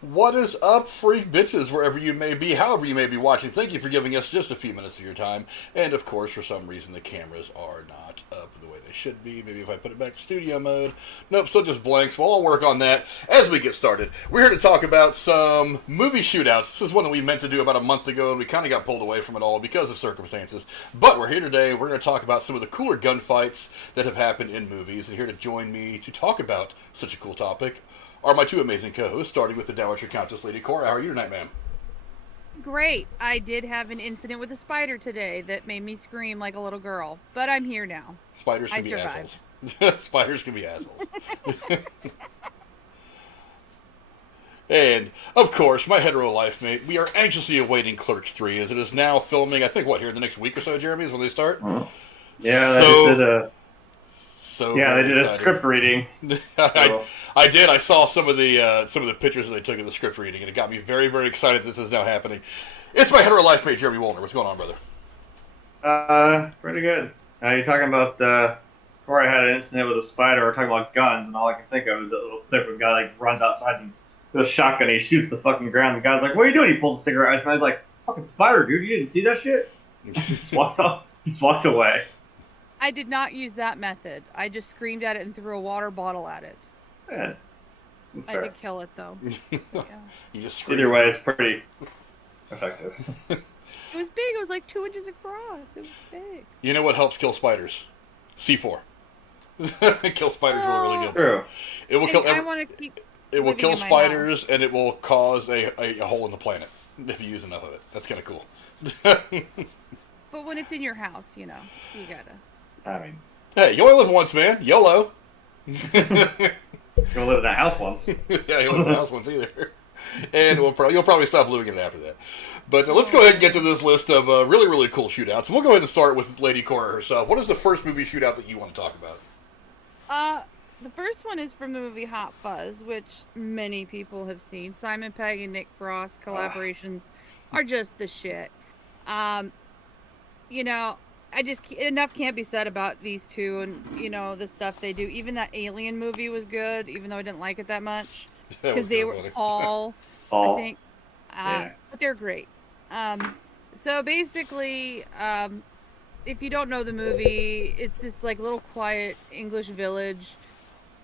What is up, freak bitches, wherever you may be, however you may be watching? Thank you for giving us just a few minutes of your time. And of course, for some reason, the cameras are not up the way they should be. Maybe if I put it back to studio mode. Nope, still just blanks. Well, I'll work on that as we get started. We're here to talk about some movie shootouts. This is one that we meant to do about a month ago, and we kind of got pulled away from it all because of circumstances. But we're here today, and we're going to talk about some of the cooler gunfights that have happened in movies. And here to join me to talk about such a cool topic are my two amazing co-hosts, starting with the Dowager Countess, Lady Cora. How are you tonight, ma'am? Great. I did have an incident with a spider today that made me scream like a little girl, but I'm here now. Spiders can I be survived. assholes. Spiders can be assholes. And, of course, my hetero life mate, we are anxiously awaiting Clerks 3, as it is now filming, I think, what, here in the next week or so, Jeremy, is when they start? Yeah, they did a script reading. I did. I saw some of the pictures that they took of the script reading, and it got me very, very excited that this is now happening. It's my hetero life mate, Jeremy Wolner. What's going on, brother? Pretty good. You're talking about before I had an incident with a spider. We're talking about guns, and all I can think of is that little clip of a guy like runs outside and with a shotgun, he shoots the fucking ground. The guy's like, "What are you doing?" He pulls the cigarette out, and I was like, "Fucking spider, dude! You didn't see that shit?" He just walked away. I did not use that method. I just screamed at it and threw a water bottle at it. Yeah, I did kill it, though. Yeah. You just Either way, it's pretty effective. It was big. It was like 2 inches across. It was big. You know what helps kill spiders? C4. Kill spiders really good. True. It will kill. I want to keep. It will kill in my spiders, and it will cause a hole in the planet if you use enough of it. That's kind of cool. But when it's in your house, you gotta. I mean, Hey, you only live once, man. YOLO. you don't live in that house once. Yeah, you don't live in the house once either. And you'll probably stop living in it after that. But let's go ahead and get to this list of really, really cool shootouts. And we'll go ahead and start with Lady Cora herself. What is the first movie shootout that you want to talk about? The first one is from the movie Hot Fuzz, which many people have seen. Simon Pegg and Nick Frost collaborations are just the shit. Enough can't be said about these two and, the stuff they do. Even that Alien movie was good, even though I didn't like it that much. Because they were all, I think. But they're great. So basically, if you don't know the movie, it's this like little quiet English village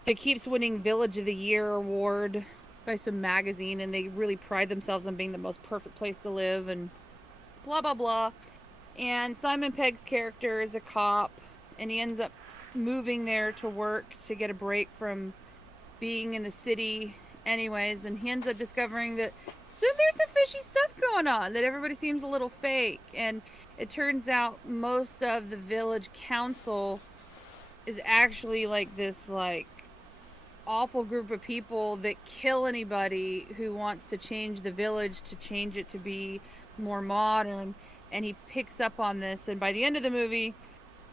that keeps winning Village of the Year award by some magazine, and they really pride themselves on being the most perfect place to live and blah, blah, blah. And Simon Pegg's character is a cop, and he ends up moving there to work to get a break from being in the city anyways, and he ends up discovering that there's some fishy stuff going on, that everybody seems a little fake, and it turns out most of the village council is actually like this like awful group of people that kill anybody who wants to change the village, to change it to be more modern. And he picks up on this, and by the end of the movie,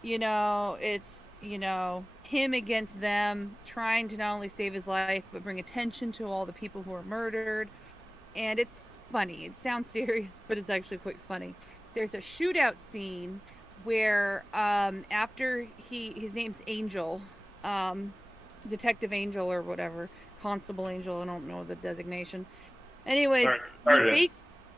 it's, him against them, trying to not only save his life, but bring attention to all the people who are murdered. And it's funny. It sounds serious, but it's actually quite funny. There's a shootout scene where after his name's Angel, Detective Angel or whatever, Constable Angel, I don't know the designation. Anyways,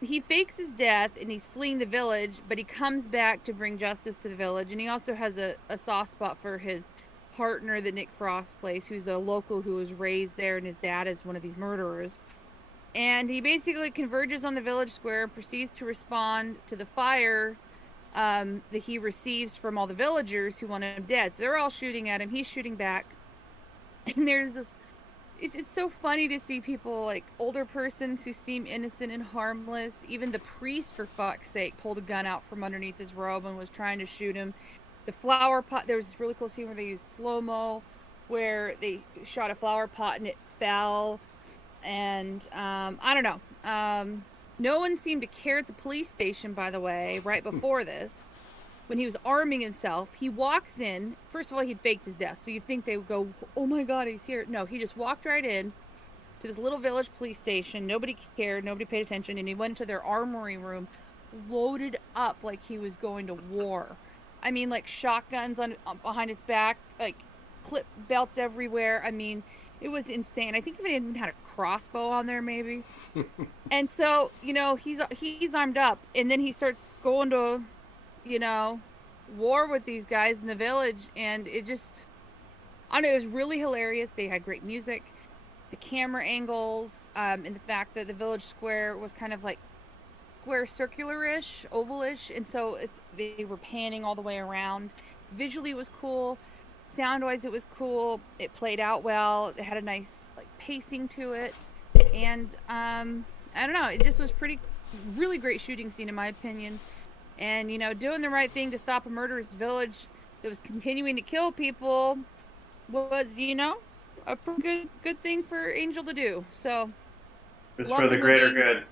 he fakes his death, and he's fleeing the village, but he comes back to bring justice to the village. And he also has a soft spot for his partner that Nick Frost plays, who's a local who was raised there, and his dad is one of these murderers. And he basically converges on the village square and proceeds to respond to the fire that he receives from all the villagers who want him dead. So they're all shooting at him. He's shooting back. And there's this... It's so funny to see people, like, older persons who seem innocent and harmless. Even the priest, for fuck's sake, pulled a gun out from underneath his robe and was trying to shoot him. The flower pot, there was this really cool scene where they used slow-mo, where they shot a flower pot and it fell. And, I don't know. No one seemed to care at the police station, by the way, right before this. When he was arming himself, he walks in. First of all, he'd faked his death, so you'd think they would go, "Oh my God, he's here." No, he just walked right in to this little village police station. Nobody cared, nobody paid attention, and he went into their armory room, loaded up like he was going to war. I mean, like shotguns on behind his back, like clip belts everywhere. I mean, It was insane. I think even even had a crossbow on there, maybe. And so, he's armed up, and then he starts going to, war with these guys in the village, and it just, I don't know, it was really hilarious. They had great music, the camera angles, and the fact that the village square was kind of like square circular-ish, oval-ish, and so they were panning all the way around. Visually, it was cool. Sound-wise, it was cool. It played out well. It had a nice pacing to it, and I don't know. It just was really great shooting scene in my opinion. And doing the right thing to stop a murderous village that was continuing to kill people was a pretty good thing for Angel to do. So it's for the greater good.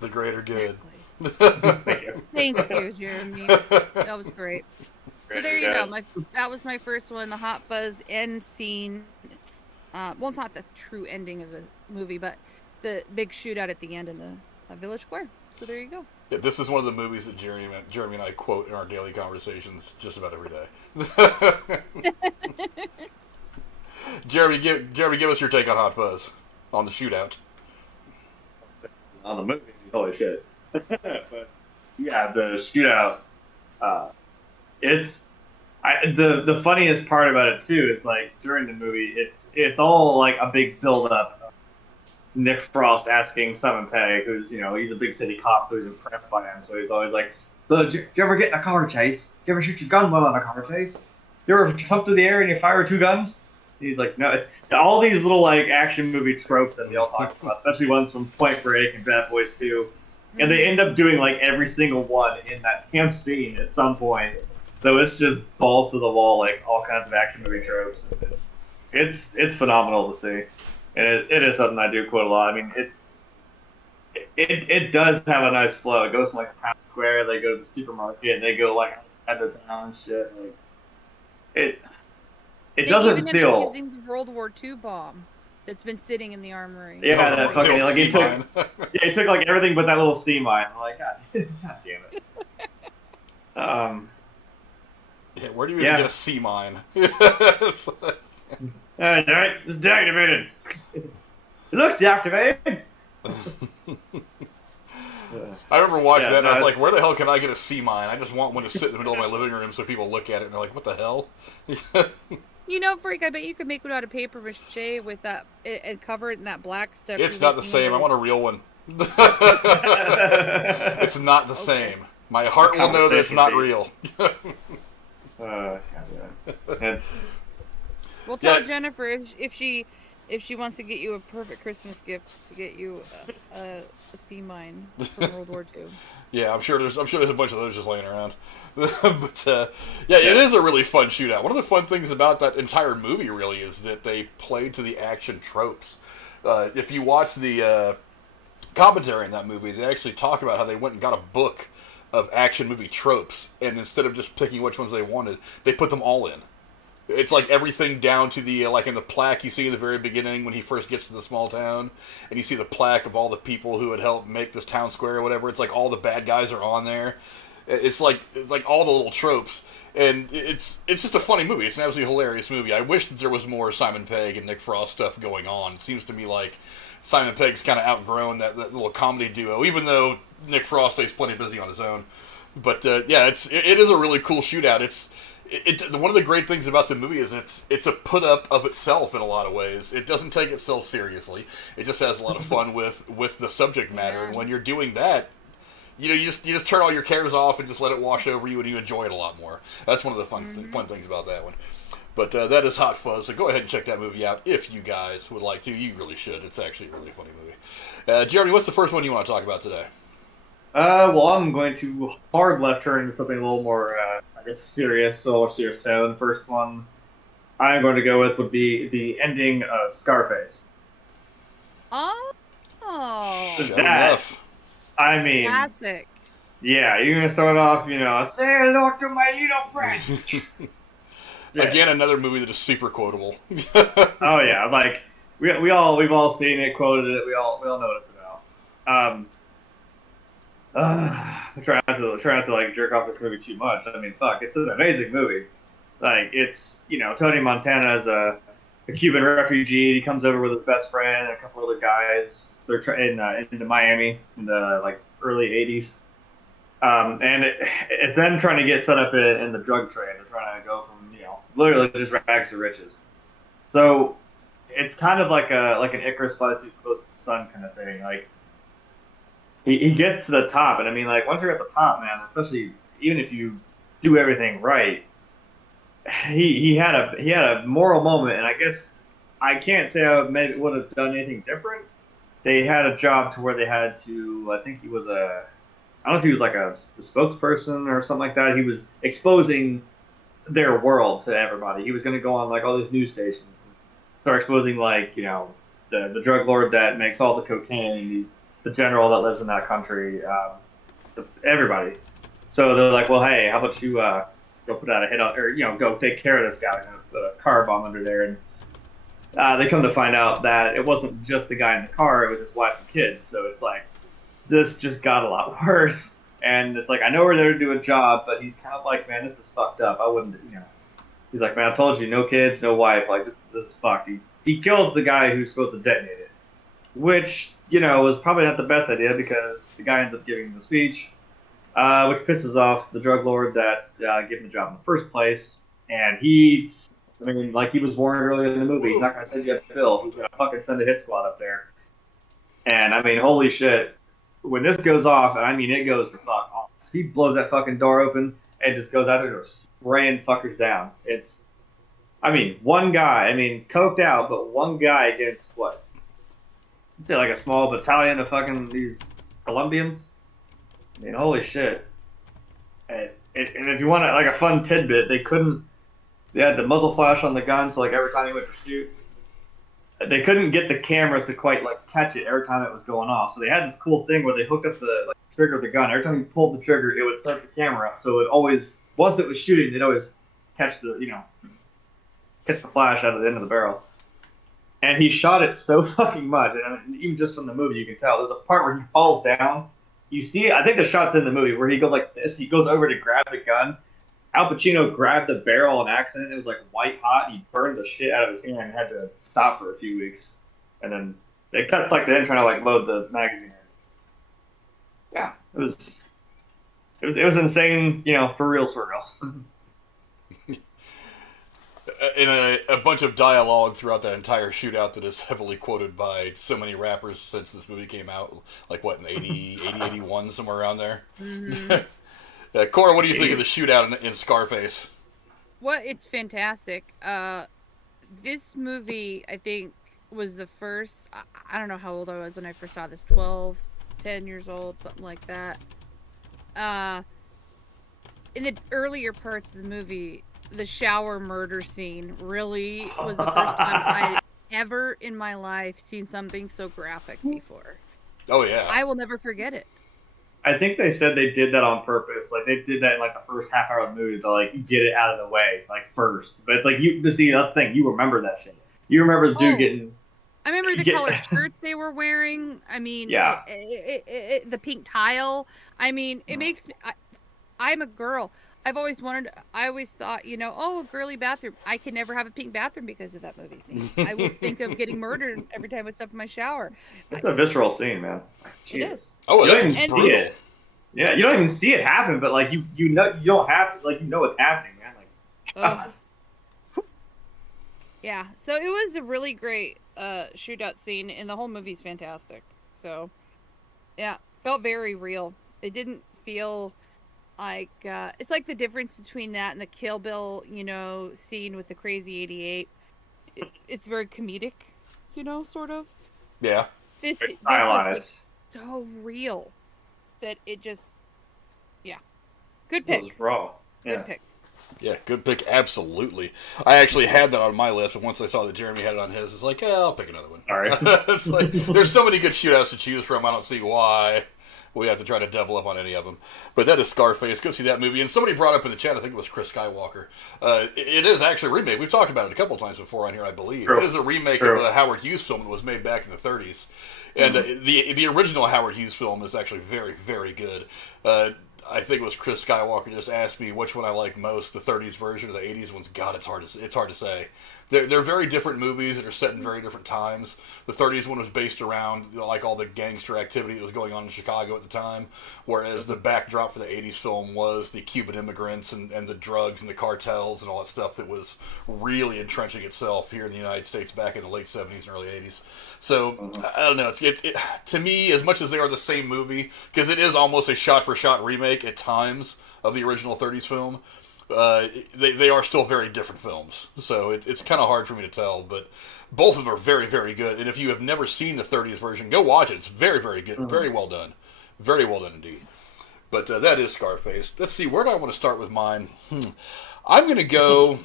The greater good. Thank you. Thank you, Jeremy. That was great. So there you go. That was my first one, the Hot Fuzz end scene. Well, it's not the true ending of the movie, but the big shootout at the end in the village square. So there you go. Yeah, this is one of the movies that Jeremy and I quote in our daily conversations just about every day. Jeremy, give us your take on Hot Fuzz, on the shootout. On the movie, holy shit. But yeah, the shootout. The funniest part about it too is during the movie, it's all a big build up. Nick Frost asking Simon Pegg, who's he's a big city cop who's impressed by him, so he's always like, "So did you ever get in a car chase? Did you ever shoot your gun while in a car chase? You ever jump through the air and you fire 2 guns?" And he's like, "No." All these little action movie tropes that they all talk about, especially ones from Point Break and Bad Boys 2, and they end up doing every single one in that damn scene at some point. So it's just balls to the wall, all kinds of action movie tropes. It's phenomenal to see, and it is something I do quote a lot. I mean, it does have a nice flow. It goes to a town square, they go to the supermarket, and they go outside the town and shit. It doesn't feel. feel. Using the World War II bomb that's been sitting in the armoury. Yeah, that fucking he took. Yeah, he took everything but that little sea mine. I'm like, God damn it. Yeah, where do you even get a sea mine? Alright, it's deactivated. It looks deactivated. I remember watching that and I was like, where the hell can I get a sea mine? I just want one to sit in the middle of my living room so people look at it and they're like, what the hell? Freak, I bet you could make one out of paper mache with that and cover it in that black stuff. It's not the same. I want a real one. It's not the same. My heart will know that it's not real. We'll tell Jennifer if she wants to get you a perfect Christmas gift to get you a sea mine from World War II. Yeah, I'm sure there's a bunch of those just laying around. But it is a really fun shootout. One of the fun things about that entire movie really is that they played to the action tropes. If you watch the commentary in that movie, they actually talk about how they went and got a book of action movie tropes, and instead of just picking which ones they wanted, they put them all in. It's everything down to the, in the plaque you see in the very beginning when he first gets to the small town, and you see the plaque of all the people who had helped make this town square or whatever. It's all the bad guys are on there. It's like all the little tropes, and it's just a funny movie. It's an absolutely hilarious movie. I wish that there was more Simon Pegg and Nick Frost stuff going on. It seems to me like Simon Pegg's kind of outgrown that little comedy duo, even though Nick Frost stays plenty busy on his own. But it is a really cool shootout. One of the great things about the movie is it's a put up of itself in a lot of ways. It doesn't take itself seriously. It just has a lot of fun with the subject matter. And when you're doing that, you just turn all your cares off and just let it wash over you, and you enjoy it a lot more. That's one of the fun things about that one. But that is Hot Fuzz, so go ahead and check that movie out if you guys would like to. You really should. It's actually a really funny movie. Jeremy, what's the first one you want to talk about today? Well, I'm going to hard left turn into something a little more, serious, a more serious tone. The first one I'm going to go with would be the ending of Scarface. Oh. Sure enough. I mean, classic. Yeah, you're going to start off, say hello to my little friend. Yeah. Again, another movie that is super quotable. Oh yeah, we've all seen it, quoted it. We all know what it's about. I'm trying not to jerk off this movie too much. I mean, fuck, it's an amazing movie. It's Tony Montana a Cuban refugee. He comes over with his best friend and a couple other guys. They're into Miami in the like early '80s, and it's them trying to get set up in the drug trade. They're trying to go from literally just rags to riches. So it's kind of like an Icarus flies too close to the sun kind of thing. Like he gets to the top, and I mean, like once you're at the top, man, especially even if you do everything right, he had a moral moment, and I guess I can't say I maybe would have done anything different. They had a job to where they had to. I think he was I don't know if he was like a spokesperson or something like that. He was exposing their world to everybody. He was going to go on like all these news stations and start exposing like the drug lord that makes all the cocaine, the general that lives in that country, everybody. So they're like, well, hey, how about you go put out a hit on, or go take care of this guy and put a car bomb under there. And they come to find out that it wasn't just the guy in the car; it was his wife and kids. So it's like this just got a lot worse. And it's like, I know we're there to do a job, but he's kind of like, man, this is fucked up. I wouldn't, He's like, man, I told you, no kids, no wife. Like, this is fucked. He kills the guy who's supposed to detonate it, which, was probably not the best idea because the guy ends up giving the speech, which pisses off the drug lord that gave him the job in the first place. And he was warned earlier in the movie, he's not going to send you a bill. He's going to fucking send a hit squad up there. And, I mean, holy shit. When this goes off, and I mean it goes to fuck off, he blows that fucking door open and just goes out there spraying fuckers down. It's, I mean, one guy, coked out, but one guy against what? I'd say like a small battalion of fucking these Colombians. I mean, holy shit. And if you want like a fun tidbit, they had the muzzle flash on the gun, so like every time he went to shoot, they couldn't get the cameras to quite like catch it every time it was going off. So they had this cool thing where they hooked up the trigger of the gun. Every time you pulled the trigger, it would start the camera up. So it always, once it was shooting, they'd always catch the flash out of the end of the barrel. And he shot it so fucking much, and even just from the movie, you can tell. There's a part where he falls down. You see, I think the shot's in the movie where he goes like this. He goes over to grab the gun. Al Pacino grabbed the barrel on accident. It was like white hot. He burned the shit out of his hand and had to stop for a few weeks. And then they cut like then trying to like load the magazine. Yeah, it was insane, for reals. In a bunch of dialogue throughout that entire shootout that is heavily quoted by so many rappers since this movie came out, like what, in 80, 81, somewhere around there. Mm-hmm. Cora, what do you think of the shootout in Scarface? Well, it's fantastic. This movie, I think, was the first, I don't know how old I was when I first saw this, 10 years old, something like that. In the earlier parts of the movie, the shower murder scene really was the first time I ever in my life seen something so graphic before. Oh, yeah. I will never forget it. I think they said they did that on purpose. Like, they did that in, like, the first half hour of the movie to, like, get it out of the way, like, first. But it's like, that's the thing, you remember that shit. You remember the dude getting... I remember the colored shirts they were wearing. I mean, yeah. The pink tile. I mean, it makes me... I'm a girl. I always thought, a girly bathroom. I can never have a pink bathroom because of that movie scene. I would think of getting murdered every time I step in my shower. It's a visceral scene, man. It is. Oh, you don't even see it. Yeah, you don't even see it happen, but like you know, you don't have to, like, it's happening, man. Like, yeah. So it was a really great shootout scene, and the whole movie's fantastic. So, yeah, felt very real. It didn't feel like it's like the difference between that and the Kill Bill, scene with the Crazy 88. It's very comedic, sort of. Yeah. This was like so real that it just, good pick. Raw. Yeah. Good pick. Yeah, good pick, absolutely. I actually had that on my list, but once I saw that Jeremy had it on his, it's like, I'll pick another one. All right. It's like, there's so many good shootouts to choose from, I don't see why we have to try to double up on any of them. But that is Scarface. Go see that movie. And somebody brought up in the chat, I think it was Chris Skywalker, it is actually a remake. We've talked about it a couple times before on here, I believe. True. It is a remake of a Howard Hughes film that was made back in the 30s. And the original Howard Hughes film is actually very, very good. I think it was Chris Skywalker just asked me which one I like most, the 30s version or the 80s ones. God, it's hard to say. They're very different movies that are set in very different times. The 30s one was based around like all the gangster activity that was going on in Chicago at the time, whereas the backdrop for the 80s film was the Cuban immigrants and the drugs and the cartels and all that stuff that was really entrenching itself here in the United States back in the late 70s and early 80s. So, I don't know. It to me, as much as they are the same movie, because it is almost a shot-for-shot remake at times of the original 30s film, they are still very different films, so it's kind of hard for me to tell, but both of them are very, very good, and if you have never seen the 30s version, go watch it. It's very, very good, very well done indeed. But that is Scarface. Let's see, where do I want to start with mine? I'm going to go,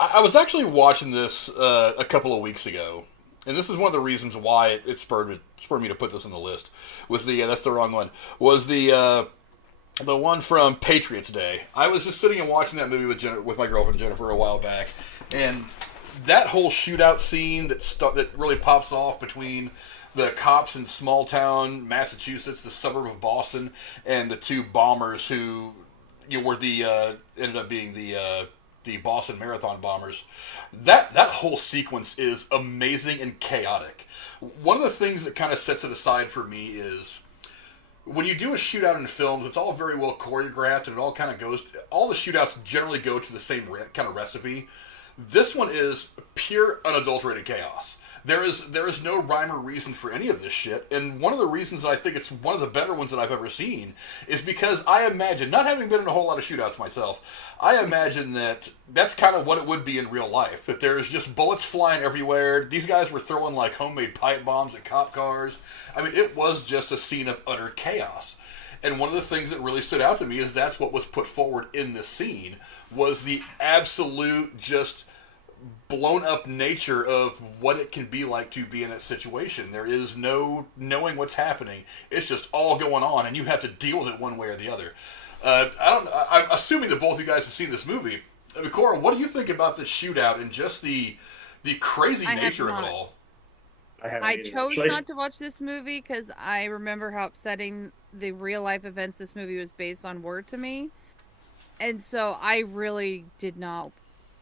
I was actually watching this a couple of weeks ago, and this is one of the reasons why it spurred me to put this on the list, was that's the wrong one, was the one from Patriots Day. I was just sitting and watching that movie with my girlfriend Jennifer a while back, and that whole shootout scene that really pops off between the cops in small town Massachusetts, the suburb of Boston, and the two bombers who were ended up being the Boston Marathon bombers. That whole sequence is amazing and chaotic. One of the things that kind of sets it aside for me is, when you do a shootout in films, it's all very well choreographed, and it all kind of all the shootouts generally go to the same kind of recipe. This one is pure, unadulterated chaos. There is no rhyme or reason for any of this shit, and one of the reasons I think it's one of the better ones that I've ever seen is because I imagine, not having been in a whole lot of shootouts myself, I imagine that that's kind of what it would be in real life, that there's just bullets flying everywhere. These guys were throwing like homemade pipe bombs at cop cars. I mean, it was just a scene of utter chaos. And one of the things that really stood out to me is that's what was put forward in this scene, was the absolute just blown up nature of what it can be like to be in that situation. There is no knowing what's happening. It's just all going on, and you have to deal with it one way or the other. I'm assuming that both of you guys have seen this movie. Cora, what do you think about the shootout and just the crazy nature of it all? I chose not to watch this movie because I remember how upsetting the real life events this movie was based on were to me. And so I really did not.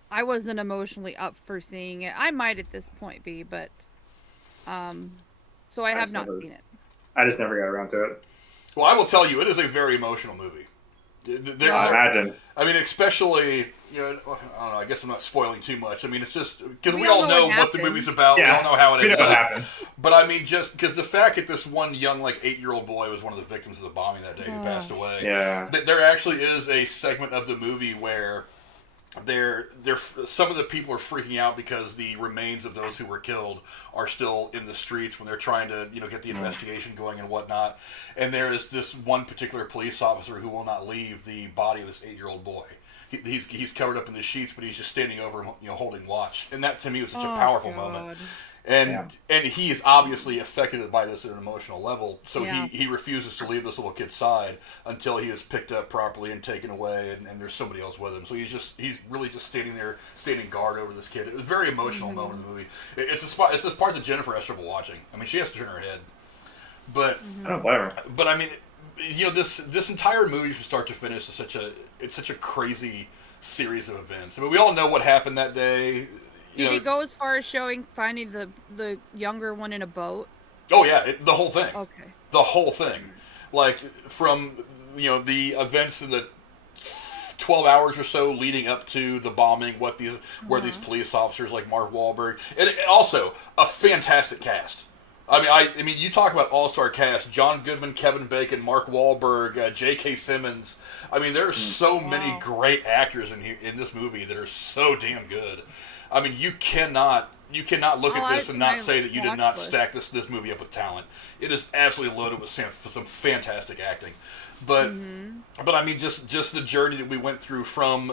I wasn't emotionally up for seeing it. I might at this point be, but so I have not seen it. I just never got around to it. Well, I will tell you, it is a very emotional movie. I imagine. I mean, especially, I don't know, I guess I'm not spoiling too much. I mean, it's just, because we all know what the movie's about. Yeah. We all know how it ended up. But I mean, just because the fact that this one young, 8-year-old boy was one of the victims of the bombing that day who passed away. Yeah. There actually is a segment of the movie where some of the people are freaking out because the remains of those who were killed are still in the streets when they're trying to, get the investigation going and whatnot. And there is this one particular police officer who will not leave the body of this 8-year-old boy. He's covered up in the sheets, but he's just standing over him, holding watch. And that to me was such a powerful moment. And he is obviously affected by this at an emotional level, so he refuses to leave this little kid's side until he is picked up properly and taken away, and there's somebody else with him. So he's really just standing there, standing guard over this kid. It was a very emotional moment in the movie. It's a part that Jennifer has trouble watching. I mean, she has to turn her head. But I don't blame her. But I mean, this entire movie from start to finish is such a crazy series of events. I mean, we all know what happened that day. Did he go as far as finding the younger one in a boat? Oh yeah, the whole thing. Okay. The whole thing, like from the events in the 12 hours or so leading up to the bombing. Where these police officers like Mark Wahlberg, and also a fantastic cast. I mean, you talk about all-star cast: John Goodman, Kevin Bacon, Mark Wahlberg, J.K. Simmons. I mean, there are so many great actors in this movie that are so damn good. I mean, you cannot look at this and not say that you did not stack this movie up with talent. It is absolutely loaded with some fantastic acting. But I mean, just the journey that we went through from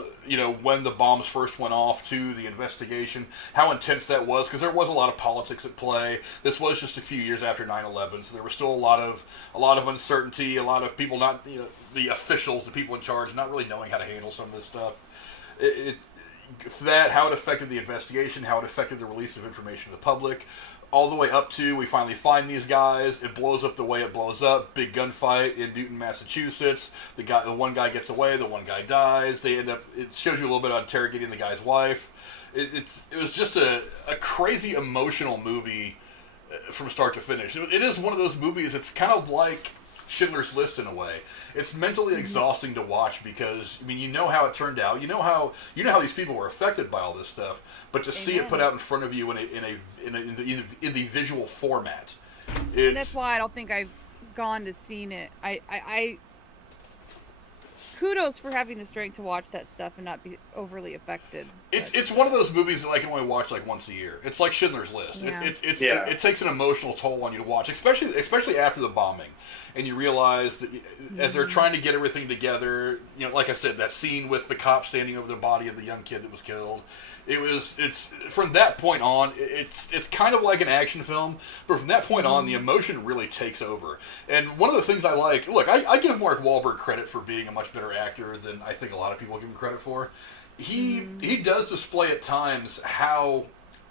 when the bombs first went off to the investigation, how intense that was, because there was a lot of politics at play. This was just a few years after 9/11, so there was still a lot of uncertainty, a lot of people not the officials, the people in charge, not really knowing how to handle some of this stuff. that, how it affected the investigation, how it affected the release of information to the public, all the way up to we finally find these guys. It blows up the way it blows up. Big gunfight in Newton, Massachusetts. The one guy gets away. The one guy dies. They end up. It shows you a little bit about interrogating the guy's wife. It was just a crazy emotional movie from start to finish. It is one of those movies. It's kind of like Schindler's List in a way. It's mentally exhausting to watch because you know how it turned out. You know how these people were affected by all this stuff, but to see it put out in front of you in the visual format, and that's why I don't think I've gone to seen it. I kudos for having the strength to watch that stuff and not be overly affected. It's one of those movies that I can only watch like once a year. It's like Schindler's List. Yeah. It takes an emotional toll on you to watch, especially after the bombing, and you realize that as they're trying to get everything together, like I said, that scene with the cop standing over the body of the young kid that was killed. It's from that point on, it's kind of like an action film, but from that point on, the emotion really takes over. And one of the things I like, look, I give Mark Wahlberg credit for being a much better actor than I think a lot of people give him credit for. He does display at times how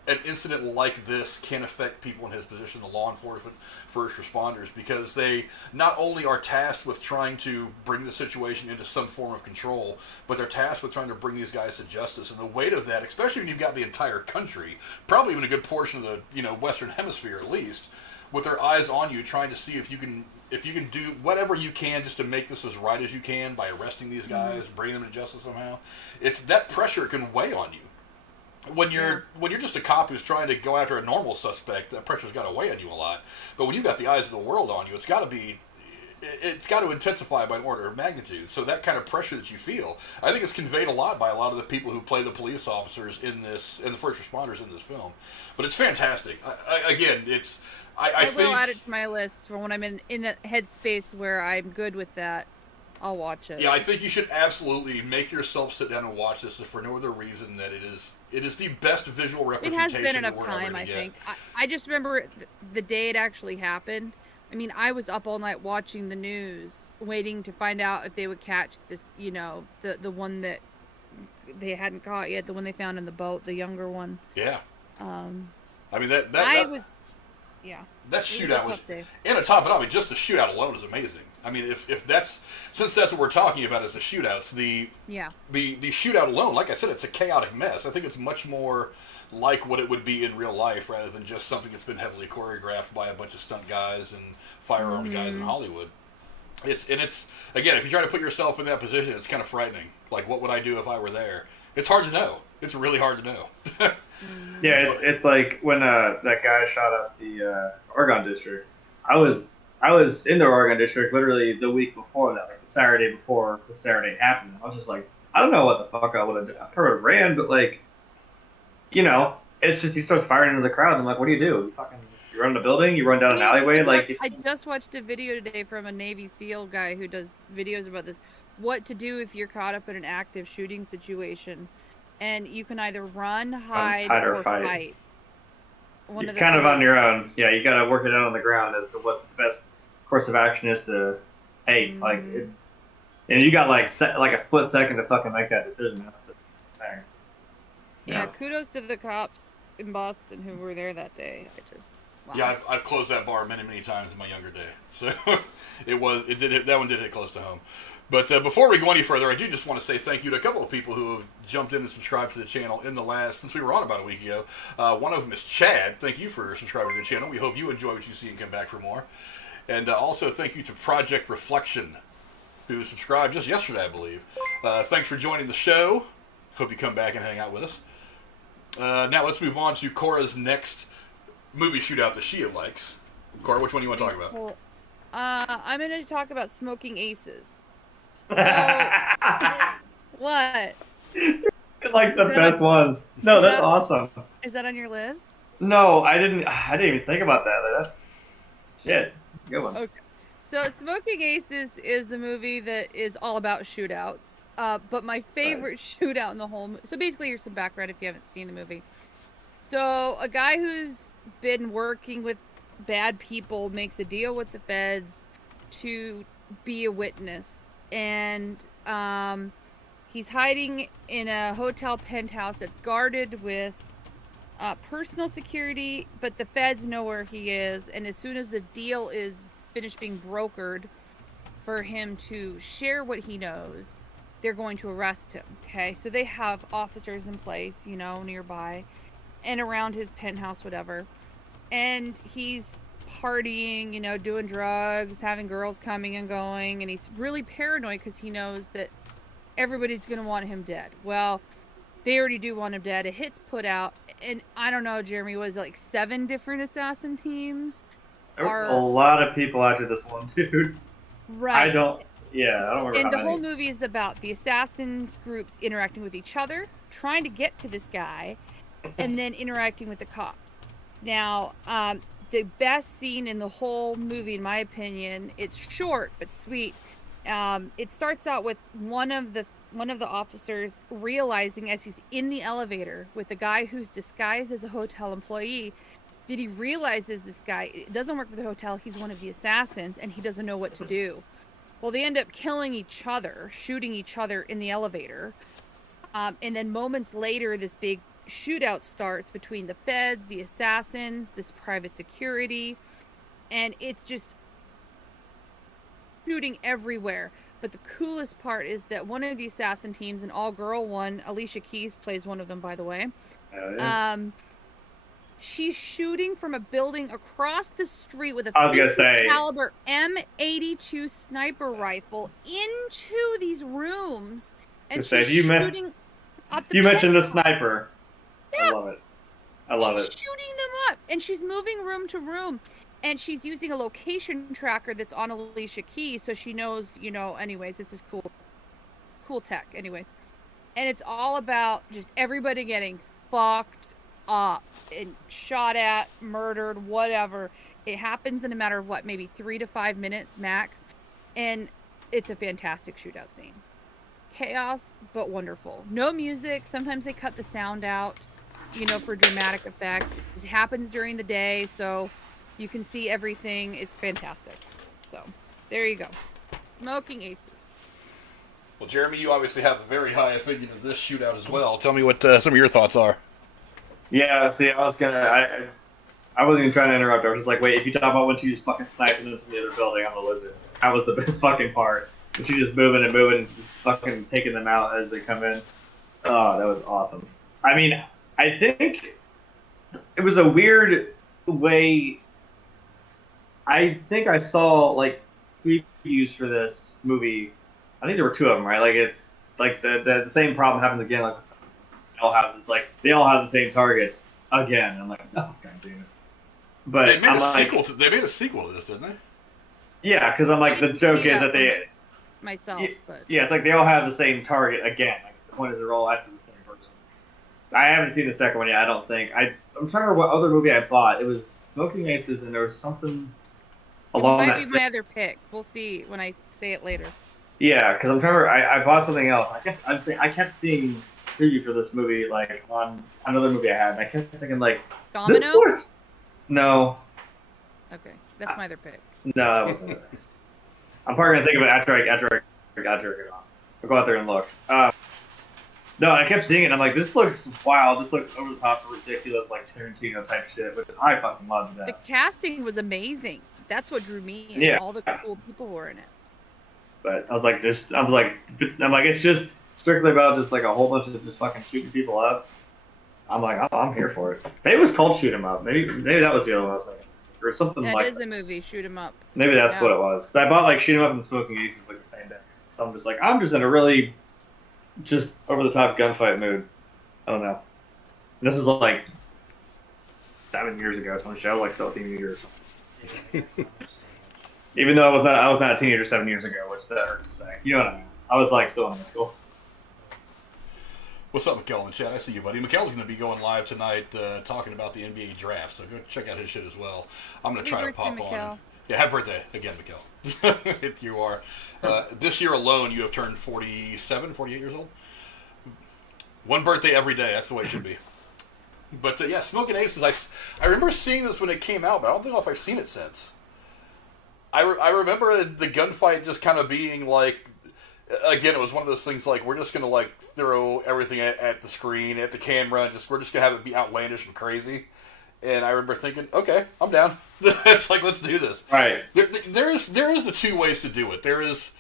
an incident like this can affect people in his position, the law enforcement, first responders, because they not only are tasked with trying to bring the situation into some form of control, but they're tasked with trying to bring these guys to justice. And the weight of that, especially when you've got the entire country, probably even a good portion of the Western Hemisphere at least, with their eyes on you, trying to see if you can do whatever you can just to make this as right as you can by arresting these guys, bringing them to justice somehow. It's that pressure can weigh on you. When you're just a cop who's trying to go after a normal suspect, that pressure's got to weigh on you a lot. But when you've got the eyes of the world on you, it's got to intensify by an order of magnitude. So that kind of pressure that you feel, I think it's conveyed a lot by a lot of the people who play the police officers and the first responders in this film. But it's fantastic. I will add it to my list for when I'm in a headspace where I'm good with that. I'll watch it. Yeah, I think you should absolutely make yourself sit down and watch this, if for no other reason that it is the best visual representation. It has been enough time, I think. I just remember the day it actually happened. I was up all night watching the news, waiting to find out if they would catch this, the one that they hadn't caught yet, the one they found in the boat, the younger one. Yeah. That shootout was, and to top it off, just the shootout alone is amazing. If since that's what we're talking about is the shootouts, the shootout alone, like I said, it's a chaotic mess. I think it's much more like what it would be in real life rather than just something that's been heavily choreographed by a bunch of stunt guys and firearms guys in Hollywood. It's again, if you try to put yourself in that position, it's kind of frightening. Like, what would I do if I were there? It's hard to know. It's really hard to know. Yeah, it's like when that guy shot up the Oregon district. I was in the Oregon district literally the week before that, like the Saturday before the Saturday happened. I was just like, I don't know what the fuck I would have done. I probably ran, but it's just you start firing into the crowd. I'm like, what do? You run in the building, you run down an alleyway. I just watched a video today from a Navy SEAL guy who does videos about this. What to do if you're caught up in an active shooting situation, and you can either run, hide or fight. You're kind of on your own. Yeah, you got to work it out on the ground as to what the best course of action is to, and you got like a split second to fucking make that decision. Yeah, kudos to the cops in Boston who were there that day. Wow. Yeah, I've closed that bar many times in my younger day, so that one did hit close to home. But before we go any further, I do just want to say thank you to a couple of people who have jumped in and subscribed to the channel since we were on about a week ago. One of them is Chad. Thank you for subscribing to the channel. We hope you enjoy what you see and come back for more. And also thank you to Project Reflection, who subscribed just yesterday, I believe. Thanks for joining the show. Hope you come back and hang out with us. Now let's move on to Cora's next movie shootout that she likes. Cora, which one do you want to talk about? Well, I'm going to talk about Smoking Aces. So, what? Like the best ones. No, that's awesome. Is that on your list? No, I didn't even think about that. That's shit. Good one. Okay. So Smoking Aces is a movie that is all about shootouts. But my favorite shootout in the whole movie. So basically, here's some background if you haven't seen the movie. So a guy who's been working with bad people makes a deal with the feds to be a witness. And He's hiding in a hotel penthouse that's guarded with personal security, but the feds know where he is, and as soon as the deal is finished being brokered for him to share what he knows, they're going to arrest him. Okay, so they have officers in place, nearby and around his penthouse, whatever, and he's partying, doing drugs, having girls coming and going, and he's really paranoid because he knows that everybody's going to want him dead. Well, they already do want him dead. A hit's put out, and I don't know, Jeremy, was it like 7 different assassin teams? There were a lot of people after this one, dude. Right. I don't remember. And the whole movie is about the assassins groups interacting with each other, trying to get to this guy, and then interacting with the cops. Now, the best scene in the whole movie, in my opinion, it's short but sweet. It starts out with one of the officers realizing as he's in the elevator with the guy who's disguised as a hotel employee that he realizes this guy doesn't work for the hotel, he's one of the assassins, and he doesn't know what to do. Well, they end up killing each other, shooting each other in the elevator. And then moments later, this big shootout starts between the feds, the assassins, this private security, and it's just shooting everywhere. But the coolest part is that one of the assassin teams, an all-girl one, Alicia Keys plays one of them, by the way. Oh, yeah. She's shooting from a building across the street with a caliber M82 sniper rifle into these rooms, and she's shooting up the. You mentioned the sniper. Yeah. I love it. She's shooting them up, and she's moving room to room. And she's using a location tracker that's on Alicia Keys, so she knows, anyways, this is cool tech, anyways. And it's all about just everybody getting fucked up and shot at, murdered, whatever. It happens in a matter of, maybe 3 to 5 minutes max. And it's a fantastic shootout scene. Chaos, but wonderful. No music. Sometimes they cut the sound out, for dramatic effect. It happens during the day, so you can see everything. It's fantastic. So, there you go. Smoking Aces. Well, Jeremy, you obviously have a very high opinion of this shootout as well. Tell me what some of your thoughts are. Yeah, see, I wasn't even trying to interrupt. I was just like, wait, if you talk about when she just fucking sniping into the other building, I'm a loser. That was the best fucking part. And she just moving and just fucking taking them out as they come in. Oh, that was awesome. I mean, I think it was a weird way. I think I saw previews for this movie. I think there were 2 of them, right? Like it's like the same problem happens again. Like they all have the same targets again. I'm like, oh god damn it! But they made a sequel to this, didn't they? Yeah, because I'm like, the joke is that they myself, but yeah, it's like they all have the same target again. Like the point is they're all after the same person. I haven't seen the second one yet. I don't think. I'm trying to remember what other movie I bought. It was Smoking Aces, and there was something along that. It might be my other pick. We'll see when I say it later. Yeah, because I'm trying to. I bought something else. I kept seeing preview for this movie on another movie I had, and I kept thinking Domino? This looks... No. Okay, that's my other pick. No, that wasn't it. I'm probably gonna think of it after I get on. I'll go out there and look. No, I kept seeing it, and I'm like, this looks wild. This looks over the top, ridiculous, Tarantino type shit, which I fucking loved that. The casting was amazing. That's what drew me in. Yeah. All the cool people who were in it. But I was like, it's just strictly about just a whole bunch of just fucking shooting people up. I'm like, I'm here for it. Maybe it was called Shoot 'Em Up. Maybe that was the other one I was thinking. Or something that like that. That is a movie, Shoot 'Em Up. Maybe that's what it was. Because I bought Shoot 'Em Up and Smoking Aces the same day. So I'm just in a really just over the top gunfight mood. I don't know. And this is 7 years ago, so I was still a teenager or something. Even though I was not a teenager 7 years ago, which that hurts to say. You know what I mean? I was still in high school. What's up, Mikkel in chat? I see you, buddy. Mikkel's going to be going live tonight talking about the NBA draft, so go check out his shit as well. I'm going to try to pop on. Yeah, happy birthday again, Mikkel. You are. This year alone, you have turned 47, 48 years old. One birthday every day. That's the way it should be. But yeah, Smoking Aces, I remember seeing this when it came out, but I don't know if I've seen it since. I remember the gunfight just kind of being again, it was one of those things like we're just gonna like throw everything at the screen, at the camera, we're just gonna have it be outlandish and crazy. And I remember thinking, okay, I'm down. It's like, let's do this. Right. There is the two ways to do it. There is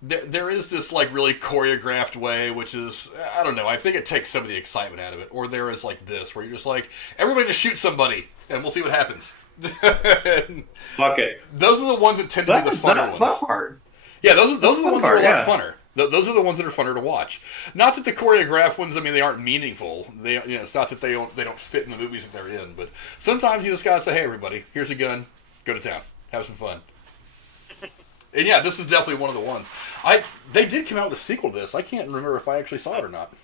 this like really choreographed way, which is, I don't know, I think it takes some of the excitement out of it. Or there is like this, where you're just like, everybody just shoot somebody, and we'll see what happens. Fuck it. Those are the ones that tend to be the funner ones. That's hard. Yeah, those are the ones that are a lot funner. Those are the ones that are funner to watch. Not that the choreographed ones, I mean, they aren't meaningful. It's not that they don't fit in the movies that they're in. But sometimes you just gotta say, hey, everybody, here's a gun, go to town, have some fun. And yeah, this is definitely one of the ones. They did come out with a sequel to this. I can't remember if I actually saw it or not.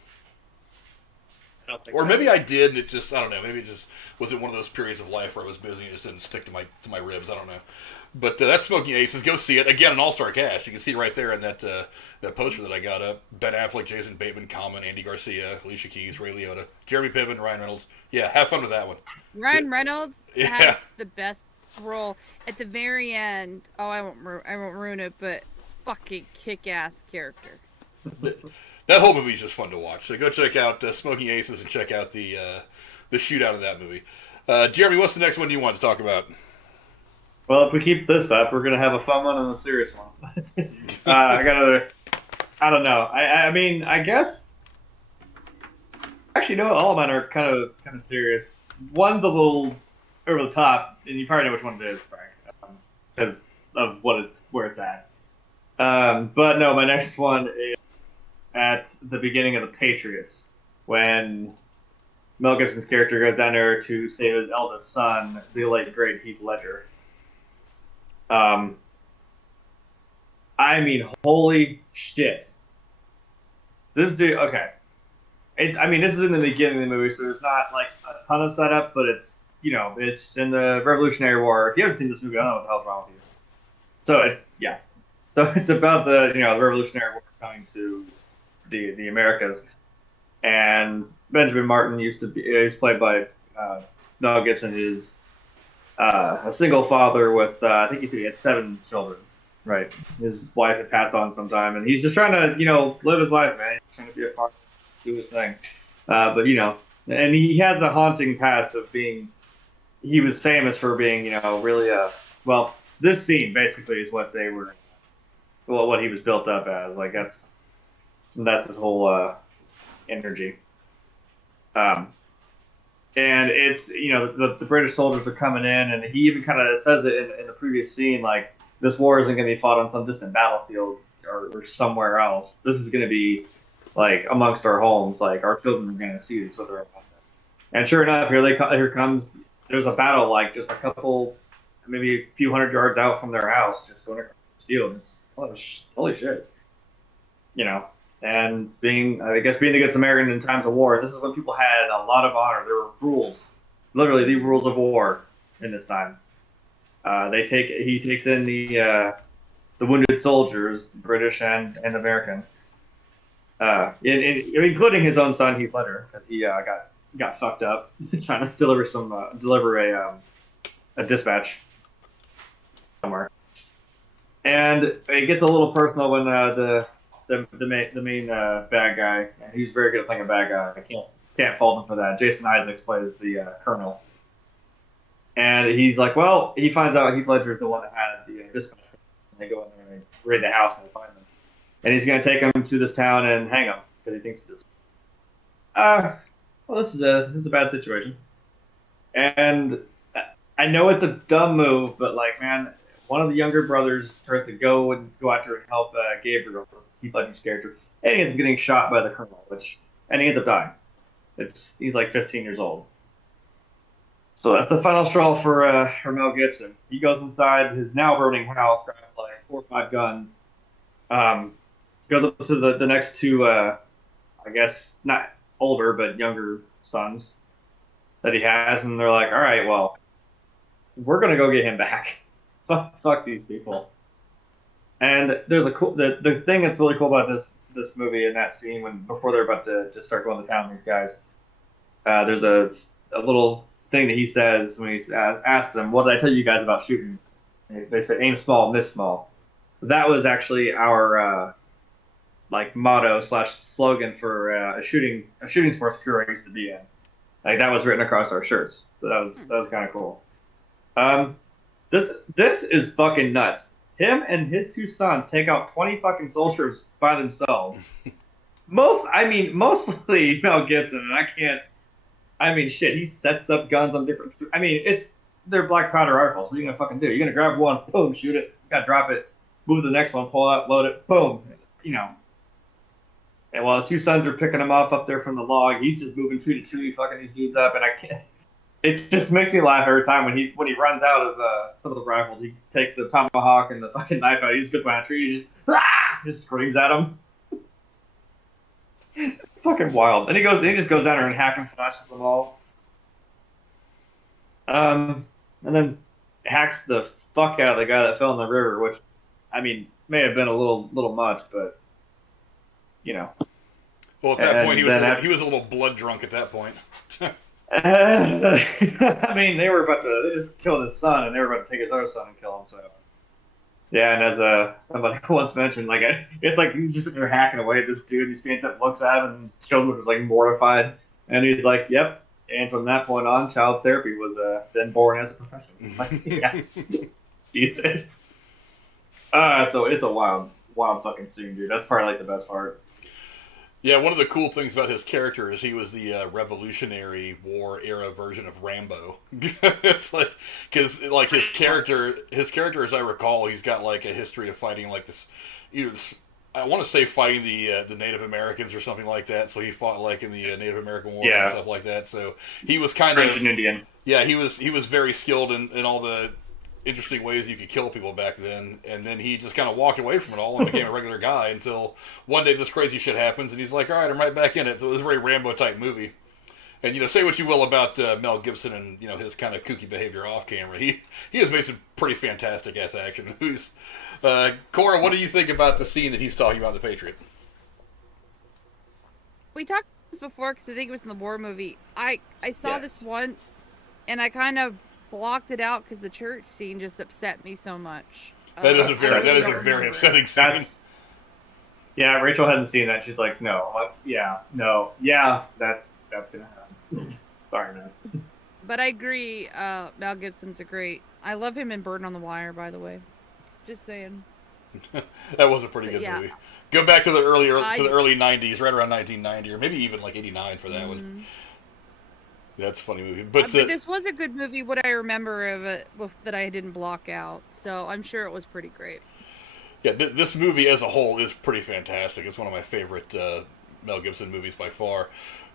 Or maybe I did, and it just, I don't know, maybe it just was in one of those periods of life where I was busy and it just didn't stick to my ribs, I don't know. But that's Smoking Aces. Go see it. Again, an all-star cast. You can see right there in that poster that I got up. Ben Affleck, Jason Bateman, Common, Andy Garcia, Alicia Keys, Ray Liotta, Jeremy Piven, Ryan Reynolds. Yeah, have fun with that one. Ryan Reynolds has the best role at the very end. Oh, I won't ruin it, but fucking kick-ass character. That whole movie is just fun to watch. So go check out Smoking Aces and check out the shootout of that movie. Jeremy, what's the next one you want to talk about? Well, if we keep this up, we're gonna have a fun one and a serious one. I don't know. I mean, I guess. Actually, no. All of mine are kind of serious. One's a little over the top, and you probably know which one it is, Frank, because of where it's at. But no, my next one is at the beginning of the Patriots, when Mel Gibson's character goes down there to save his eldest son, the late great Heath Ledger. I mean, holy shit. This dude, okay. This is in the beginning of the movie, so there's not like a ton of setup, but it's in the Revolutionary War. If you haven't seen this movie, I don't know what the hell's wrong with you. So it's about the Revolutionary War coming to the Americas. And Benjamin Martin he's played by Mel Gibson, is a single father with, I think he had 7 children, right? His wife had passed on sometime, and he's just trying to, live his life, man. He's trying to be a father, do his thing. But, and he has a haunting past of he was famous for being, really, this scene basically is what what he was built up as. Like, that's his whole energy. And it's, the British soldiers are coming in, and he even kind of says it in the previous scene, like, this war isn't going to be fought on some distant battlefield or somewhere else. This is going to be, like, amongst our homes. Like, our children are going to see this with their own eyes. And sure enough, there's a battle, like, just a couple, maybe a few hundred yards out from their house, just going across the field. It's just, holy shit. And being the good Samaritan in times of war, this is when people had a lot of honor. There were rules, literally the rules of war in this time. He takes in the wounded soldiers, British and American, including his own son Heath Ledger, because he got fucked up trying to deliver a dispatch somewhere. And it gets a little personal when the main bad guy, and he's very good at playing a bad guy. I can't fault him for that. Jason Isaacs plays the colonel, and he's like, well, he finds out Heath Ledger is the one that had the dispatch. And they go in there and they raid the house and they find him, and he's going to take him to this town and hang him because he thinks it's this is a bad situation. And I know it's a dumb move, but like, man, one of the younger brothers tries to go after and help Gabriel, Heath Ledger's character, and he ends up getting shot by the colonel, and he ends up dying. He's like 15 years old. So that's the final straw for Mel Gibson. He goes inside his now burning house, grabs like 4 or 5 guns, goes up to the next 2, I guess not older but younger sons that he has, and they're like, all right, well, we're gonna go get him back. Fuck these people. And there's the thing that's really cool about this movie and that scene before they're about to just start going to town, these guys, there's a little thing that he says when he asks them, what did I tell you guys about shooting? They say aim small, miss small. That was actually our like motto / slogan for a shooting sports crew I used to be in. Like that was written across our shirts, so that was kind of cool. This is fucking nuts. Him and his 2 sons take out 20 fucking soldiers by themselves. Mostly Mel Gibson, and I can't. I mean, shit, he sets up guns on different. I mean, they're black powder rifles. What are you gonna fucking do? You're gonna grab one, boom, shoot it. You gotta drop it, move to the next one, pull out, load it, boom. You know. And while his 2 sons are picking him up there from the log, he's just moving tree to tree, fucking these dudes up, and I can't. It just makes me laugh every time when he runs out of some of the rifles. He takes the tomahawk and the fucking knife out. He's good behind a tree. He just screams at him. It's fucking wild. And he just goes down there and hacks and smashes them all. And then hacks the fuck out of the guy that fell in the river, which, I mean, may have been a little much, but you know. Well, at that point, he was a little blood drunk at that point. I mean, they just killed his son, and they were about to take his other son and kill him. So, yeah, and as somebody once mentioned, like it's like he's just sitting there hacking away at this dude. And he stands up, looks at him, and Children was like mortified, and he's like, "Yep." And from that point on, child therapy was then born as a profession. Like, yeah, Jesus. It's a wild fucking scene, dude. That's probably like the best part. Yeah, one of the cool things about his character is he was the Revolutionary War era version of Rambo. It's like, because like his character, as I recall, he's got like a history of fighting like this. I want to say fighting the Native Americans or something like that. So he fought like in the Native American War and stuff like that. So he was kind of Indian. Yeah, he was very skilled in all the interesting ways you could kill people back then, and then he just kind of walked away from it all and became a regular guy until one day this crazy shit happens, and he's like, all right, I'm right back in it. So it was a very Rambo-type movie. And, say what you will about Mel Gibson and, his kind of kooky behavior off camera. He has made some pretty fantastic-ass action movies. Cora, what do you think about the scene that he's talking about in The Patriot? We talked about this before, because I think it was in the war movie. I saw this once, and I kind of blocked it out because the church scene just upset me so much. That is a very upsetting scene. Yeah, Rachel hadn't seen that. She's like, no. I'm like, that's gonna happen. Sorry, man. But I agree. Mel Gibson's I love him in Burden on the Wire, by the way. Just saying. That was a pretty good movie. Go back to the early 90s, right around 1990, or maybe even like 89 for that one. That's a funny movie. But this was a good movie, what I remember of it, that I didn't block out. So I'm sure it was pretty great. Yeah, this movie as a whole is pretty fantastic. It's one of my favorite Mel Gibson movies by far.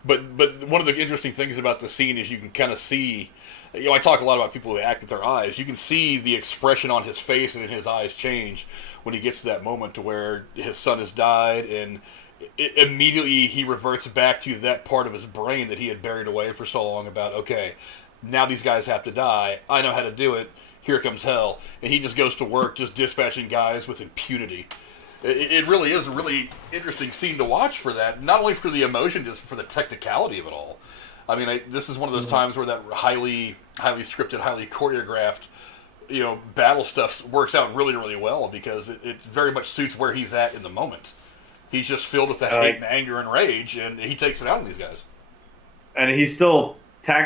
But one of the interesting things about the scene is you can kind of see, I talk a lot about people who act with their eyes. You can see the expression on his face and in his eyes change when he gets to that moment to where his son has died, and immediately he reverts back to that part of his brain that he had buried away for so long about, okay, now these guys have to die. I know how to do it. Here comes hell. And he just goes to work just dispatching guys with impunity. It really is a really interesting scene to watch for that. Not only for the emotion, just for the technicality of it all. I mean, this is one of those times where that highly scripted, highly choreographed, battle stuff works out really, really well because it very much suits where he's at in the moment. He's just filled with that hate and anger and rage, and he takes it out on these guys. And he's still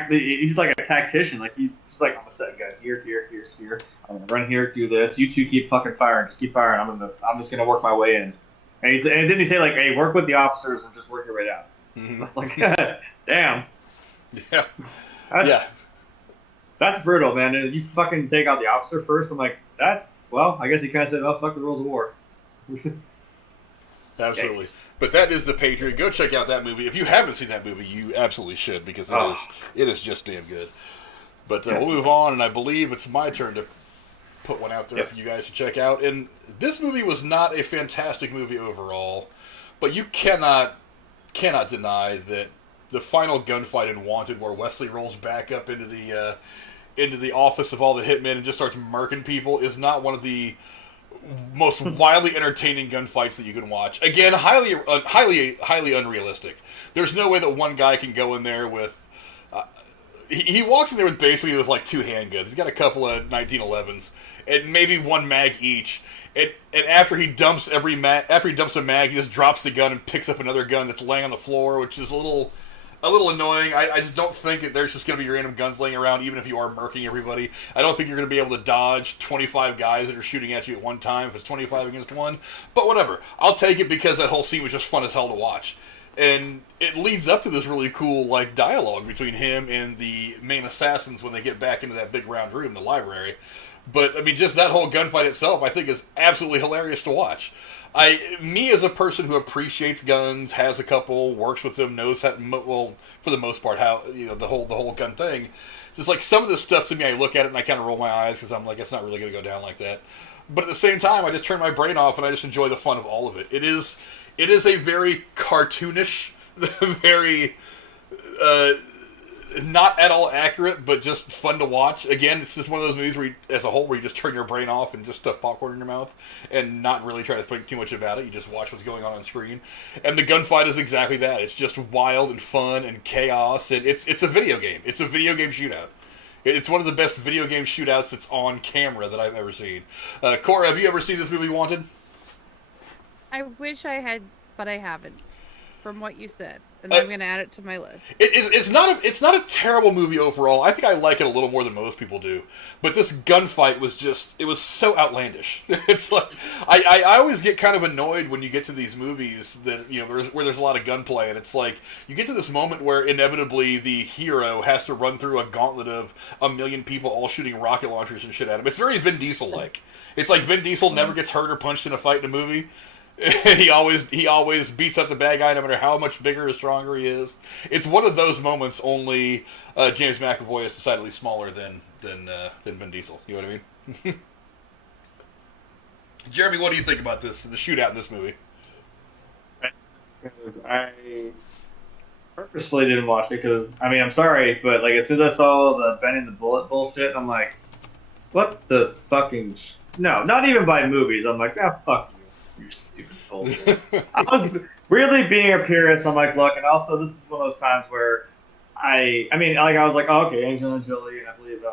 he's like a tactician. Like he's just like, I'm gonna set a gun here. I'm gonna run here, do this. You two keep fucking firing. Just keep firing. I'm just gonna work my way in. And didn't he say like, hey, work with the officers and just work your way out? Mm-hmm. I was like, damn. Yeah. That's brutal, man. And you fucking take out the officer first. I'm like, I guess he kind of said, oh, fuck the rules of war. Absolutely. But that is The Patriot. Go check out that movie. If you haven't seen that movie, you absolutely should, because it is just damn good. But we'll move on, and I believe it's my turn to put one out there for you guys to check out. And this movie was not a fantastic movie overall, but you cannot deny that the final gunfight in Wanted, where Wesley rolls back up into the office of all the hitmen and just starts murking people, is not one of the most wildly entertaining gunfights that you can watch. Again, highly unrealistic. There's no way that one guy can go in there with he walks in there with basically like 2 handguns. He's got a couple of 1911s and maybe 1 mag each. And after he dumps a mag, he just drops the gun and picks up another gun that's laying on the floor, which is a little annoying. I just don't think that there's just going to be random guns laying around, even if you are murking everybody. I don't think you're going to be able to dodge 25 guys that are shooting at you at one time if it's 25 against 1. But whatever. I'll take it because that whole scene was just fun as hell to watch. And it leads up to this really cool, like, dialogue between him and the main assassins when they get back into that big round room, the library. But, I mean, just that whole gunfight itself, I think, is absolutely hilarious to watch. Me as a person who appreciates guns, has a couple, works with them, knows how, well, for the most part, how, you know, the whole gun thing. Just, like, some of this stuff to me, I look at it and I kind of roll my eyes because I'm like, it's not really going to go down like that. But at the same time, I just turn my brain off and I just enjoy the fun of all of it. It is a very cartoonish, very not at all accurate, but just fun to watch. Again, it's just one of those movies where, as a whole, where you just turn your brain off and just stuff popcorn in your mouth and not really try to think too much about it. You just watch what's going on screen. And the gunfight is exactly that. It's just wild and fun and chaos, and it's a video game. It's a video game shootout. It's one of the best video game shootouts that's on camera that I've ever seen. Cora, have you ever seen this movie, Wanted? I wish I had, but I haven't. From what you said, and I'm going to add it to my list. It's not a terrible movie overall. I think I like it a little more than most people do. But this gunfight was so outlandish. It's like I always get kind of annoyed when you get to these movies that, you know, where there's a lot of gunplay, and it's like you get to this moment where inevitably the hero has to run through a gauntlet of 1 million people all shooting rocket launchers and shit at him. It's very Vin Diesel-like. It's like Vin Diesel never gets hurt or punched in a fight in a movie. And he always beats up the bad guy no matter how much bigger or stronger he is. It's one of those moments. Only James McAvoy is decidedly smaller than Vin Diesel. You know what I mean? Jeremy, what do you think about the shootout in this movie? I purposely didn't watch it because, I mean, I'm sorry, but like as soon as I saw the bending the bullet bullshit, I'm like, what the fucking no, not even by movies. I'm like, fuck you stupid bullshit. I was really being a purist. I'm like, look, and also this is one of those times where I was like, oh, okay, Angelina Jolie and I believe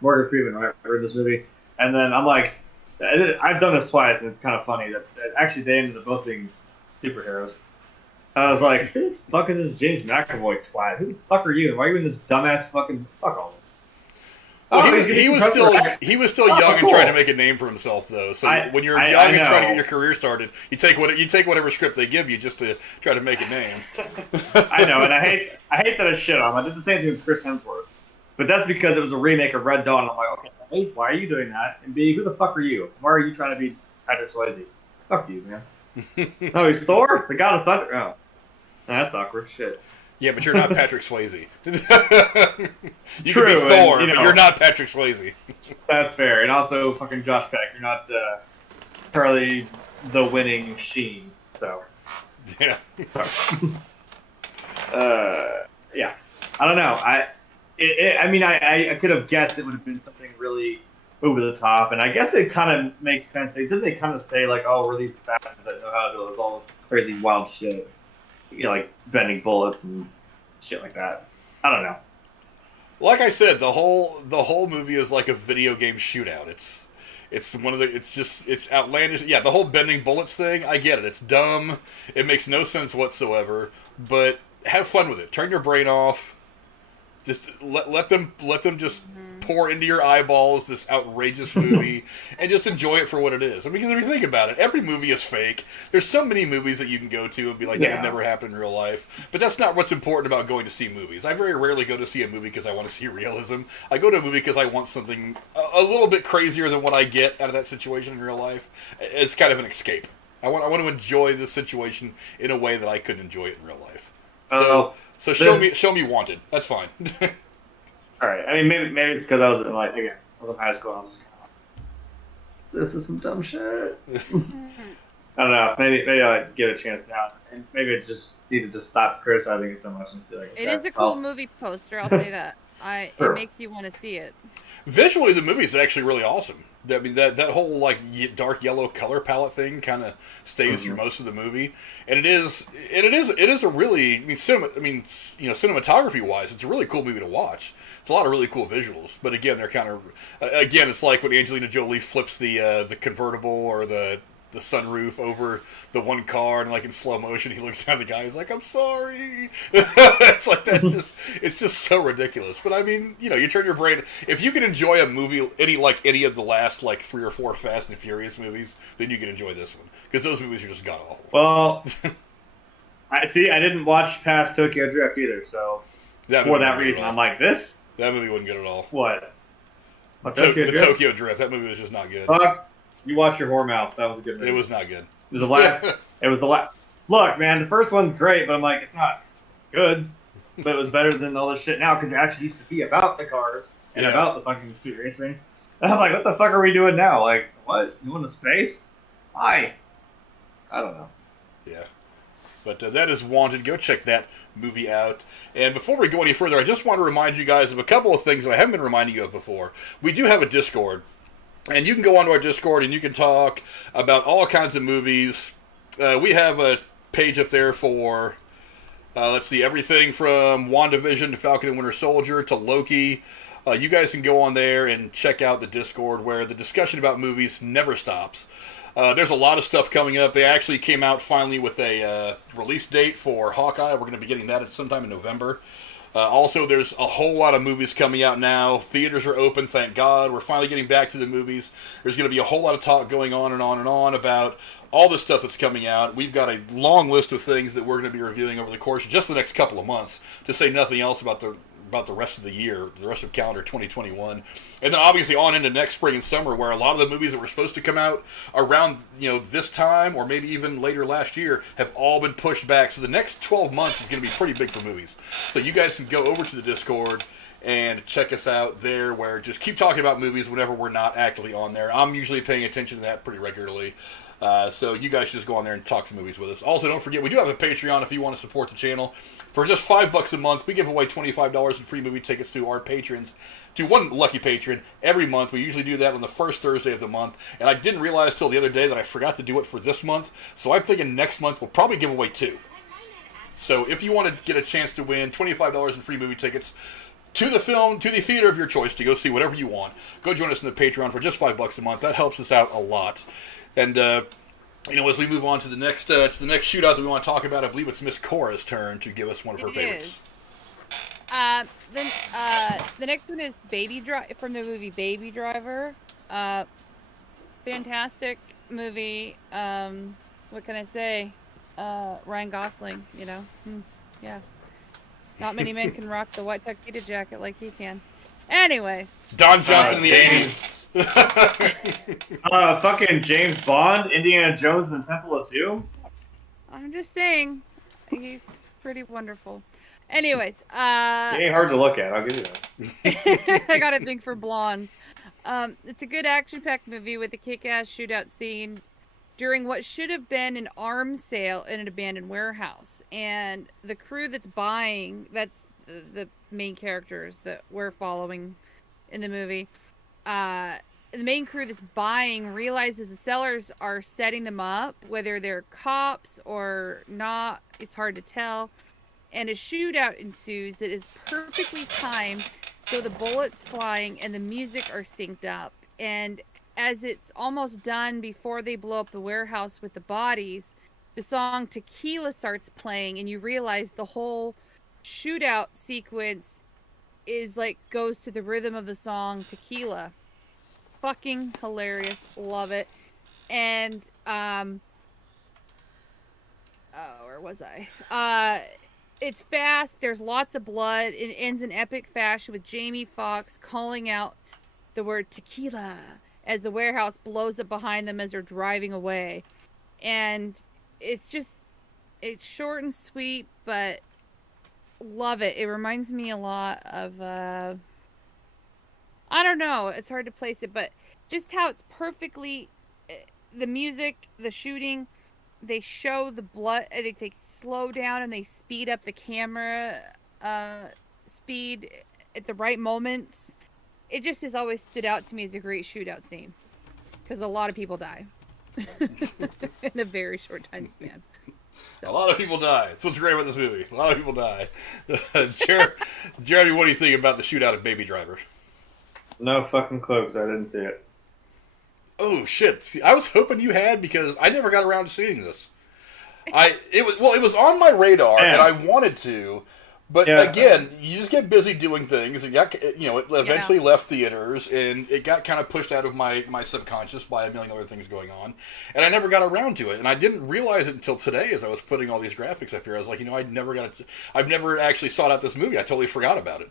Morgan Freeman, right, for this movie, and then I'm like, I've done this twice, and it's kind of funny that actually they ended up both being superheroes. I was like, who the fuck is this James McAvoy twat? Who the fuck are you? And why are you in this dumbass fucking fuck all this? Well, he was still young and trying to make a name for himself, though. So when you're young and trying to get your career started, you take whatever script they give you just to try to make a name. I know, and I hate that I shit on him. I did the same thing with Chris Hemsworth, but that's because it was a remake of Red Dawn. And I'm like, okay, A, why are you doing that? And B, who the fuck are you? Why are you trying to be Patrick Swayze? Fuck you, man. Oh, he's Thor, the God of Thunder. Oh, that's awkward. Shit. Yeah, but you're not Patrick Swayze. You can be Thor, but you're not Patrick Swayze. That's fair. And also, fucking Josh Peck. You're not Charlie the winning Sheen. So. Yeah. Yeah. I don't know. I could have guessed it would have been something really over the top, and I guess it kind of makes sense. Didn't they kind of say, like, oh, we're these bastards that know how to do all this crazy, wild shit? You know, like bending bullets and shit like that. I don't know. Like I said, the whole movie is like a video game shootout. It's outlandish. Yeah, the whole bending bullets thing, I get it. It's dumb. It makes no sense whatsoever. But have fun with it. Turn your brain off. Just let them just pour into your eyeballs this outrageous movie and just enjoy it for what it is. I mean, because if you think about it, every movie is fake. There's so many movies that you can go to and be like, that would never happen in real life. But that's not what's important about going to see movies. I very rarely go to see a movie because I want to see realism. I go to a movie because I want something a little bit crazier than what I get out of that situation in real life. It's kind of an escape. I want to enjoy this situation in a way that I couldn't enjoy it in real life. So show me Wanted. That's fine. All right. I mean, maybe it's because I was in high school. And I was just this is some dumb shit. I don't know. Maybe I'll give it a chance now, and maybe I just need to just stop criticizing it so much and feel like it is a cool movie poster. I'll say that. It makes you want to see it. Visually, the movie is actually really awesome. I mean, that whole like dark yellow color palette thing kind of stays through most of the movie, and it is a really, cinematography wise, it's a really cool movie to watch. It's a lot of really cool visuals, but again, they're kind of it's like when Angelina Jolie flips the convertible or the sunroof over the one car, and like in slow motion he looks down at the guy, he's like, I'm sorry. It's like it's just so ridiculous. But I mean, you turn your brain, if you can enjoy a movie any of the last like 3 or 4 Fast and Furious movies, then you can enjoy this one, because those movies are just god awful. Well, I didn't watch past Tokyo Drift either, so for that reason I'm like, that movie wasn't good at all. What? Tokyo Drift, that movie was just not good. You watch your whore mouth. That was a good movie. It was not good. It was the last. Look, man, the first one's great, but I'm like, it's not good. But it was better than all this shit now, because it actually used to be about the cars and about the fucking speed racing. And I'm like, what the fuck are we doing now? Like, what? You want to space? Why? I don't know. Yeah. But that is Wanted. Go check that movie out. And before we go any further, I just want to remind you guys of a couple of things that I haven't been reminding you of before. We do have a Discord. And you can go onto our Discord and you can talk about all kinds of movies. We have a page up there for, everything from WandaVision to Falcon and Winter Soldier to Loki. You guys can go on there and check out the Discord, where the discussion about movies never stops. There's a lot of stuff coming up. They actually came out finally with a release date for Hawkeye. We're going to be getting that at sometime in November. Also, there's a whole lot of movies coming out now. Theaters are open, thank God. We're finally getting back to the movies. There's going to be a whole lot of talk going on and on and on about all the stuff that's coming out. We've got a long list of things that we're going to be reviewing over the course of just the next couple of months, to say nothing else about the rest of the year, the rest of calendar 2021. And then obviously on into next spring and summer, where a lot of the movies that were supposed to come out around this time, or maybe even later last year, have all been pushed back. So the next 12 months is going to be pretty big for movies. So you guys can go over to the Discord and check us out there, where just keep talking about movies whenever we're not actively on there. I'm usually paying attention to that pretty regularly. So you guys just go on there and talk some movies with us. Also, don't forget, we do have a Patreon if you want to support the channel. For just $5 a month, we give away $25 in free movie tickets to our patrons, to one lucky patron every month. We usually do that on the first Thursday of the month. And I didn't realize till the other day that I forgot to do it for this month. So I'm thinking next month we'll probably give away 2. So if you want to get a chance to win $25 in free movie tickets to the theater of your choice, to go see whatever you want, go join us in the Patreon for just $5 a month. That helps us out a lot. And as we move on to the next shootout that we want to talk about, I believe it's Miss Cora's turn to give us one of her favorites. Then the next one is from the movie Baby Driver. Fantastic movie. What can I say? Ryan Gosling, yeah. Not many men can rock the white tuxedo jacket like he can. Anyways. Don Johnson in the 80s. Fucking James Bond, Indiana Jones and the Temple of Doom. I'm just saying, he's pretty wonderful. Anyways, it ain't hard to look at, I'll give you that. I gotta think for blondes. It's a good action-packed movie with a kick-ass shootout scene during what should have been an arms sale in an abandoned warehouse. And the crew that's that's the main characters that we're following in the movie. The main crew that's buying realizes the sellers are setting them up, whether they're cops or not, it's hard to tell. And a shootout ensues that is perfectly timed, so the bullets flying and the music are synced up. And as it's almost done before they blow up the warehouse with the bodies, the song Tequila starts playing, and you realize the whole shootout sequence goes to the rhythm of the song Tequila. Fucking hilarious. Love it. And where was I? It's fast, there's lots of blood. It ends in epic fashion with Jamie Foxx calling out the word tequila as the warehouse blows up behind them as they're driving away. And it's short and sweet, but love it. It reminds me a lot of I don't know, it's hard to place it, but just how it's perfectly, the music, the shooting, they show the blood, I think they slow down and they speed up the camera speed at the right moments. It just has always stood out to me as a great shootout scene. Because a lot of people die. In a very short time span. So. A lot of people die. That's what's great about this movie. A lot of people die. Jeremy, what do you think about the shootout of Baby Driver? No fucking clue, because I didn't see it. Oh, shit. See, I was hoping you had, because I never got around to seeing this. It was on my radar, and I wanted to, but again, you just get busy doing things, and it eventually left theaters, and it got kind of pushed out of my subconscious by a million other things going on, and I never got around to it, and I didn't realize it until today as I was putting all these graphics up here. I was like, I've never actually sought out this movie. I totally forgot about it,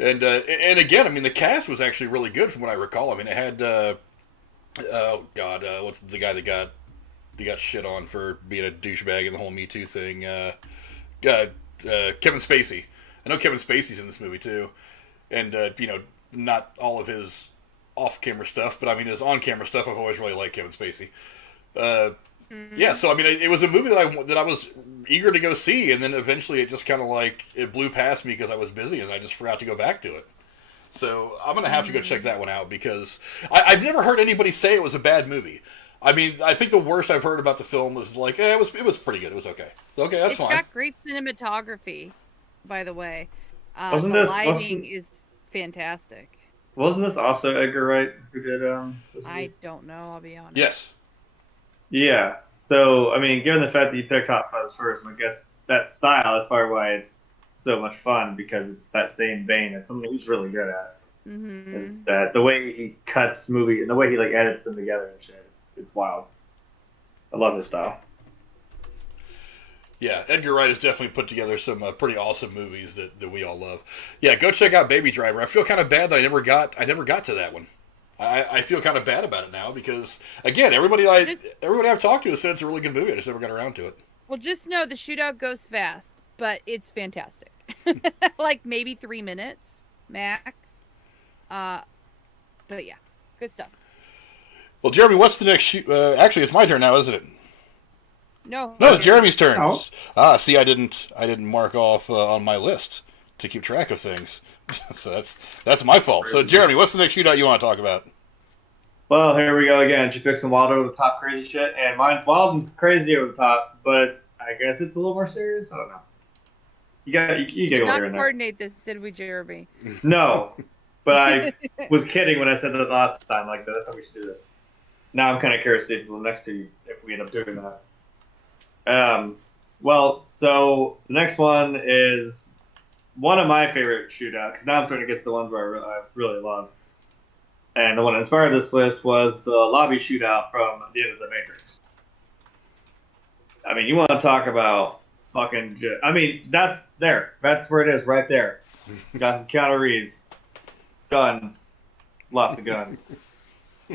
and again, I mean, the cast was actually really good from what I recall. I mean, it had, what's the guy that got shit on for being a douchebag and the whole Me Too thing. Kevin Spacey. I know Kevin Spacey's in this movie too, and not all of his off-camera stuff, but I mean his on-camera stuff. I've always really liked Kevin Spacey. Yeah, so I mean it was a movie that I was eager to go see, and then eventually it just kind of like it blew past me because I was busy and I just forgot to go back to it. So I'm gonna have to go check that one out because I've never heard anybody say it was a bad movie. I mean, I think the worst I've heard about the film was like, it was pretty good. It was okay. Okay, that's fine. It's got great cinematography, by the way. The lighting is fantastic. Wasn't this also Edgar Wright who did I don't know, I'll be honest. Yes. Yeah. So, I mean, given the fact that you picked Hot Fuzz first, I guess that style is part why it's so much fun, because it's that same vein. It's something he's really good at. Mm-hmm. Is that the way he cuts movie and the way he like edits them together and shit. It's wild. I love his style. Yeah, Edgar Wright has definitely put together some pretty awesome movies that we all love. Yeah, go check out Baby Driver. I feel kind of bad that I never got to that one. I feel kind of bad about it now because again, everybody I've talked to has said it's a really good movie. I just never got around to it. Well, just know the shootout goes fast, but it's fantastic. Like maybe 3 minutes max. But yeah, good stuff. Well, Jeremy, what's the next shoot? Actually, it's my turn now, isn't it? No, it's Jeremy's turn. Oh. See, I didn't mark off on my list to keep track of things, so that's my fault. So, Jeremy, what's the next shootout you want to talk about? Well, here we go again. She picked some wild over the top crazy shit, and mine's wild and crazy over the top, but I guess it's a little more serious. I don't know. You get a little not in there. Coordinate this, did we, Jeremy? No, but I was kidding when I said that last time. Like, that's how we should do this. Now I'm kind of curious to see if the next two, if we end up doing that. Well, so the next one is one of my favorite shootouts, because now I'm starting to get to the ones where I really love. And the one that inspired this list was the Lobby Shootout from the end of The Matrix. I mean, you want to talk about fucking... I mean, that's there. That's where it is, right there. Got some Keanu Reeves. Guns. Lots of guns.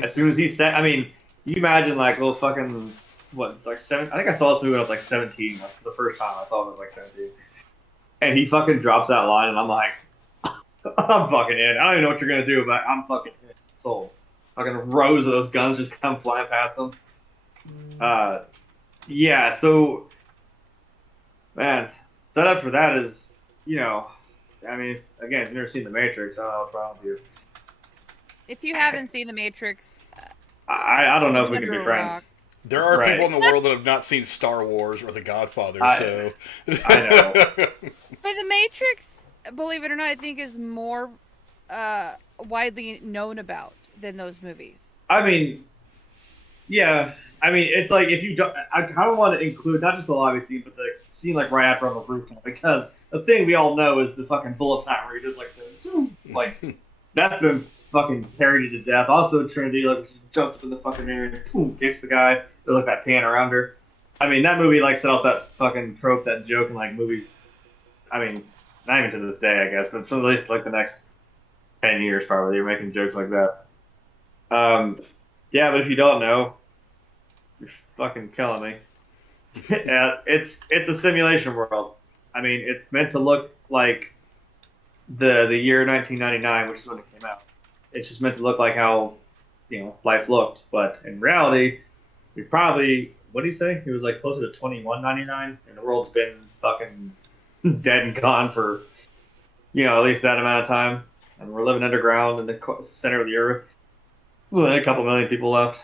As soon as he said, I mean, you imagine like little fucking, it's like 7, I think I saw this movie when I was like 17, like the first time I saw it when I was like 17. And he fucking drops that line and I'm like, I'm fucking in. I don't even know what you're going to do, but I'm fucking in. Sold. Fucking rows of those guns just come flying past them. Yeah, so, man, setup for that is, I mean, again, if you've never seen The Matrix, I don't know what's wrong with you. If you haven't seen The Matrix, I don't know if we can be friends. There are people in the world that have not seen Star Wars or The Godfather, so... I know. But The Matrix, believe it or not, I think is more widely known about than those movies. I mean, yeah. I mean, it's like if you don't... I kind of want to include not just the lobby scene, but the scene like right after on the rooftop, because the thing we all know is the fucking bullet time where he just like that's been fucking parodied to death. Also, Trinity like jumps up in the fucking air and boom, kicks the guy. They like that pan around her. I mean, that movie like set off that fucking trope, that joke in like movies. I mean, not even to this day, I guess, but for at least like the next 10 years probably, they're making jokes like that. Yeah, but if you don't know, you're fucking killing me. Yeah, it's a simulation world. I mean, it's meant to look like the year 1999, which is when it came out. It's just meant to look like how, life looked. But in reality, we probably, what did he say? He was like closer to 2199, and the world's been fucking dead and gone for at least that amount of time. And we're living underground in the center of the earth. There's only a couple million people left.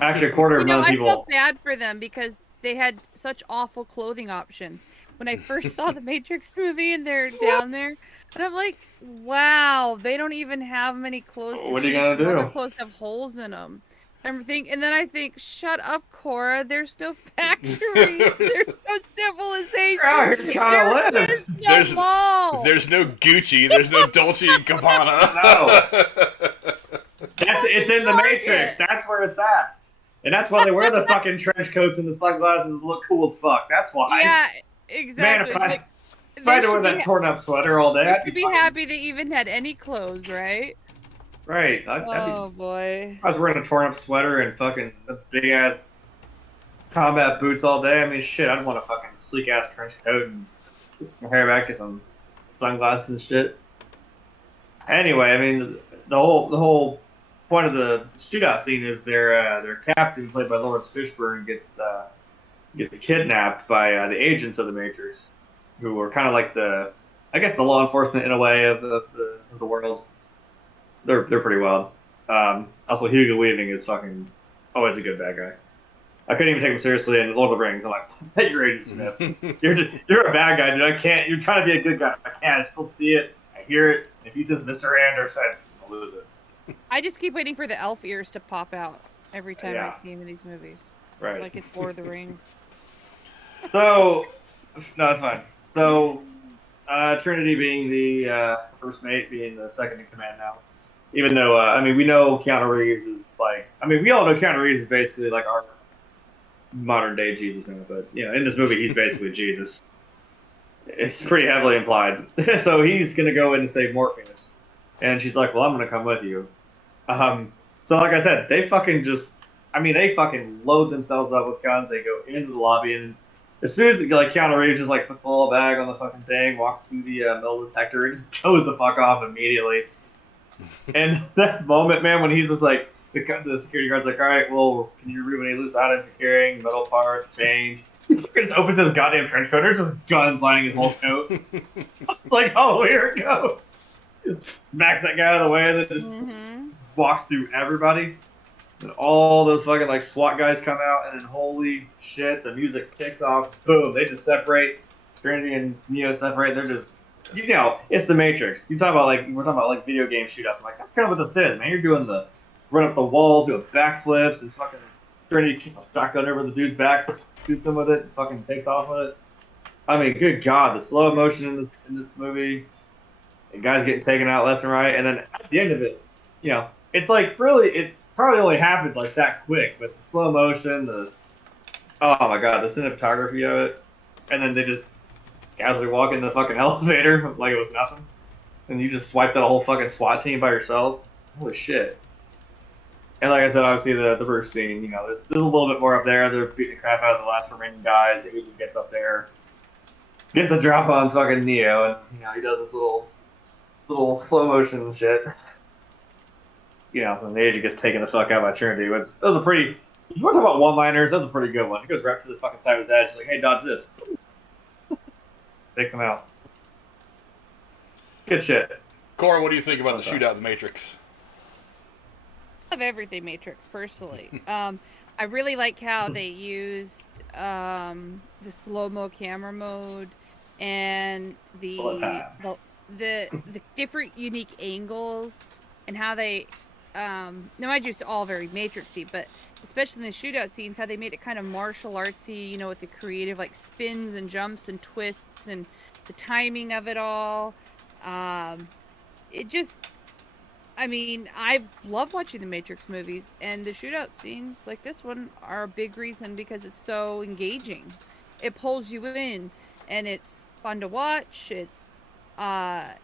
Actually, a quarter of a million people. I felt bad for them because they had such awful clothing options. When I first saw the Matrix movie and they're down there, and I'm like, wow, they don't even have many clothes to What are you choose gonna from. do? Other clothes have holes in them. And then I think, shut up, Cora. There's no factories. There's no civilization. You're trying to live. There's no mall. There's no Gucci. There's no Dolce & Gabbana. No. It's in the Matrix. That's where it's at. And that's why they wear the fucking trench coats and the sunglasses and look cool as fuck. That's why. Yeah, exactly. Man, if I had to wear that torn up sweater all day, I should be happy they even had any clothes, right? Right. Boy. I was wearing a torn up sweater and fucking big ass combat boots all day. I mean, shit, I'd want a fucking sleek ass trench coat and my hair back and some sunglasses and shit. Anyway, I mean, the whole point of the shootout scene is their captain, played by Lawrence Fishburne, gets kidnapped by the agents of the Matrix, who are kind of like the law enforcement in a way of the world. They're pretty wild. Also, Hugo Weaving is fucking always a good bad guy. I couldn't even take him seriously in Lord of the Rings. I'm like, you're Agent Smith. You're a bad guy, dude. I can't. You're trying to be a good guy. I can't. I still see it. I hear it. If he says Mr. Anderson, I'll lose it. I just keep waiting for the elf ears to pop out every time Yeah. I see him in these movies. Right. Like it's Lord of the Rings. So, no, it's fine. So, Trinity being the first mate, being the second in command now. Even though, I mean, we know Keanu Reeves is like, I mean, we all know Keanu Reeves is basically like our modern day Jesus now, but, in this movie, he's basically Jesus. It's pretty heavily implied. So he's going to go in and save Morpheus. And she's like, well, I'm going to come with you. So like I said, they fucking load themselves up with guns. They go into the lobby, and as soon as Keanu Reeves just puts the little bag on the fucking thing, walks through the metal detector, and just goes the fuck off immediately. And that moment, man, when he's just like, the security guard's like, all right, well, can you read any loose items you're carrying, metal parts, change? He just opens his goddamn trench coat. There's just guns lining his whole coat. Like, oh, here it goes. Just smacks that guy out of the way, and then just walks through everybody. And all those fucking SWAT guys come out, and then holy shit, the music kicks off. Boom, they just separate. Trinity and Neo separate. They're just, it's the Matrix. We're talking about video game shootouts. I'm like, that's kind of what this is, man. You're doing the run up the walls, doing backflips, and fucking Trinity kicks a shotgun over the dude's back, shoots him with it, and fucking takes off with it. I mean, good God, the slow motion in this movie. The guys getting taken out left and right, and then at the end of it, it's like really, it probably only happened like that quick, but the slow motion, oh my God, the cinematography of it, and then they just casually walk in the fucking elevator like it was nothing, and you just swiped out a whole fucking SWAT team by yourselves. Holy shit. And like I said, obviously the first scene, there's a little bit more up there. They're beating the crap out of the last remaining guys. Agent gets up there, gets the drop on fucking Neo, and he does this little slow motion shit. And the agent gets taken the fuck out by Trinity. But that was a pretty. If you want to talk about one-liners, that was a pretty good one. It goes right to the fucking side of his head. She's like, "Hey, dodge this." Takes him out. Good shit. Cora, what do you think about the shootout in the Matrix? I love everything Matrix, personally. I really like how they used the slow-mo camera mode and the different unique angles and how they now mind you, it's all very Matrixy, but especially in the shootout scenes, how they made it kind of martial artsy, with the creative spins and jumps and twists and the timing of it all. It just, I love watching the Matrix movies, and the shootout scenes like this one are a big reason because it's so engaging. It pulls you in, and it's fun to watch. It's, I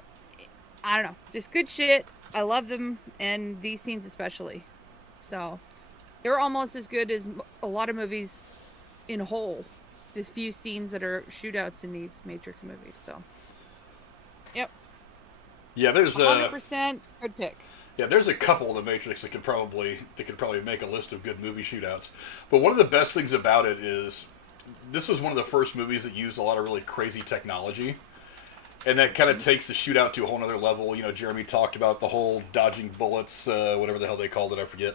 don't know, just good shit. I love them, and these scenes especially. So, they're almost as good as a lot of movies in whole. There's few scenes that are shootouts in these Matrix movies, so. Yep. Yeah, there's 100% good pick. Yeah, there's a couple of the Matrix that could probably make a list of good movie shootouts. But one of the best things about it is this was one of the first movies that used a lot of really crazy technology. And that kind of takes the shootout to a whole other level. You know, Jeremy talked about the whole dodging bullets, whatever the hell they called it, I forget.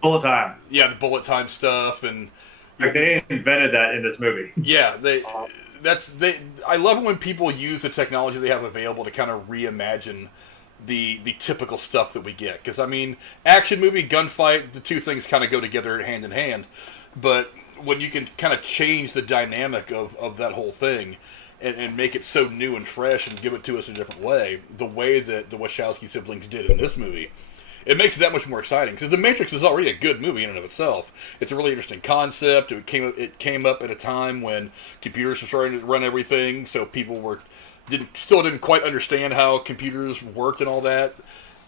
Bullet time. Yeah, the bullet time stuff, and like they invented that in this movie. Yeah, I love it when people use the technology they have available to kind of reimagine the typical stuff that we get. Because I mean, action movie, gunfight, the two things kind of go together hand in hand. But when you can kind of change the dynamic of that whole thing. And make it so new and fresh and give it to us in a different way, the way that the Wachowski siblings did in this movie, it makes it that much more exciting. Because The Matrix is already a good movie in and of itself. It's a really interesting concept. It came up at a time when computers were starting to run everything, so people still didn't quite understand how computers worked and all that.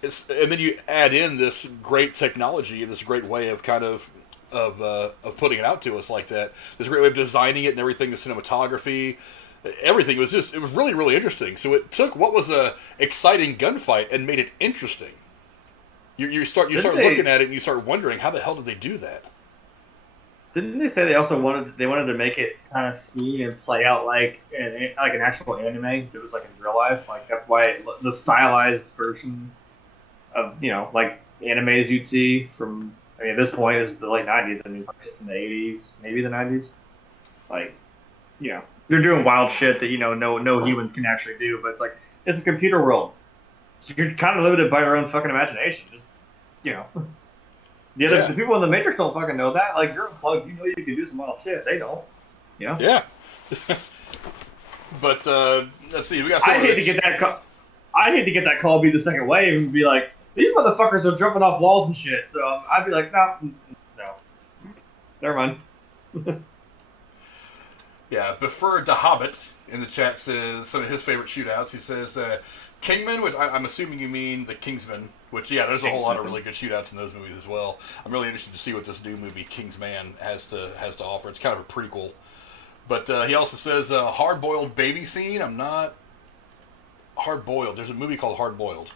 And then you add in this great technology and this great way of kind of putting it out to us like that. This great way of designing it and everything, the cinematography. Everything was really, really interesting. So it took what was a exciting gunfight and made it interesting. You start looking at it and you start wondering, how the hell did they do that? Didn't they say they also wanted to make it kind of see and play out like an actual anime? It was like in real life. Like that's why the stylized version of like animes you'd see from. I mean, at this point is the late '90s. I mean, in the '80s, maybe the '90s. Like, they're doing wild shit that no humans can actually do, but it's like it's a computer world. You're kind of limited by your own fucking imagination. Just the people in the Matrix don't fucking know that. Like you're unplugged, you can do some wild shit. They don't. Yeah. But let's see. We got. I hate to get that call. I hate to get that call. Be the second wave and be like, these motherfuckers are jumping off walls and shit. So I'd be like, no, never mind. Yeah, Preferred the Hobbit in the chat says some of his favorite shootouts. He says Kingman, which I'm assuming you mean the Kingsman, which, there's a whole lot of really good shootouts in those movies as well. I'm really interested to see what this new movie, Kingsman, has to offer. It's kind of a prequel. But he also says hard-boiled baby scene. I'm not hard-boiled. There's a movie called Hard-Boiled.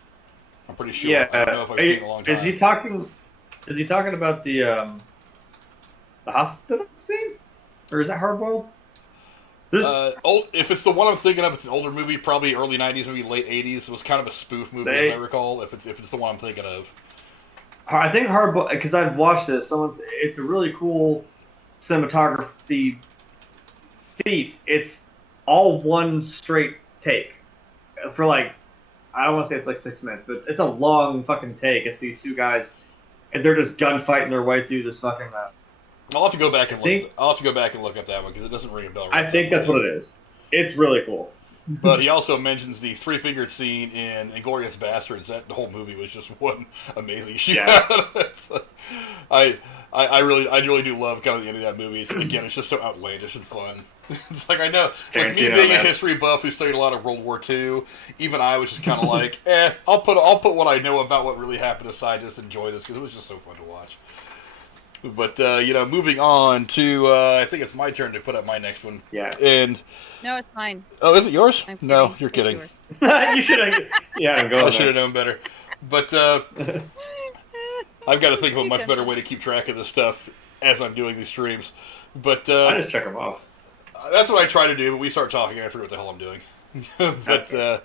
I'm pretty sure. Yeah, I don't know if I've seen it in a long time. Is he talking about the hospital scene? Or is that hard-boiled? If it's the one I'm thinking of, it's an older movie, probably early '90s, maybe late '80s. It was kind of a spoof movie, as I recall. If it's the one I'm thinking of, I think hard because I've watched this. It's a really cool cinematography feat. It's all one straight take for like I don't want to say it's like 6 minutes, but it's a long fucking take. It's these two guys, and they're just gunfighting their way through this fucking. I'll have to go back and look. I'll have to go back and look up that one because it doesn't ring a bell. I think that's what it is. It's really cool. But he also mentions the three-fingered scene in *Inglourious Bastards*. That the whole movie was just one amazing shit. Yeah. I really do love kind of the end of that movie. It's just so outlandish and fun. It's like I know, like me being a history buff who studied a lot of World War II, even I was just kind of like, I'll put what I know about what really happened aside, just enjoy this because it was just so fun to watch. But, moving on to, I think it's my turn to put up my next one. Yeah. No, it's mine. Oh, is it yours? No, you're kidding. You should have. Yeah, I'm going. I should have known better. But, I've got to think of a much better way to keep track of this stuff as I'm doing these streams. But, I just check them off. That's what I try to do, but we start talking and I forget what the hell I'm doing. But,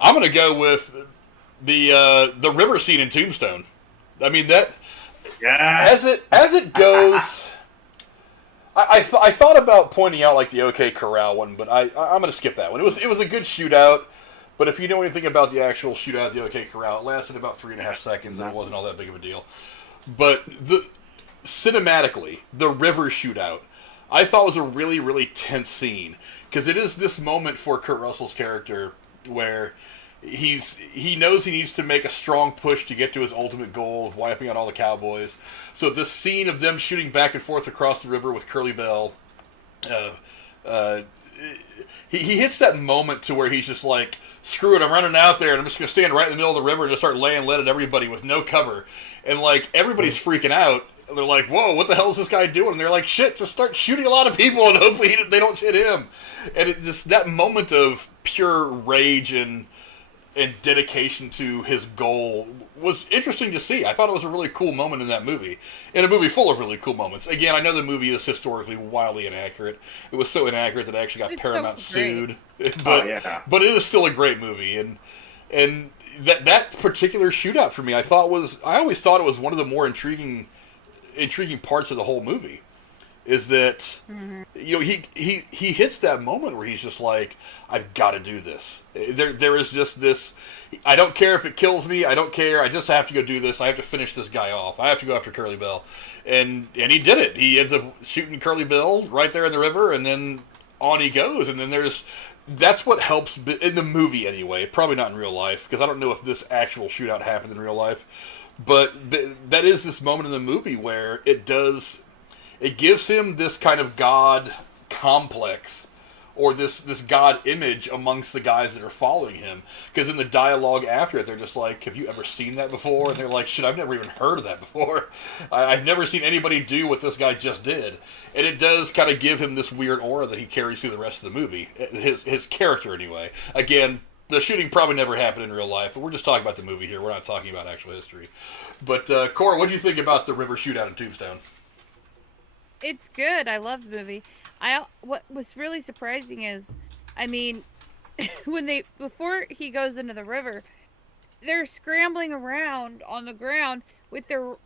I'm going to go with the river scene in Tombstone. I mean, that... Yeah. As it goes, I thought about pointing out like the OK Corral one, but I'm going to skip that one. It was a good shootout, but if you know anything about the actual shootout at the OK Corral, it lasted about 3.5 seconds, and it wasn't all that big of a deal. But cinematically, the River Shootout, I thought was a really, really tense scene because it is this moment for Kurt Russell's character where. He knows he needs to make a strong push to get to his ultimate goal of wiping out all the cowboys. So this scene of them shooting back and forth across the river with Curly Bell, he hits that moment to where he's just like, screw it, I'm running out there and I'm just going to stand right in the middle of the river and just start laying lead at everybody with no cover. And like everybody's freaking out. They're like, whoa, what the hell is this guy doing? And they're like, shit, just start shooting a lot of people and hopefully they don't hit him. And it just that moment of pure rage and and dedication to his goal was interesting to see. I thought it was a really cool moment in that movie. In a movie full of really cool moments. Again, I know the movie is historically wildly inaccurate. It was so inaccurate that I actually got Paramount sued. But it is still a great movie. And that particular shootout for me, I always thought it was one of the more intriguing parts of the whole movie. Is that he hits that moment where he's just like, I've got to do this. There is just this. I don't care if it kills me. I don't care. I just have to go do this. I have to finish this guy off. I have to go after Curly Bill, and he did it. He ends up shooting Curly Bill right there in the river, and then on he goes. And then that's what helps in the movie anyway. Probably not in real life, because I don't know if this actual shootout happened in real life. But that is this moment in the movie where it gives him this kind of God complex, or this God image amongst the guys that are following him. Because in the dialogue after it, they're just like, have you ever seen that before? And they're like, shit, I've never even heard of that before. I've never seen anybody do what this guy just did. And it does kind of give him this weird aura that he carries through the rest of the movie. His character, anyway. Again, the shooting probably never happened in real life, but we're just talking about the movie here. We're not talking about actual history. But, Cora, what do you think about the River Shootout in Tombstone? It's good. I love the movie. What was really surprising is, I mean, before he goes into the river, they're scrambling around on the ground with their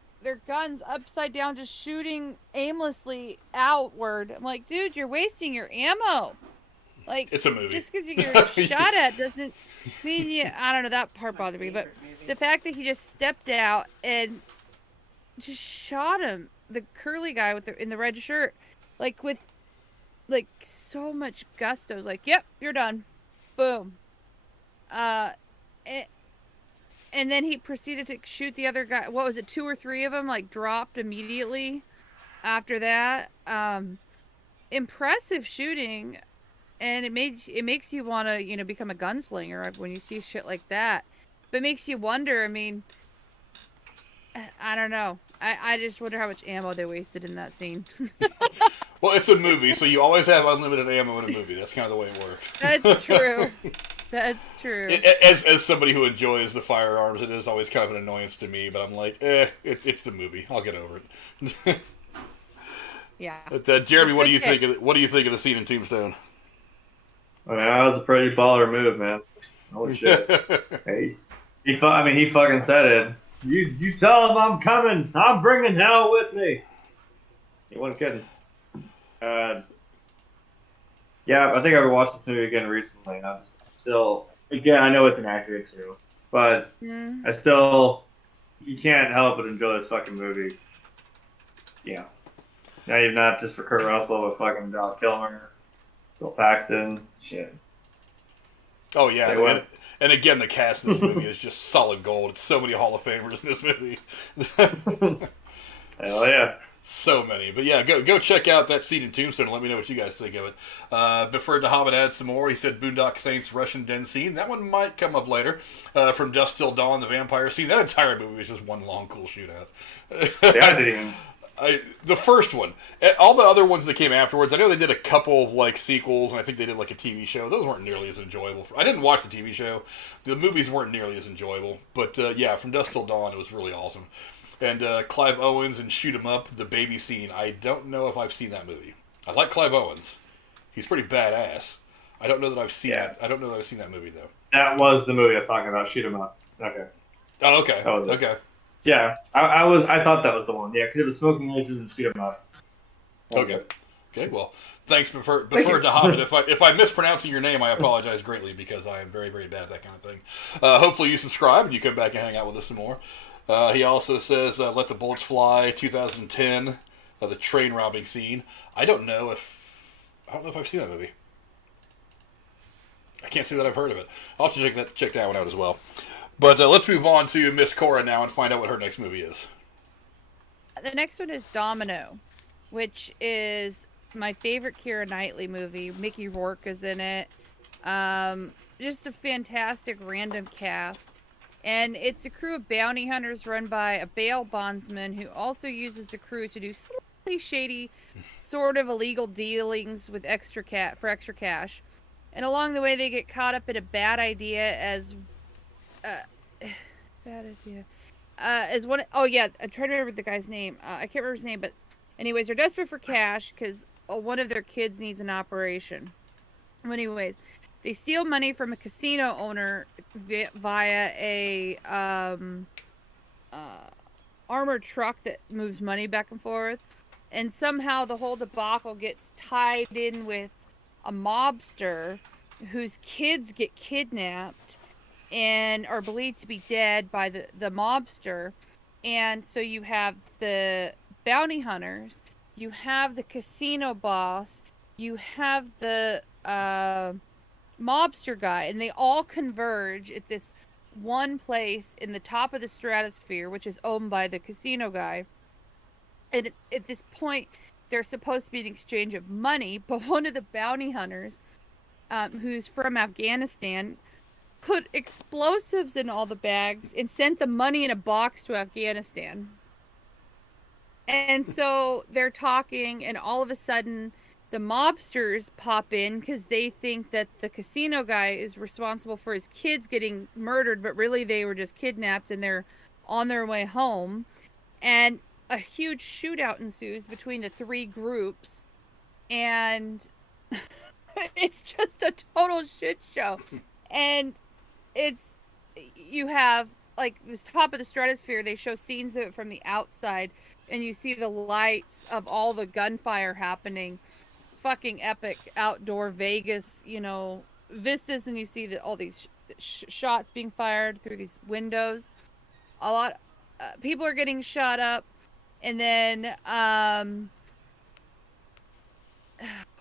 guns upside down, just shooting aimlessly outward. I'm like, dude, you're wasting your ammo. Like, it's a movie. Just because you're shot at doesn't mean you. I don't know, that part bothered me, but the fact that he just stepped out and just shot him. The curly guy in the red shirt, with so much gusto, was like, yep, you're done, boom. And then he proceeded to shoot the other guy. What was it, 2 or 3 of them dropped immediately after that. Impressive shooting, and it makes you want to become a gunslinger when you see shit like that. But it makes you wonder. I mean, I don't know. I just wonder how much ammo they wasted in that scene. Well, it's a movie, so you always have unlimited ammo in a movie. That's kind of the way it works. That's true. That's true. As somebody who enjoys the firearms, it is always kind of an annoyance to me, but I'm like, it's the movie. I'll get over it. Yeah. But, Jeremy, what do you think of the scene in Tombstone? I mean, that was a pretty baller move, man. Holy shit. Hey, he fucking said it. You tell him I'm coming. I'm bringing hell with me. He wasn't kidding. Yeah, I think I watched this movie again recently, and I'm still, again, I know it's inaccurate too, but I still, you can't help but enjoy this fucking movie. Yeah. Now you're not just for Kurt Russell, but fucking Val Kilmer, Bill Paxton, shit. Oh yeah, and again, the cast in this movie is just solid gold. It's so many Hall of Famers in this movie. Hell yeah. So many. But yeah, go check out that scene in Tombstone and let me know what you guys think of it. Before Dahabit adds some more, he said Boondock Saints Russian den scene. That one might come up later. From Dusk Till Dawn, the vampire scene. That entire movie was just one long cool shootout. The first one. All the other ones that came afterwards, I know they did a couple of sequels, and I think they did a TV show. Those weren't nearly as enjoyable. I didn't watch the TV show. The movies weren't nearly as enjoyable. But yeah, From Dusk Till Dawn, it was really awesome. And Clive Owens and Shoot 'Em Up, the baby scene. I don't know if I've seen that movie. I like Clive Owens. He's pretty badass. I don't know that I've seen that. I don't know that I've seen that movie though. That was the movie I was talking about. Shoot 'Em Up. Okay. Oh, okay. That was it. Okay. Yeah, I thought that was the one. Yeah, because it was Smoking Aces and Shoot 'Em Up. Okay. Okay. Well, thanks, Prefer Dahabit. If I'm mispronouncing your name, I apologize greatly because I am very, very bad at that kind of thing. Hopefully you subscribe and you come back and hang out with us some more. He also says, Let the Bullets Fly, 2010, the train robbing scene. I don't know if I've seen that movie. I can't say that I've heard of it. I'll have to check that one out as well. But let's move on to Miss Cora now and find out what her next movie is. The next one is Domino, which is my favorite Keira Knightley movie. Mickey Rourke is in it. Just a fantastic random cast. And it's a crew of bounty hunters run by a bail bondsman who also uses the crew to do slightly shady, sort of illegal dealings with extra cash. And along the way, they get caught up in a bad idea as bad idea. Is one. Oh yeah, I'm trying to remember the guy's name. I can't remember his name, but anyways, they're desperate for cash because one of their kids needs an operation. Anyways, they steal money from a casino owner via a armored truck that moves money back and forth, and somehow the whole debacle gets tied in with a mobster whose kids get kidnapped and are believed to be dead by the mobster. And so you have the bounty hunters, you have the casino boss, you have the mobster guy, and they all converge at this one place in the top of the stratosphere, which is owned by the casino guy. And at this point, there's supposed to be an exchange of money, but one of the bounty hunters, who's from Afghanistan, put explosives in all the bags and sent the money in a box to Afghanistan. And so they're talking, and all of a sudden, the mobsters pop in because they think that the casino guy is responsible for his kids getting murdered, but really they were just kidnapped and they're on their way home. And a huge shootout ensues between the three groups, and it's just a total shit show. And you have, like, this top of the stratosphere, they show scenes of it from the outside, and you see the lights of all the gunfire happening. Fucking epic outdoor Vegas, vistas, and you see all these shots being fired through these windows. A lot people are getting shot up, and then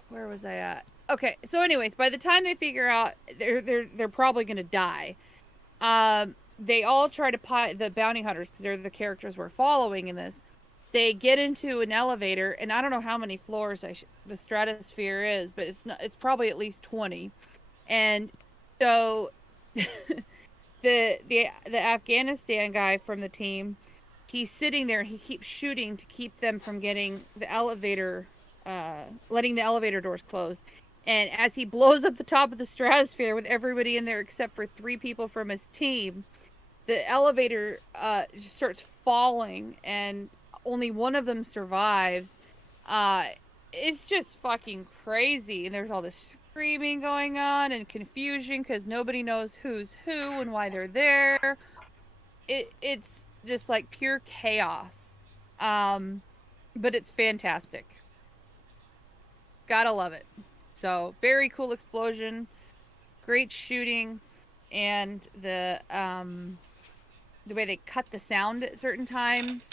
where was I at? Okay, so anyways, by the time they figure out they're probably gonna die, they all try to the bounty hunters, because they're the characters we're following in this. They get into an elevator, and I don't know how many floors the stratosphere is, but it's probably at least 20. And so the Afghanistan guy from the team, he's sitting there, he keeps shooting to keep them from getting the elevator, letting the elevator doors close. And as he blows up the top of the stratosphere with everybody in there except for 3 people from his team, the elevator just starts falling, and only one of them survives. It's just fucking crazy, and there's all this screaming going on and confusion because nobody knows who's who and why they're there. It's just like pure chaos, but it's fantastic. Gotta love it. So very cool explosion, great shooting, and the way they cut the sound at certain times.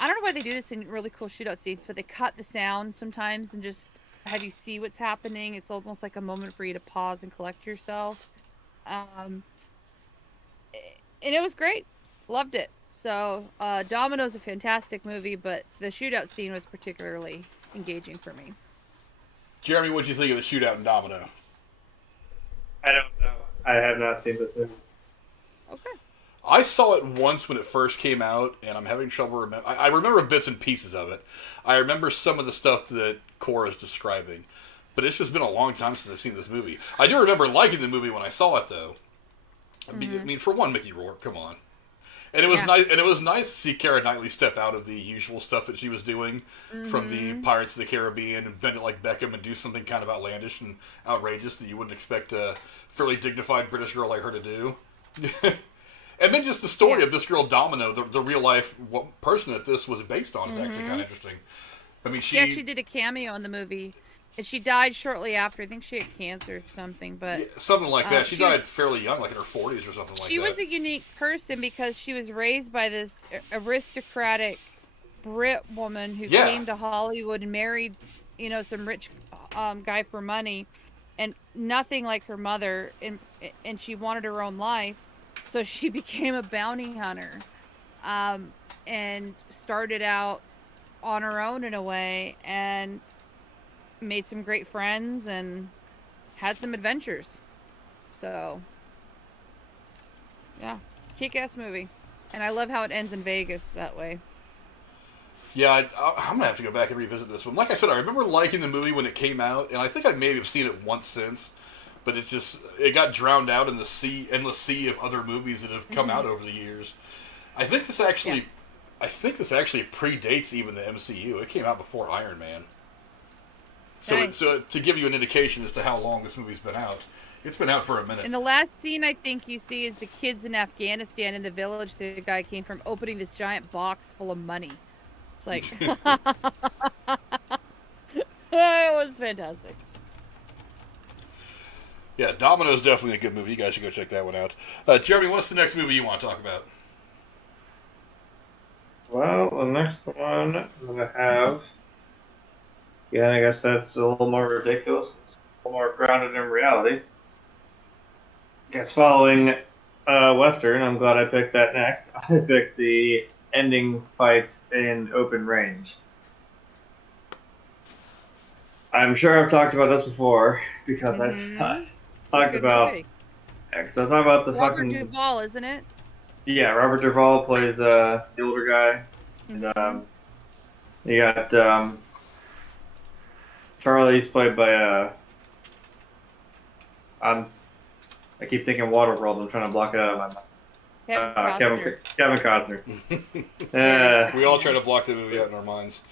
I don't know why they do this in really cool shootout scenes, but they cut the sound sometimes and just have you see what's happening. It's almost like a moment for you to pause and collect yourself. And it was great. Loved it. So, Domino's a fantastic movie, but the shootout scene was particularly engaging for me. Jeremy, what'd you think of the shootout in Domino? I don't know. I have not seen this movie. Okay. I saw it once when it first came out, and I'm having trouble remember. I remember bits and pieces of it. I remember some of the stuff that Cora's describing, but it's just been a long time since I've seen this movie. I do remember liking the movie when I saw it, though. Mm-hmm. I mean, for one, Mickey Rourke, come on. And it was nice. And it was nice to see Keira Knightley step out of the usual stuff that she was doing from the Pirates of the Caribbean and bend it like Beckham and do something kind of outlandish and outrageous that you wouldn't expect a fairly dignified British girl like her to do. And then just the story of this girl Domino, the real life person that this was based on, is actually kind of interesting. I mean, she actually did a cameo in the movie, and she died shortly after. I think she had cancer or something, but something like that. She died fairly young, like in her 40s or something like that. She was a unique person because she was raised by this aristocratic Brit woman who came to Hollywood and married, some rich guy for money, and nothing like her mother, and she wanted her own life. So she became a bounty hunter, and started out on her own in a way, and made some great friends and had some adventures. So, yeah, kick-ass movie. And I love how it ends in Vegas that way. Yeah, I'm going to have to go back and revisit this one. Like I said, I remember liking the movie when it came out, and I think I maybe have seen it once since. but it got drowned out in the endless sea of other movies that have come out over the years. I think this actually predates even the MCU. It came out before Iron Man. So to give you an indication as to how long this movie's been out, it's been out for a minute. And the last scene I think you see is the kids in Afghanistan in the village the guy came from opening this giant box full of money. It's like, it was fantastic. Yeah, Domino is definitely a good movie. You guys should go check that one out. Jeremy, what's the next movie you want to talk about? Well, the next one I'm going to have... Yeah, I guess that's a little more ridiculous. It's a little more grounded in reality. I guess following Western, I'm glad I picked that next. I picked the ending fight in open range. I'm sure I've talked about this before because I've talked about... Because I talked about the Robert Duvall, isn't it? Yeah, Robert Duvall plays the older guy. And you got Charlie's played by I keep thinking Waterworld. I'm trying to block it out of my mind. Kevin Costner. We all try to block the movie out in our minds.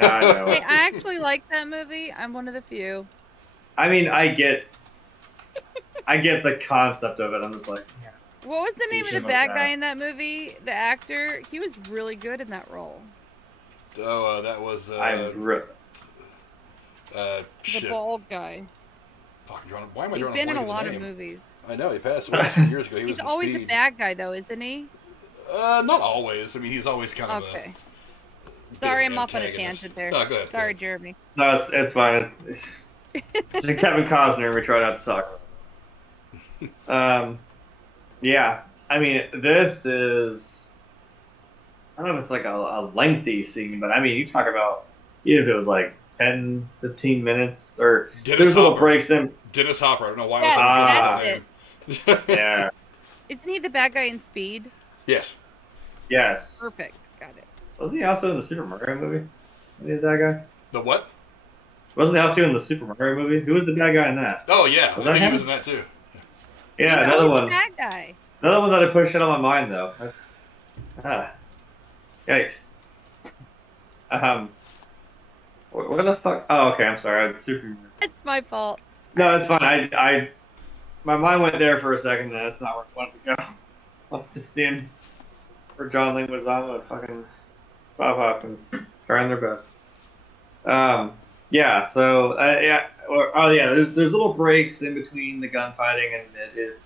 I know. Hey, I actually like that movie. I'm one of the few. I mean, I get the concept of it. I'm just like, yeah. What was the name of the bad guy in that movie? The actor? He was really good in that role. Oh, that was the bald guy. Fuck, why am I drawing a blank? He's been in a lot of movies. I know, he passed away a few years ago. He's always a bad guy, though, isn't he? Not always. I mean, he's always kind of okay. Sorry, I'm off on a tangent there. No, go ahead. Sorry, Jeremy. No, it's fine. It's Kevin Costner. We try not to talk about it. Yeah. I mean, this is... I don't know if it's like a lengthy scene, but I mean, you talk about... Even if it was like 10, 15 minutes, or... There's little breaks in... Dennis Hopper. I don't know why I was it. Yeah. Isn't he the bad guy in Speed? Yes. Yes. Perfect. Got it. Wasn't he also in the Super Mario movie? Was he that guy? The what? Wasn't he also in the Super Mario movie? Who was the bad guy in that? Oh, yeah. I think he was in that, too. Yeah, another one. The bad guy. Another one that I pushed out of my mind, though. That's... Yikes. What the fuck? Oh, okay, I'm sorry. It's my fault. No, it's fine. My mind went there for a second, and that's not where I wanted to go. I'm just seeing where John Leguizamo and fucking Bob Hopkins trying their best. Yeah. So there's little breaks in between the gunfighting, and it is,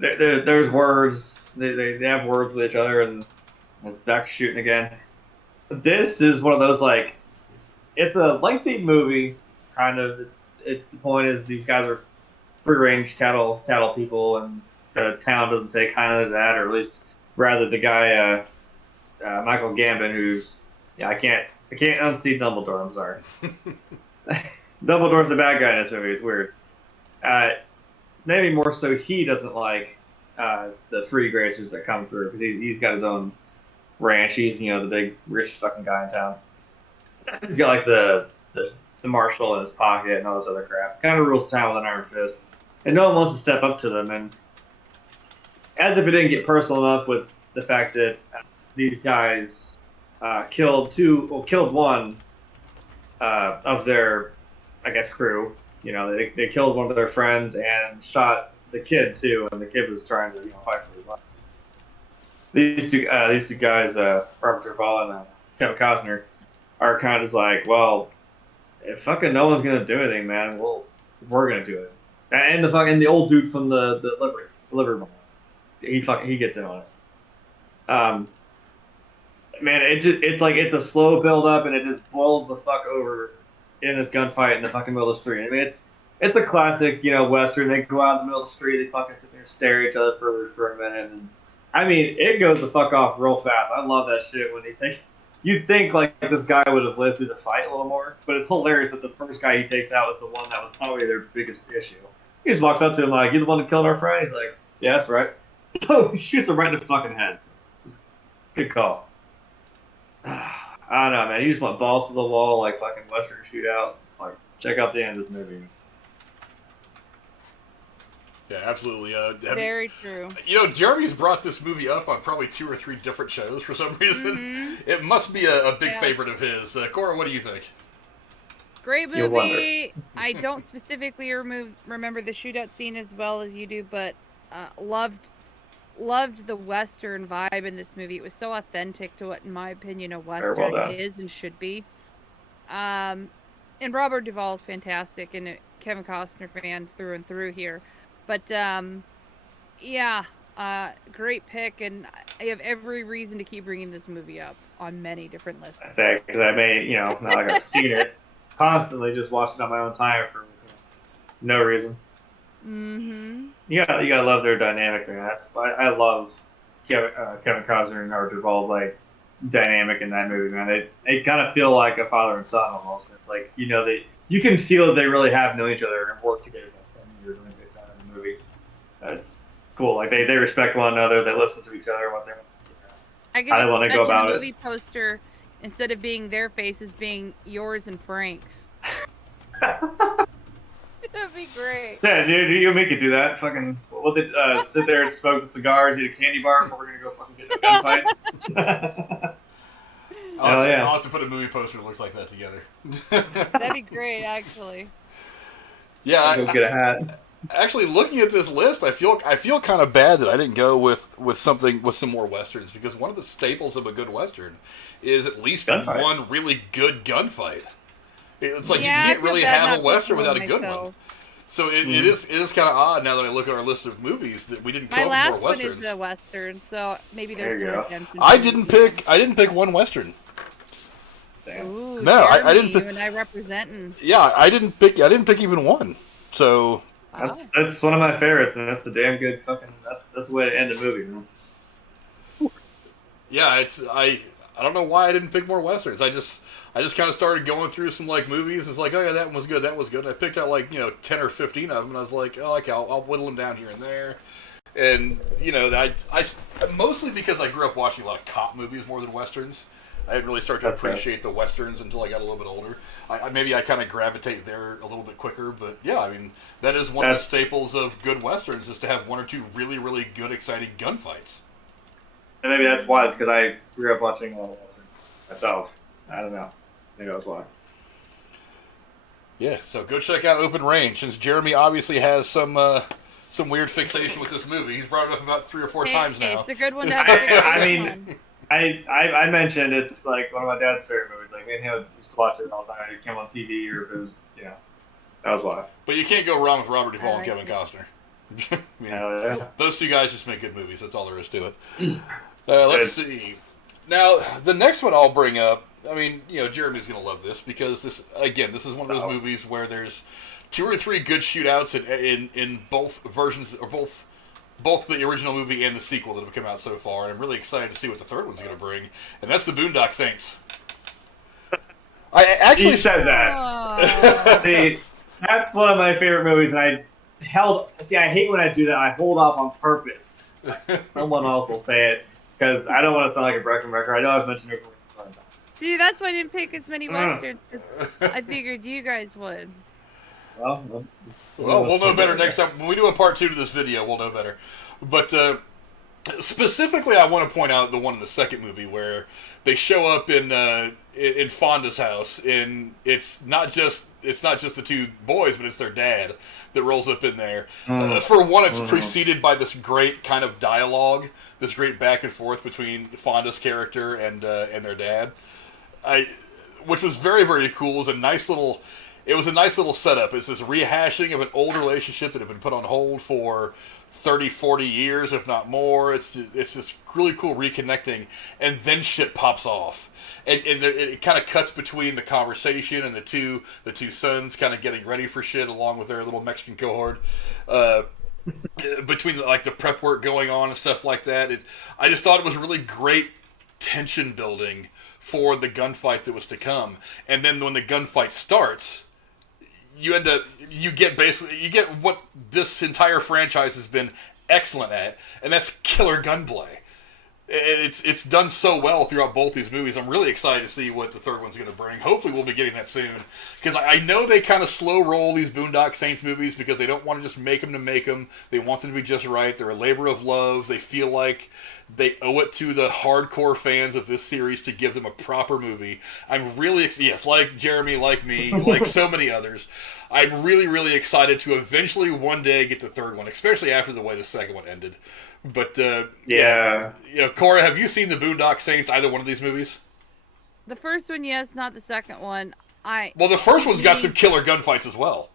there's words. They have words with each other, and it's Doc shooting again. This is one of those, like, it's a lengthy movie, kind of. It's the point is these guys are free-range cattle people, and the town doesn't take kind of that, or at least rather the guy Michael Gambon, who's I can't unsee Dumbledore. I'm sorry. Dumbledore's the bad guy in this movie. It's weird. Maybe more so he doesn't like the free gracers that come through, because he's got his own ranch. He's the big rich fucking guy in town. He's got like the marshal in his pocket and all this other crap. Kind of rules town with an iron fist. And no one wants to step up to them. And as if it didn't get personal enough with the fact that these guys killed one of their, I guess, crew. They killed one of their friends and shot the kid too, and the kid was trying to fight for his life. These two guys, Robert Duvall and Kevin Costner, are kind of like, well, if fucking no one's gonna do anything, man, we're gonna do it. And the old dude from the livery man, he gets in on it. Man, it's a slow build up, and it just boils the fuck over in this gunfight in the fucking middle of the street. I mean, it's a classic, Western. They go out in the middle of the street, they fucking sit there and stare at each other for a minute. And I mean, it goes the fuck off real fast. I love that shit when you'd think like this guy would have lived through the fight a little more, but it's hilarious that the first guy he takes out was the one that was probably their biggest issue. He just walks up to him like, "You the one that killed our friend?" He's like, "Yeah, that's right." Oh, he shoots him right in the fucking head. Good call. I don't know, man. You just want balls to the wall like fucking Western Shootout. Like, check out the end of this movie. Yeah, absolutely. Very true. Jeremy's brought this movie up on probably 2 or 3 different shows for some reason. Mm-hmm. It must be a big favorite of his. Cora, what do you think? Great movie. I don't specifically remember the shootout scene as well as you do, but loved the Western vibe in this movie. It was so authentic to what, in my opinion, a Western is and should be. And Robert Duvall is fantastic, and a Kevin Costner fan through and through here. But, great pick, and I have every reason to keep bringing this movie up on many different lists. I say, because I may, not like I've seen it, constantly just watch it on my own time for no reason. Mm-hmm. You gotta love their dynamic, man. I love Kevin Costner and Robert Duvall's dynamic in that movie, man. They kind of feel like a father and son almost. It's like you can feel that they really have known each other and worked together for 10 years when they signed in the movie. It's cool. Like they respect one another. They listen to each other. What I want to go about it. Movie poster, instead of being their faces, being yours and Frank's. That'd be great. Yeah, dude, you make it do that. Fucking, we'll sit there and smoke the cigars, eat a candy bar before we're gonna go fucking get in a gunfight. I'll have to put a movie poster that looks like that together. That'd be great, actually. Yeah, go get a hat. Actually, looking at this list, I feel kind of bad that I didn't go with some more westerns, because one of the staples of a good western is at least one really good gunfight. It's like you can't really have a western without a good one. So it is kind of odd now that I look at our list of movies that we didn't come up with more westerns. My last one is a western, so maybe there's some redemption. I didn't pick one western. Ooh, no, Jeremy, I didn't pick. You and I representing. Yeah, I didn't pick even one. So that's one of my favorites, and that's a damn good fucking. That's the way to end a movie, man. Yeah, I don't know why I didn't pick more westerns. I just kind of started going through some movies. It's like, oh yeah, that one was good. That was good. And I picked out 10 or 15 of them, and I was like, oh, okay, I'll whittle them down here and there. And I mostly because I grew up watching a lot of cop movies more than westerns. I didn't really start to appreciate the westerns until I got a little bit older. Maybe I kind of gravitate there a little bit quicker, but yeah, I mean that is one of the staples of good westerns is to have one or two really, really good, exciting gunfights. And maybe that's why. It's because I grew up watching a lot of westerns myself. I don't know. Maybe that's why. Yeah, so go check out Open Range, since Jeremy obviously has some weird fixation with this movie. He's brought it up about 3 or 4 times now. It's a good one to have a fixation on. I mentioned it's one of my dad's favorite movies. Me and him used to watch it all the time. It came on TV, or if it was, that was why. But you can't go wrong with Robert Duvall and Kevin Costner. Yeah. Those two guys just make good movies. That's all there is to it. Let's see. Now, the next one I'll bring up, I mean, Jeremy's going to love this, because this is one of those movies where there's 2 or 3 good shootouts in both versions, or both the original movie and the sequel that have come out so far, and I'm really excited to see what the third one's going to bring, and that's the Boondock Saints. I actually said that. See, that's one of my favorite movies, and I hate when I do that. I hold off on purpose. Someone else will say it, because I don't want to sound like a broken record. I know I've mentioned it before. See, that's why I didn't pick as many westerns, because I figured you guys would. Well, we'll know better next time. When we do a part 2 to this video, we'll know better. But specifically, I want to point out the one in the second movie where they show up in Fonda's house, and it's not just the 2 boys, but it's their dad that rolls up in there. For one, it's preceded by this great kind of dialogue, this great back and forth between Fonda's character and their dad, which was very, very cool. It was a nice little setup. It's this rehashing of an old relationship that had been put on hold for 30, 40 years, if not more. It's this really cool reconnecting, and then shit pops off. And it kind of cuts between the conversation and the two sons kind of getting ready for shit along with their little Mexican cohort. Between the prep work going on and stuff like that. I just thought it was really great tension building for the gunfight that was to come. And then when the gunfight starts, you get what this entire franchise has been excellent at, and that's killer gunplay. It's done so well throughout both these movies. I'm really excited to see what the third one's going to bring. Hopefully we'll be getting that soon. Because I know they kind of slow roll these Boondock Saints movies because they don't want to just make them to make them. They want them to be just right. They're a labor of love. They feel like they owe it to the hardcore fans of this series to give them a proper movie. I'm really, yes, like Jeremy, like me, like so many others, I'm really, really excited to eventually one day get the third one, especially after the way the second one ended. But, yeah. Cora, have you seen the Boondock Saints, either one of these movies? The first one, yes, not the second one. Well, the first one's got some killer gunfights as well.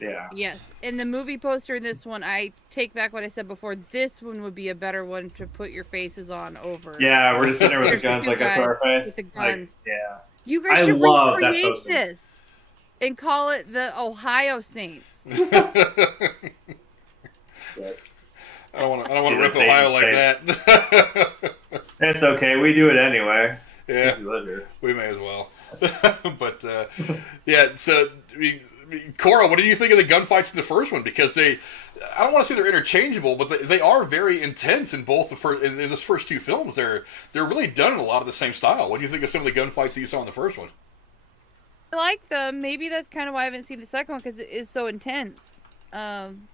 Yeah. Yes. In the movie poster in this one, I take back what I said before. This one would be a better one to put your faces on over. Yeah, we're just sitting there with the guns like up to our face. With the guns. Like, yeah. You guys should love that recreate poster. this and call it the Ohio Saints. I don't want to rip Ohio like that. It's okay. We do it anyway. Yeah, we may as well. But yeah, so Cora, what do you think of the gunfights in the first one? Because I don't want to say they're interchangeable, but they are very intense in both in this first two films. They're really done in a lot of the same style. What do you think of some of the gunfights that you saw in the first one? I like them. Maybe that's kind of why I haven't seen the second one, because it is so intense. And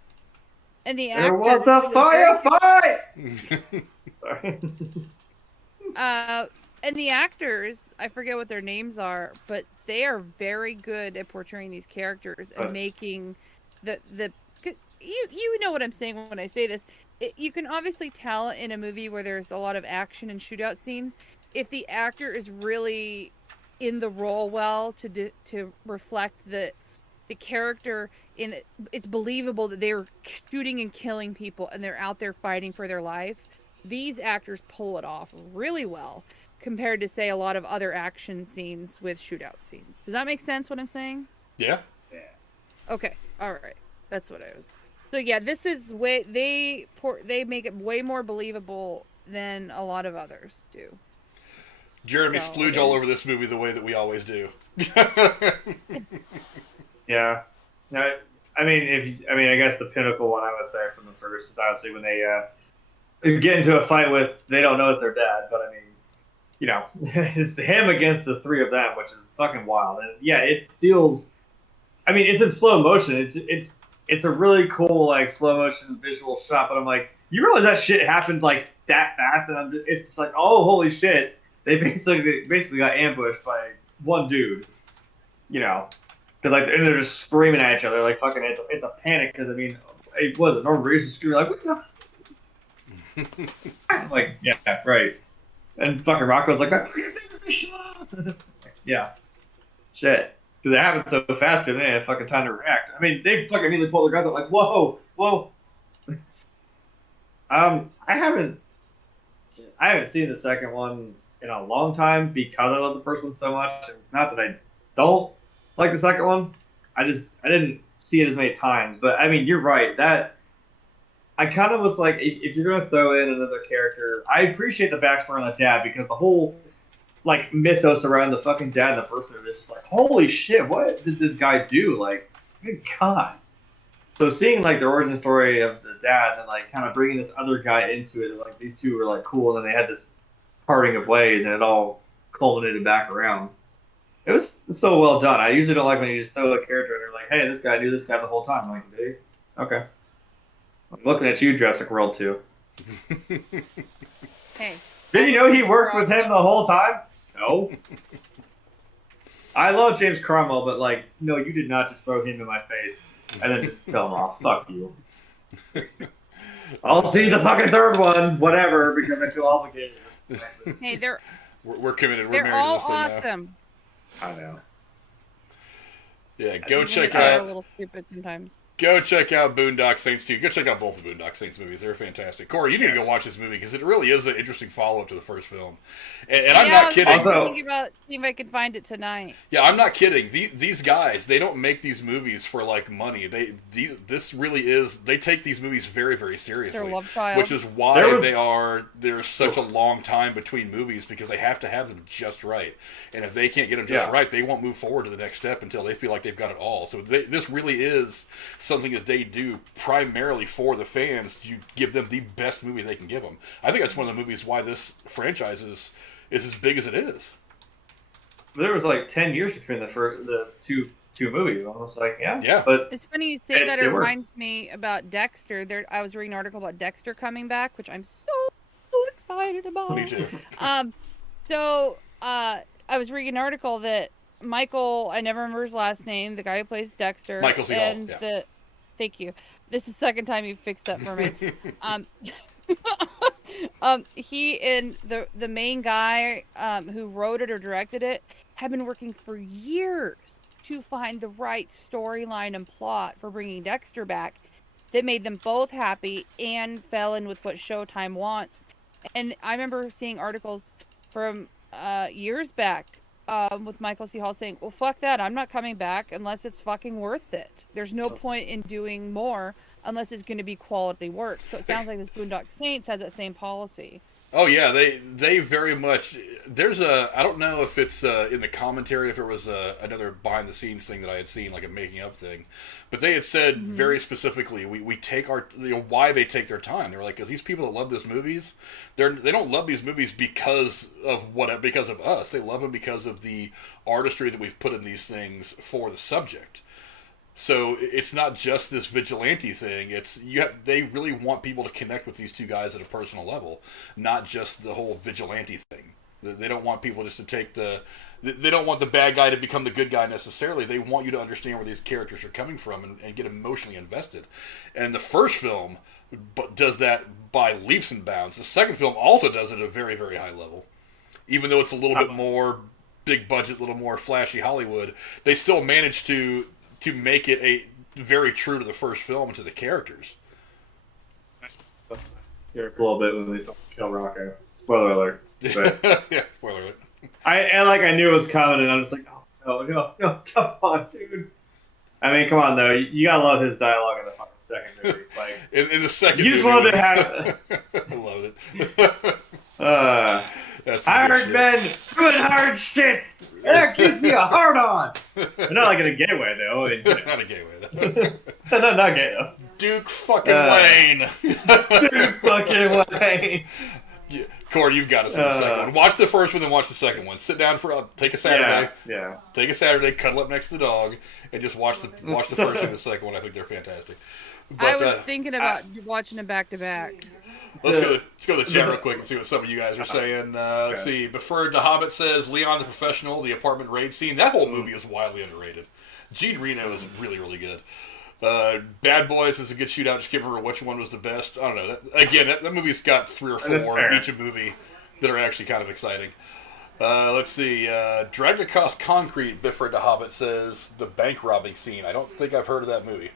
the there was a firefight. Sorry. And the actors, I forget what their names are, but they are very good at portraying these characters and making the you know what I'm saying when I say this. You can obviously tell in a movie where there's a lot of action and shootout scenes if the actor is really in the role well to reflect the character in it's believable that they're shooting and killing people and they're out there fighting for their life. These actors pull it off really well compared to, say, a lot of other action scenes with shootout scenes. Does that make sense what I'm saying? Yeah. Okay. All right. That's what I was. So yeah, this is way they make it way more believable than a lot of others do. Jeremy splooge all over this movie the way that we always do. Yeah. No, I mean, I guess the pinnacle one I would say from the first is obviously when they get into a fight with, they don't know it's their dad, but I mean, you know, it's him against the three of them, which is fucking wild. And yeah, it feels, I mean, it's in slow motion. It's a really cool, like, slow motion visual shot, but I'm like, you realize that shit happened like that fast, and it's just like, oh, holy shit. They basically got ambushed by one dude, you know. And they're just screaming at each other, like, fucking, it's a panic, because, I mean, it was a normal reason to scream, like, what the like, yeah, right. And fucking Rocco's like, yeah. Shit. Because it happened so fast, and they had fucking time to react. I mean, they fucking immediately pulled their guns out, like, whoa. I haven't seen the second one in a long time because I love the first one so much. And it's not that I don't like the second one. I didn't see it as many times. But I mean, you're right. That I kind of was like, if you're gonna throw in another character, I appreciate the backstory on the dad, because the whole like mythos around the fucking dad in the first movie is just like, holy shit, what did this guy do? Like, good God. So seeing like the origin story of the dad and like kind of bringing this other guy into it, like these two were like cool, and then they had this parting of ways, and it all culminated back around. It was so well done. I usually don't like when you just throw a character and they're like, hey, this guy knew this guy the whole time. I'm like, dude, okay. I'm looking at you, Jurassic World 2. Hey. Did you know he worked with him the whole time? No. I love James Cromwell, but like, no, you did not just throw him in my face and then just tell him off. Fuck you. I'll see the fucking third one, whatever, because I feel obligated. Hey, we're committed. We're they're married all to this thing awesome. I know. Yeah, go check They're a out. little stupid sometimes. Go check out Boondock Saints 2. Go check out both the Boondock Saints movies. They're fantastic. Corey, you need to go watch this movie because it really is an interesting follow-up to the first film. And I'm not kidding. I was thinking about seeing if I could find it tonight. Yeah, I'm not kidding. These guys, they don't make these movies for, like, money. This really is... They take these movies very, very seriously. Their love child. Which is why there's such a long time between movies, because they have to have them just right. And if they can't get them just right, they won't move forward to the next step until they feel like they've got it all. So this really is something that they do primarily for the fans. You give them the best movie they can give them. I think that's one of the movies why this franchise is as big as it is. There was like 10 years between the two movies. Almost like yeah. But it's funny you say that. It reminds me about Dexter. I was reading an article about Dexter coming back, which I'm so excited about. Me too. So I was reading an article that Michael, I never remember his last name, the guy who plays Dexter. Michael Seagal, and yeah. Thank you. This is the second time you've fixed that for me. He and the main guy who wrote it or directed it have been working for years to find the right storyline and plot for bringing Dexter back that made them both happy and fell in with what Showtime wants. And I remember seeing articles from years back with Michael C. Hall saying, well, fuck that. I'm not coming back unless it's fucking worth it. There's no point in doing more unless it's going to be quality work. So it sounds like this Boondock Saints has that same policy. Oh yeah, they very much. There's I don't know if it's in the commentary, if it was another behind the scenes thing that I had seen, like a making up thing, but they had said very specifically, we take our, why they take their time. They were like, because these people that love these movies, they don't love these movies because of us. They love them because of the artistry that we've put in these things for the subject. So it's not just this vigilante thing. They really want people to connect with these two guys at a personal level, not just the whole vigilante thing. They don't want people just to take they don't want the bad guy to become the good guy necessarily. They want you to understand where these characters are coming from and get emotionally invested. And the first film does that by leaps and bounds. The second film also does it at a very, very high level. Even though it's a little bit more big budget, a little more flashy Hollywood, they still manage to make it a very true to the first film and to the characters. Here a little bit when they kill Rocco. Spoiler alert. But yeah, spoiler alert. I knew it was coming, and I'm just like, no, come on, dude. I mean, come on though. You gotta love his dialogue in the fucking second movie. Like in the second, you just wanted to have. I love it. That's hard men doing hard shit. That gives me a hard on. Not like in a gay way though. Not a gay way though. not gay though. Duke fucking Wayne. Duke fucking Wayne. Yeah. Corey, you've got to see the second one. Watch the first one, then watch the second one. Sit down take a Saturday. Yeah. Take a Saturday, cuddle up next to the dog, and just watch the first one and the second one. I think they're fantastic. But, I was thinking about watching them back to back. Let's go to the chat real quick and see what some of you guys are saying. Let's see. Preferred to Hobbit says Leon the Professional, the apartment raid scene. That whole movie is wildly underrated. Gene Reno is really, really good. Bad Boys is a good shootout. Just can't remember which one was the best. I don't know. That movie's got 3 or 4 each a movie that are actually kind of exciting. Let's see. Dragged Across Concrete, Bifford to Hobbit says the bank robbing scene. I don't think I've heard of that movie.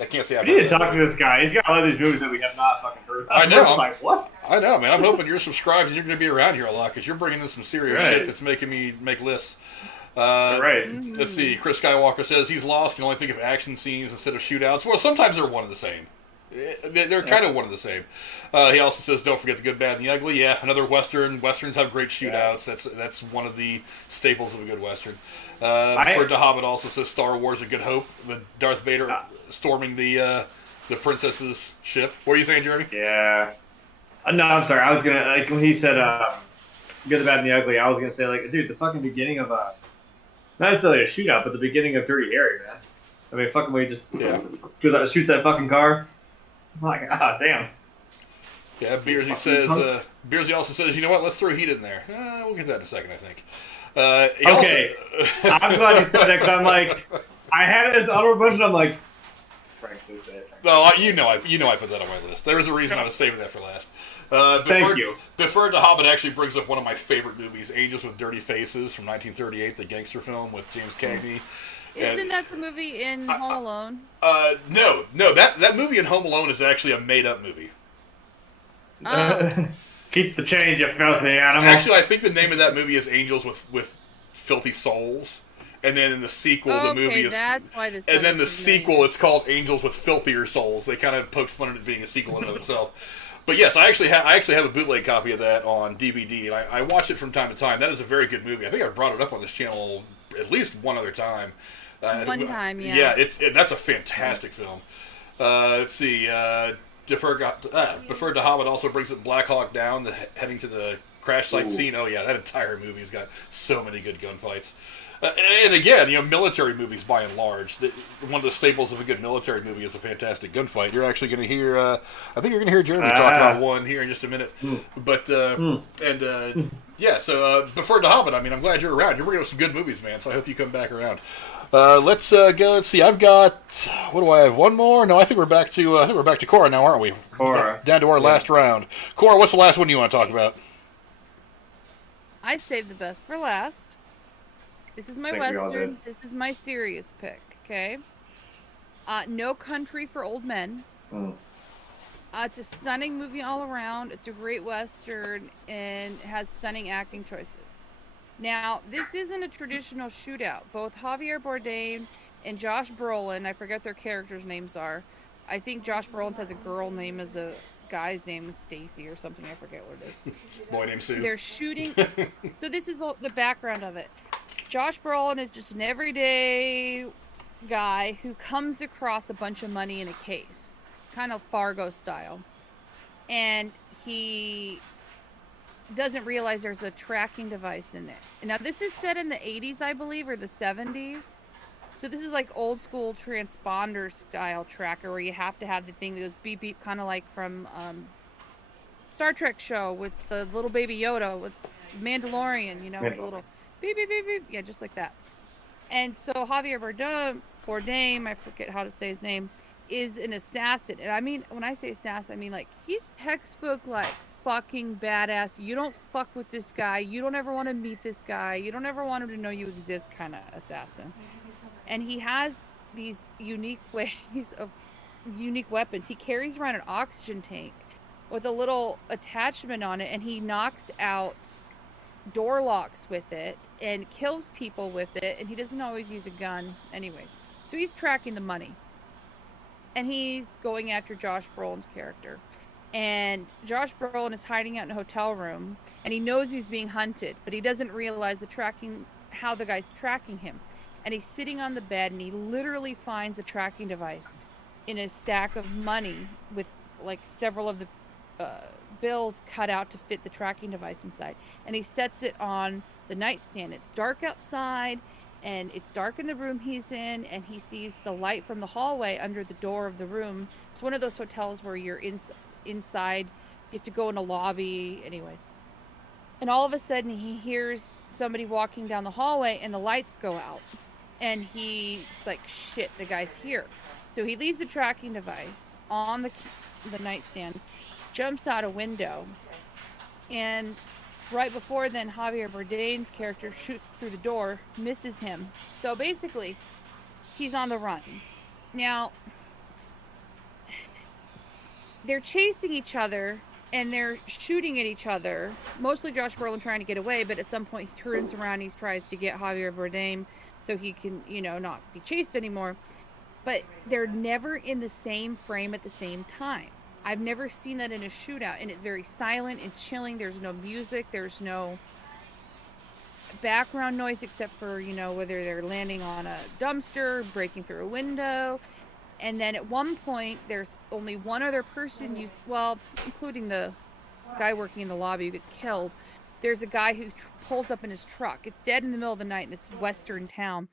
I can't say I've heard of that. You need to talk to this guy. He's got a lot of these movies that we have not fucking heard of. I know. I'm like, what? I know, man. I'm hoping you're subscribed and you're going to be around here a lot because you're bringing in some serious shit that's making me make lists. Let's see. Chris Skywalker says he's lost, can only think of action scenes instead of shootouts. Well, sometimes they're one and the same. They're kind of one and the same. He also says, don't forget the good, bad, and the ugly. Yeah, another Western. Westerns have great shootouts. That's one of the staples of a good Western. Preferred to Hobbit also says Star Wars A Good Hope. The Darth Vader storming the princess's ship. What are you saying, Jeremy? Yeah. No, I'm sorry. I was going to, like, when he said good, the bad, and the ugly, I was going to say, like, dude, the fucking beginning of not necessarily a shootout, but the beginning of Dirty Harry, man. I mean, fucking when he just goes out and shoots that fucking car. I'm like, damn. Yeah, Beersy says, Beersy also says, you know what, let's throw heat in there. We'll get that in a second, I think. Okay. I'm glad you said that, because I'm like, I had it as honorable mention, I'm like, frankly, no, you know I put that on my list. There was a reason I was saving that for last. Thank you. Preferred to Hobbit actually brings up one of my favorite movies, Angels with Dirty Faces from 1938, the gangster film with James Cagney. Isn't that the movie in Home Alone? No. That movie in Home Alone is actually a made-up movie. Keep the change, you filthy animal. Actually, I think the name of that movie is Angels with Filthy Souls. And then in the sequel, the movie is... that's why and then the sequel, it's called Angels with Filthier Souls. They kind of poked fun at it being a sequel in and of itself. But yes, I actually have a bootleg copy of that on DVD, and I watch it from time to time. That is a very good movie. I think I've brought it up on this channel at least one other time. One time, yeah. That's a fantastic film. Let's see. Preferred to Hobbit also brings up Black Hawk Down, heading to the crash site scene. Oh yeah, that entire movie's got so many good gunfights. And again, military movies by and large, one of the staples of a good military movie is a fantastic gunfight. You're actually going to hear, I think you're going to hear Jeremy talk about one here in just a minute. But, yeah, so Preferred to Hobbit, I mean, I'm glad you're around. You're bringing us some good movies, man, so I hope you come back around. Let's go. Let's see. I've got, what do I have? One more? No, I think we're back to Cora now, aren't we? Cora. Down to our last round. Cora, what's the last one you want to talk about? I saved the best for last. This is my Western. This is my serious pick, okay? No Country for Old Men. It's a stunning movie all around. It's a great Western and has stunning acting choices. Now, this isn't a traditional shootout. Both Javier Bardem and Josh Brolin, I forget their characters' names are. I think Josh Brolin has a girl name as a guy's name is Spacey or something. I forget what it is. Boy named Sue. They're shooting. So this is the background of it. Josh Brolin is just an everyday guy who comes across a bunch of money in a case, kind of Fargo style. And he doesn't realize there's a tracking device in it. Now, this is set in the 80s, I believe, or the 70s. So this is like old school transponder style tracker where you have to have the thing that goes beep beep, kind of like from Star Trek show with the little baby Yoda with Mandalorian, with the little beep beep beep beep, yeah, just like that. And so Javier Bardem, I forget how to say his name, is an assassin. And I mean, when I say assassin, I mean like he's textbook like fucking badass. You don't fuck with this guy. You don't ever want to meet this guy. You don't ever want him to know you exist kind of assassin. And he has these unique weapons. He carries around an oxygen tank with a little attachment on it, and he knocks out door locks with it and kills people with it, and he doesn't always use a gun anyways. So he's tracking the money. And he's going after Josh Brolin's character. And Josh Brolin is hiding out in a hotel room, and he knows he's being hunted, but he doesn't realize how the guy's tracking him. And he's sitting on the bed, and he literally finds a tracking device in a stack of money with like several of the bills cut out to fit the tracking device inside. And he sets it on the nightstand. It's dark outside, and it's dark in the room he's in, and he sees the light from the hallway under the door of the room. It's one of those hotels where you're inside, you have to go in a lobby, anyways. And all of a sudden, he hears somebody walking down the hallway, and the lights go out. And he's like, shit, the guy's here. So he leaves the tracking device on the nightstand, jumps out a window, and right before then, Javier Bardem's character shoots through the door, misses him. So basically, he's on the run. Now, they're chasing each other, and they're shooting at each other. Mostly Josh Brolin trying to get away, but at some point he turns around and he tries to get Javier Bardem so he can, not be chased anymore. But they're never in the same frame at the same time. I've never seen that in a shootout, and it's very silent and chilling. There's no music. There's no background noise except for, whether they're landing on a dumpster, breaking through a window. And then at one point, there's only one other person, including the guy working in the lobby who gets killed. There's a guy who pulls up in his truck. It's dead in the middle of the night in this western town.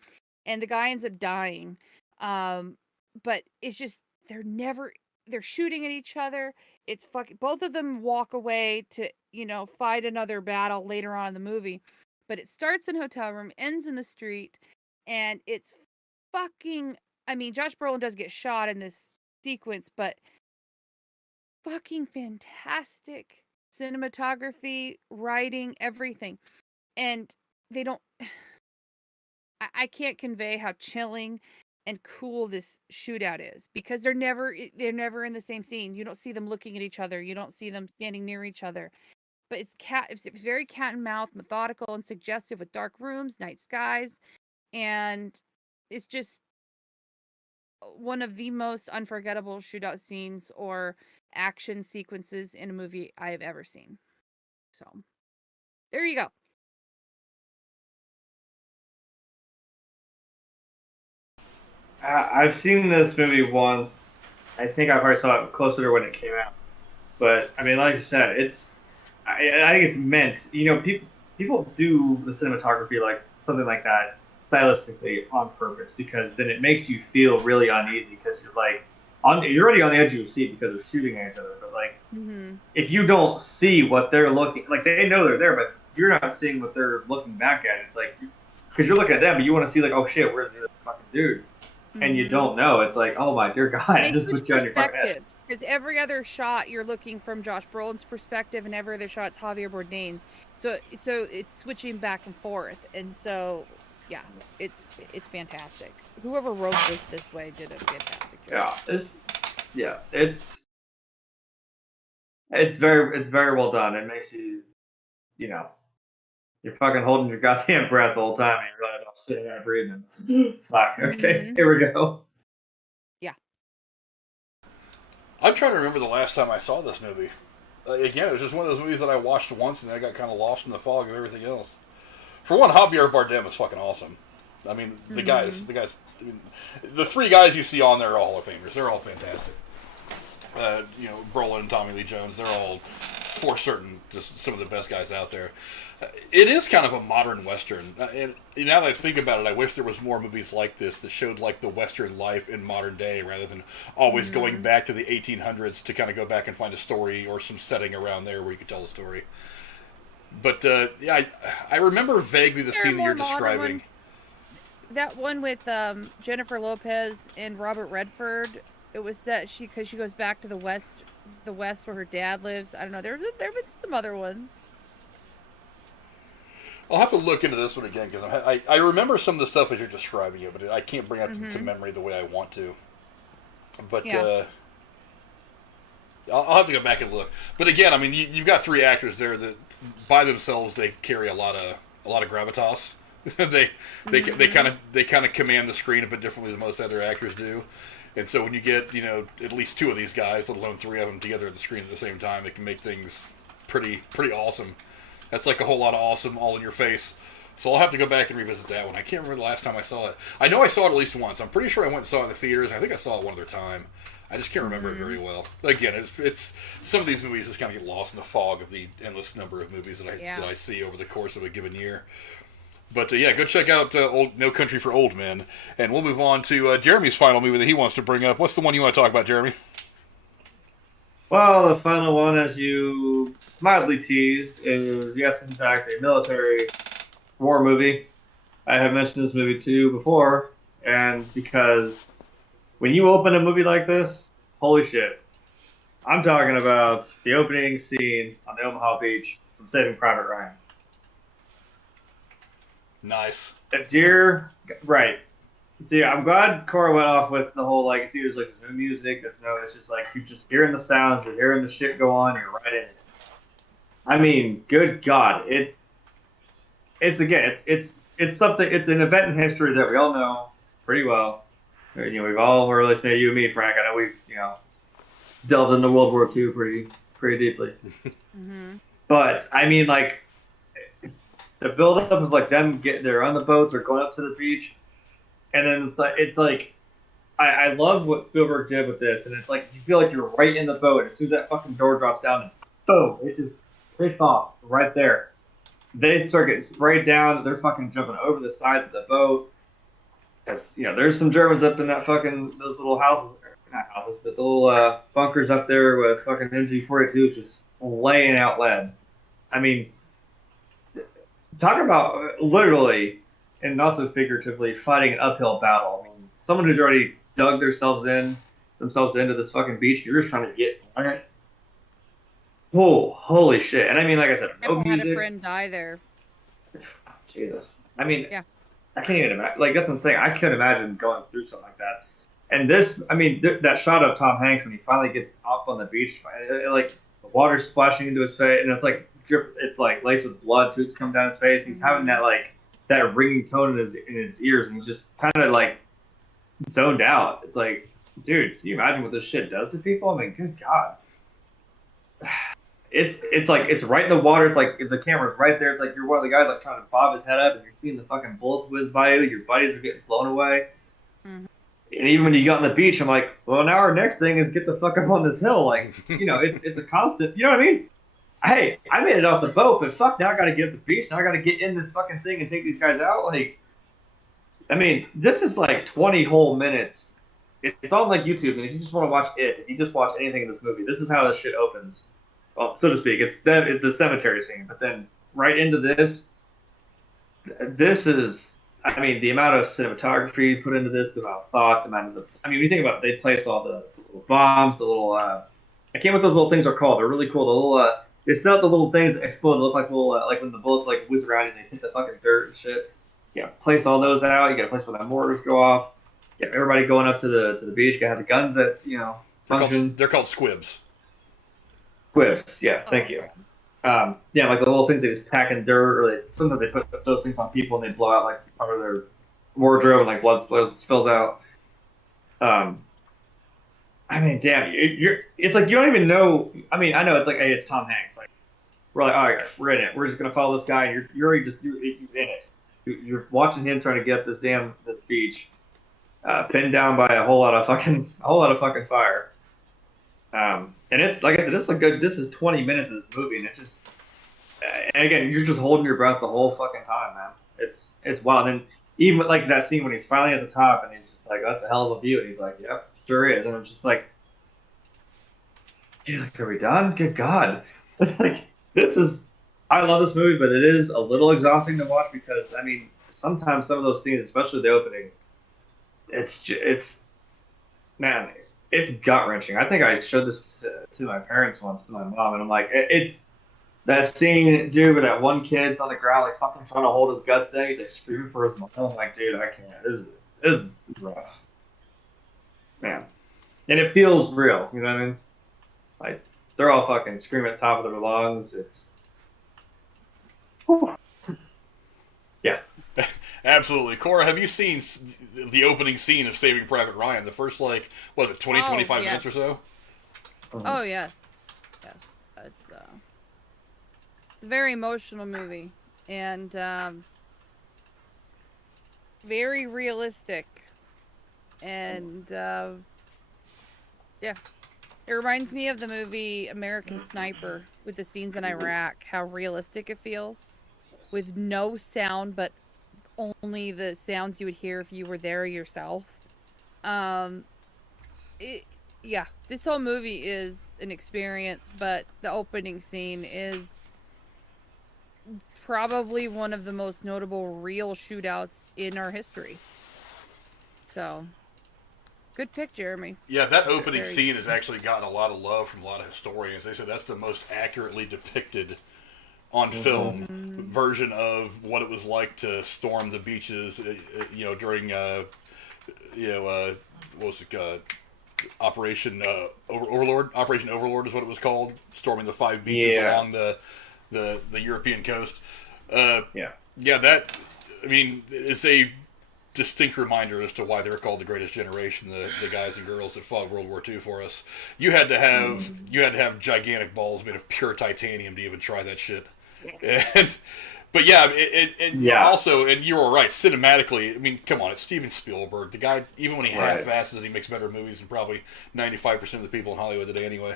And the guy ends up dying. But it's just, they're shooting at each other. It's both of them walk away to, fight another battle later on in the movie. But it starts in a hotel room, ends in the street, and it's fucking, Josh Brolin does get shot in this sequence, but fucking fantastic cinematography, writing, everything. And they don't, I can't convey how chilling and cool this shootout is, because they're never in the same scene. You don't see them looking at each other. You don't see them standing near each other. But it's very cat and mouse, methodical and suggestive, with dark rooms, night skies, and it's just one of the most unforgettable shootout scenes or action sequences in a movie I have ever seen. So, there you go. I've seen this movie once. I think I probably saw it closer to when it came out. But I mean, like you said, I think it's meant. People do the cinematography like something like that stylistically on purpose because then it makes you feel really uneasy because you're already on the edge of your seat because they're shooting at each other. But if you don't see what they're looking, like they know they're there, but you're not seeing what they're looking back at. It's like because you're looking at them, but you want to see like, oh shit, where's the other fucking dude? And you don't know. It's like, oh my dear God, I just put you on your fucking head. Because every other shot you're looking from Josh Brolin's perspective, and every other shot's Javier Bardem's. So it's switching back and forth, and so yeah, it's fantastic. Whoever wrote this way did a fantastic job. It's very well done. It makes you, you're fucking holding your goddamn breath the whole time, and you're like, oh shit, I gotta breathe. Fuck. Okay, here we go. I'm trying to remember the last time I saw this movie. Again, it was just one of those movies that I watched once and then I got kind of lost in the fog of everything else. For one, Javier Bardem is fucking awesome. I mean, the guys. I mean, the three guys you see on there are all Hall of Famers. They're all fantastic. Brolin and Tommy Lee Jones. They're all, for certain, just some of the best guys out there. It is kind of a modern Western. And now that I think about it, I wish there was more movies like this that showed like the Western life in modern day rather than always going back to the 1800s to kind of go back and find a story or some setting around there where you could tell a story. But, I remember vaguely the scene that you're describing. That one with Jennifer Lopez and Robert Redford, it was set because she goes back to the west where her dad lives. I don't know. There have been some other ones. I'll have to look into this one again because I remember some of the stuff as you're describing it, but I can't bring it to memory the way I want to. But I'll have to go back and look. But again, I mean, you've got three actors there that by themselves they carry a lot of gravitas. they kind of command the screen a bit differently than most other actors do. And so when you get at least two of these guys, let alone three of them together at the screen at the same time, it can make things pretty awesome. That's like a whole lot of awesome all in your face. So I'll have to go back and revisit that one. I can't remember the last time I saw it. I know I saw it at least once. I'm pretty sure I went and saw it in the theaters. I think I saw it one other time. I just can't remember it very well. Again, it's some of these movies just kind of get lost in the fog of the endless number of movies that I see over the course of a given year. But go check out No Country for Old Men, and we'll move on to Jeremy's final movie that he wants to bring up. What's the one you want to talk about, Jeremy? Well, the final one, as you mildly teased, is, yes, in fact, a military war movie. I have mentioned this movie to you before, and because when you open a movie like this, holy shit. I'm talking about the opening scene on the Omaha Beach from Saving Private Ryan. Nice. Right. See, I'm glad Cora went off with the whole, there's no music, it's just you're just hearing the sounds, you're hearing the shit go on, you're right in it. I mean, good God, it's something, it's an event in history that we all know pretty well. We've all, or at least maybe you and me, Frank, I know we've, delved into World War II pretty deeply. But, I mean, the build-up of, them getting there on the boats or going up to the beach, and then it's like I love what Spielberg did with this, and it's you feel like you're right in the boat. As soon as that fucking door drops down, and boom, it just takes off right there. They start getting sprayed down. They're fucking jumping over the sides of the boat. Because there's some Germans up in that those little houses, not houses, but the little bunkers up there with fucking MG-42 just laying out lead. I mean, talk about literally and also figuratively fighting an uphill battle. I mean, someone who's already dug themselves into this fucking beach, you're just trying to get on it. Oh, holy shit. And I mean, like I said, no music. I had a friend die there. Jesus. I mean, I can't even imagine. That's what I'm saying. I can't imagine going through something like that. And this, I mean, that shot of Tom Hanks when he finally gets up on the beach, the water's splashing into his face, and it's laced with blood, toots come down his face. He's having that that ringing tone in his ears, and he's just kind of zoned out. It's dude, can you imagine what this shit does to people? I mean, good God. It's right in the water. It's the camera's right there. It's you're one of the guys trying to bob his head up, and you're seeing the fucking bullets whiz by you. Your buddies are getting blown away. And even when you got on the beach, I'm like, well, now our next thing is get the fuck up on this hill. Like, it's a constant. You know what I mean? Hey, I made it off the boat, but fuck, now I got to get up the beach. Now I got to get in this fucking thing and take these guys out. Like, I mean, this is like 20 whole minutes. It's on like YouTube, and if you just want to watch if you just watch anything in this movie, this is how this shit opens, well, so to speak. It's the cemetery scene, but then right into this. This is, I mean, the amount of cinematography put into this, the amount of thought, the amount of when you think about it, they place all the little bombs, the little, I can't remember what those little things are called. They're really cool. The little, they set up the little things that explode. They look like little, like when the bullets like whiz around and they hit the fucking dirt and shit. You gotta place all those out. You gotta place where the mortars go off. You have everybody going up to the beach. You gotta have the guns that, function. They're called squibs. Squibs, yeah, thank you. Yeah, like the little things they just pack in dirt, or sometimes they put those things on people and they blow out like part of their wardrobe and like blood spills out. I mean, damn, it's like you don't even know. I mean, I know it's like, hey, it's Tom Hanks. Like, we're like, all right, we're in it. We're just gonna follow this guy, and you're already you're in it. You're watching him trying to get up this beach, pinned down by a whole lot of fucking fire. And it's like I said, this is 20 minutes of this movie, and it's just, and again, you're just holding your breath the whole fucking time, man. It's wild. And even like that scene when he's finally at the top, and he's just like, that's a hell of a view, and he's like, yep, sure is. And I'm just like, dude, like, are we done? Good God. Like, I love this movie, but it is a little exhausting to watch because, I mean, sometimes some of those scenes, especially the opening, man, it's gut-wrenching. I think I showed this to my parents once, to my mom, and I'm like, it's that scene, dude, where that one kid's on the ground, like, fucking trying to hold his guts in. He's, like, screaming for his mom. I'm like, dude, I can't. This is rough. Man. And it feels real, you know what I mean? Like, they're all fucking screaming at the top of their lungs. Yeah. Absolutely. Cora, have you seen the opening scene of Saving Private Ryan? The first, 25 minutes or so? Oh, yes. Yes. It's a very emotional movie. And very realistic. And, yeah. It reminds me of the movie American Sniper with the scenes in Iraq, how realistic it feels. With no sound, but only the sounds you would hear if you were there yourself. This whole movie is an experience, but the opening scene is probably one of the most notable real shootouts in our history. So, good pick, Jeremy. Yeah, that opening scene has actually gotten a lot of love from a lot of historians. They said that's the most accurately depicted on film version of what it was like to storm the beaches, during, what was it, Operation Overlord? Operation Overlord is what it was called, storming the 5 beaches along the European coast. That, I mean, it's a distinct reminder as to why they were called the greatest generation, the guys and girls that fought World War II for us. You had to have gigantic balls made of pure titanium to even try that shit. But also, and you were right, cinematically, I mean, come on, it's Steven Spielberg. The guy, even when he half-asses it, he makes better movies than probably 95% of the people in Hollywood today anyway.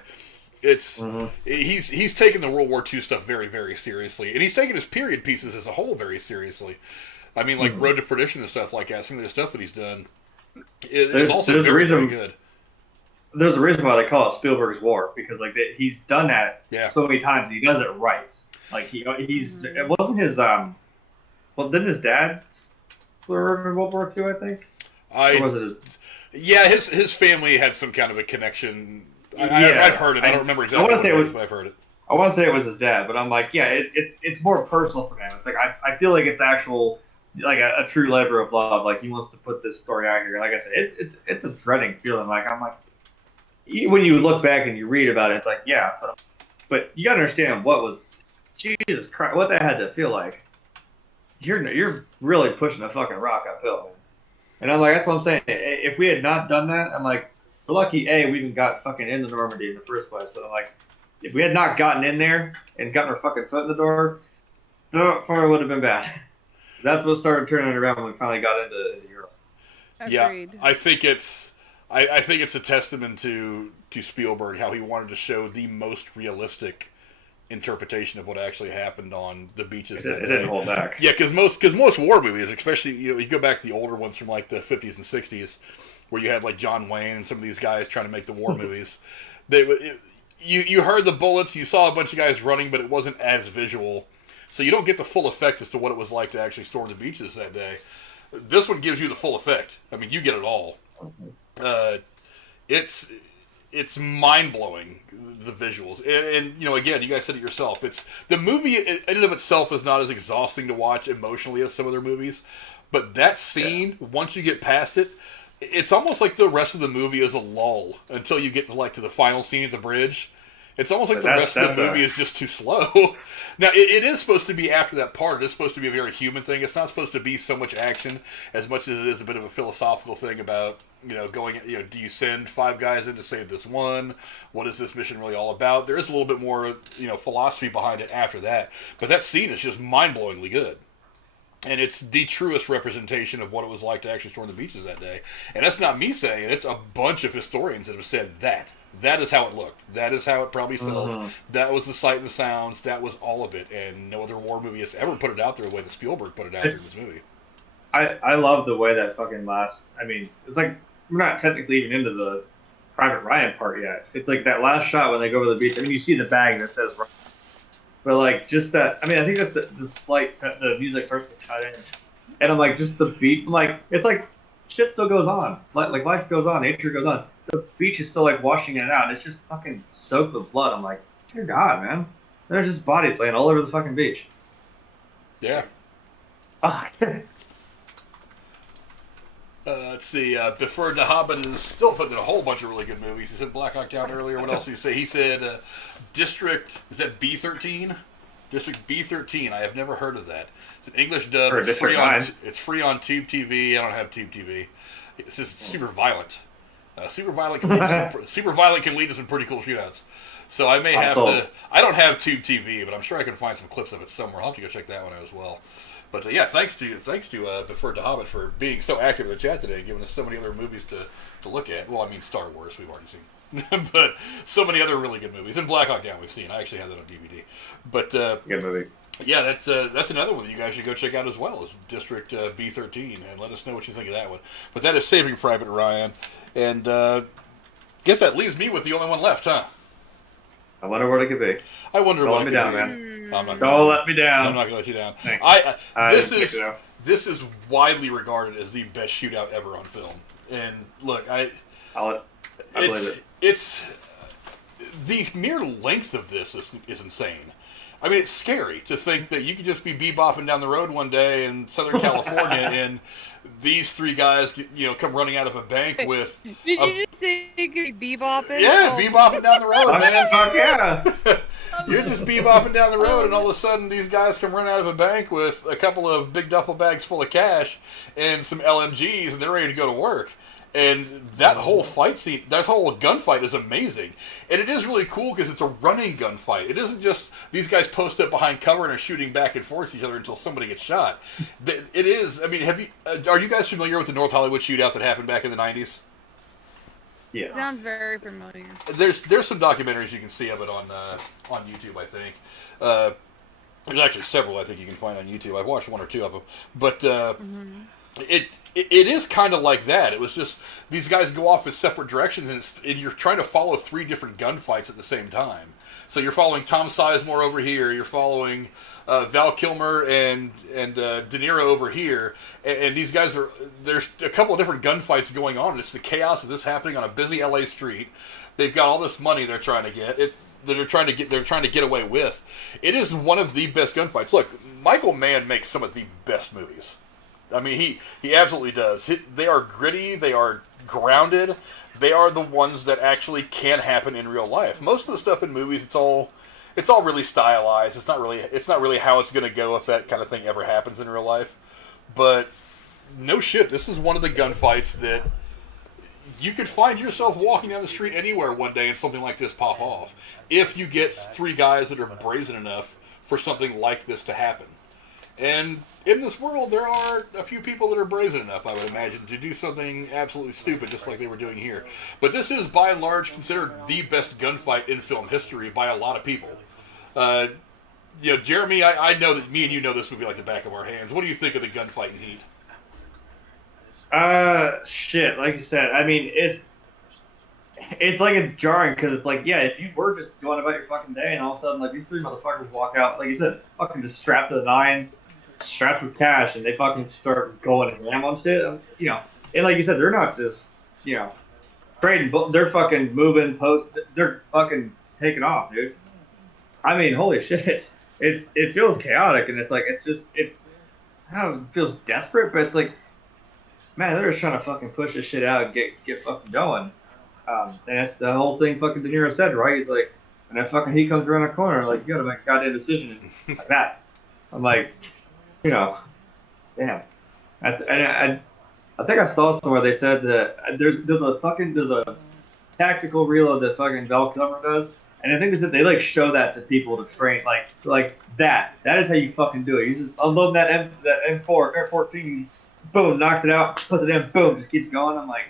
He's taken the World War II stuff very, very seriously, and he's taken his period pieces as a whole very seriously. I mean, like Road to Perdition and stuff like that, some of the stuff that he's done is also very, very good. There's a reason why they call it Spielberg's War, because he's done that so many times. He does it right. Like it wasn't his didn't his dad serve in World War II? I think. Or was it his family had some kind of a connection. I've heard it. I don't remember exactly. But I've heard it. I want to say it was his dad, but I'm like, it's more personal for him. It's like I feel like it's actual, like a true labor of love. Like he wants to put this story out here. Like I said, it's a dreading feeling. Like I'm like, when you look back and you read about it, it's like but you gotta understand what was. Jesus Christ, what that had to feel like. You're really pushing a fucking rock uphill, man. And I'm like, that's what I'm saying. If we had not done that, I'm like, we're lucky, we even got fucking into Normandy in the first place. But I'm like, if we had not gotten in there and gotten our fucking foot in the door, no, probably would have been bad. That's what started turning it around when we finally got into Europe. Agreed. Yeah, I think it's a testament to Spielberg, how he wanted to show the most realistic interpretation of what actually happened on the beaches. It didn't hold back. Yeah, because most war movies, especially you go back to the older ones from like the 50s and 60s, where you had like John Wayne and some of these guys trying to make the war movies. You heard the bullets, you saw a bunch of guys running, but it wasn't as visual, so you don't get the full effect as to what it was like to actually storm the beaches that day. This one gives you the full effect. I mean, you get it all. It's mind-blowing, the visuals. And again, you guys said it yourself. It's the movie in and of itself is not as exhausting to watch emotionally as some other movies, but that scene, once you get past it, it's almost like the rest of the movie is a lull until you get to the final scene at the bridge. It's almost like the rest of the movie is just too slow. Now, it is supposed to be after that part. It is supposed to be a very human thing. It's not supposed to be so much action as much as it is a bit of a philosophical thing about, going, do you send 5 guys in to save this one? What is this mission really all about? There is a little bit more, philosophy behind it after that. But that scene is just mind-blowingly good. And it's the truest representation of what it was like to actually storm the beaches that day. And that's not me saying it. It's a bunch of historians that have said that. That is how it looked. That is how it probably felt. Mm-hmm. That was the sight and the sounds. That was all of it. And no other war movie has ever put it out there the way that Spielberg put it out there in this movie. I love the way that fucking last... I mean, it's like, we're not technically even into the Private Ryan part yet. It's like that last shot when they go over the beach. I mean, you see the bag that says... But, like, just that... I mean, I think that's the slight... the music starts to cut in. And I'm like, just the beat... I'm like, it's like, shit still goes on. Like, life goes on. Nature goes on. The beach is still, like, washing it out. It's just fucking soaked with blood. I'm like, dear God, man. There's just bodies laying all over the fucking beach. Yeah. Oh, let's see. Before the Hobbit is still putting in a whole bunch of really good movies. He said Black Hawk Down earlier. What else did he say? He said District... Is that B-13? District B-13. I have never heard of that. It's an English dub. It's free on Tube TV. I don't have Tube TV. It's just super violent. Super violent can lead to some pretty cool shootouts. So I may have to... I don't have Tube TV, but I'm sure I can find some clips of it somewhere. I'll have to go check that one out as well. But yeah, thanks to Before the Hobbit for being so active in the chat today, giving us so many other movies to look at. Well, I mean, Star Wars we've already seen, but so many other really good movies. And Black Hawk Down we've seen. I actually have that on DVD. But good movie. Yeah, that's another one that you guys should go check out as well. Is District B-13, and let us know what you think of that one. But that is Saving Private Ryan, and guess that leaves me with the only one left, huh? I wonder what it could be. I wonder what it could be. Don't let me down. I'm not going to let you down. This is widely regarded as the best shootout ever on film. And look, I believe it. It's the mere length of this is insane. I mean, it's scary to think that you could just be bebopping down the road one day in Southern California and these 3 guys, come running out of a bank with... Did you just say you could be bebopping? Yeah, bebopping down the road, man. Fuck yeah. You're just bebopping down the road, and all of a sudden these guys come run out of a bank with a couple of big duffel bags full of cash and some LMGs, and they're ready to go to work. And that whole fight scene, that whole gunfight is amazing. And it is really cool because it's a running gunfight. It isn't just these guys post up behind cover and are shooting back and forth at each other until somebody gets shot. It is, I mean, are you guys familiar with the North Hollywood shootout that happened back in the 90s? Yeah. Sounds very familiar. There's some documentaries you can see of it on YouTube, I think. There's actually several I think you can find on YouTube. I've watched 1 or 2 of them. But... It is kind of like that. It was just these guys go off in separate directions, and you're trying to follow 3 different gunfights at the same time. So you're following Tom Sizemore over here. You're following Val Kilmer and De Niro over here. And these guys there's a couple of different gunfights going on. And it's the chaos of this happening on a busy LA street. They've got all this money they're trying to get. They're trying to get away with. It is one of the best gunfights. Look, Michael Mann makes some of the best movies. I mean, he absolutely does. They are gritty. They are grounded. They are the ones that actually can happen in real life. Most of the stuff in movies, it's all really stylized. It's not really how it's going to go if that kind of thing ever happens in real life. But no shit, this is one of the gunfights that you could find yourself walking down the street anywhere one day and something like this pop off. If you get 3 guys that are brazen enough for something like this to happen. And in this world, there are a few people that are brazen enough, I would imagine, to do something absolutely stupid, just like they were doing here. But this is, by and large, considered the best gunfight in film history by a lot of people. Jeremy, I know that me and you know this movie like the back of our hands. What do you think of the gunfight in Heat? Shit, like you said, I mean, it's like it's jarring because it's like, yeah, if you were just going about your fucking day and all of a sudden, like, these three motherfuckers walk out, like you said, fucking just strapped to the nines, strapped with cash, and they fucking start going and ram on shit, and like you said, they're not just, trading, they're fucking moving, they're fucking taking off, dude. I mean, holy shit. It feels chaotic, and it's like, I don't know, it feels desperate, but it's like, man, they're just trying to fucking push this shit out and get fucking going. And that's the whole thing fucking De Niro said, right? He's like, and then fucking he comes around the corner, like, you gotta make a goddamn decision like that. I'm like, damn. I think I saw somewhere they said that there's a tactical reload that fucking Val Kilmer does, and I think they said they like show that to people to train, like that. That is how you fucking do it. You just unload that M4, Air-14, boom, knocks it out, puts it in, boom, just keeps going. I'm like,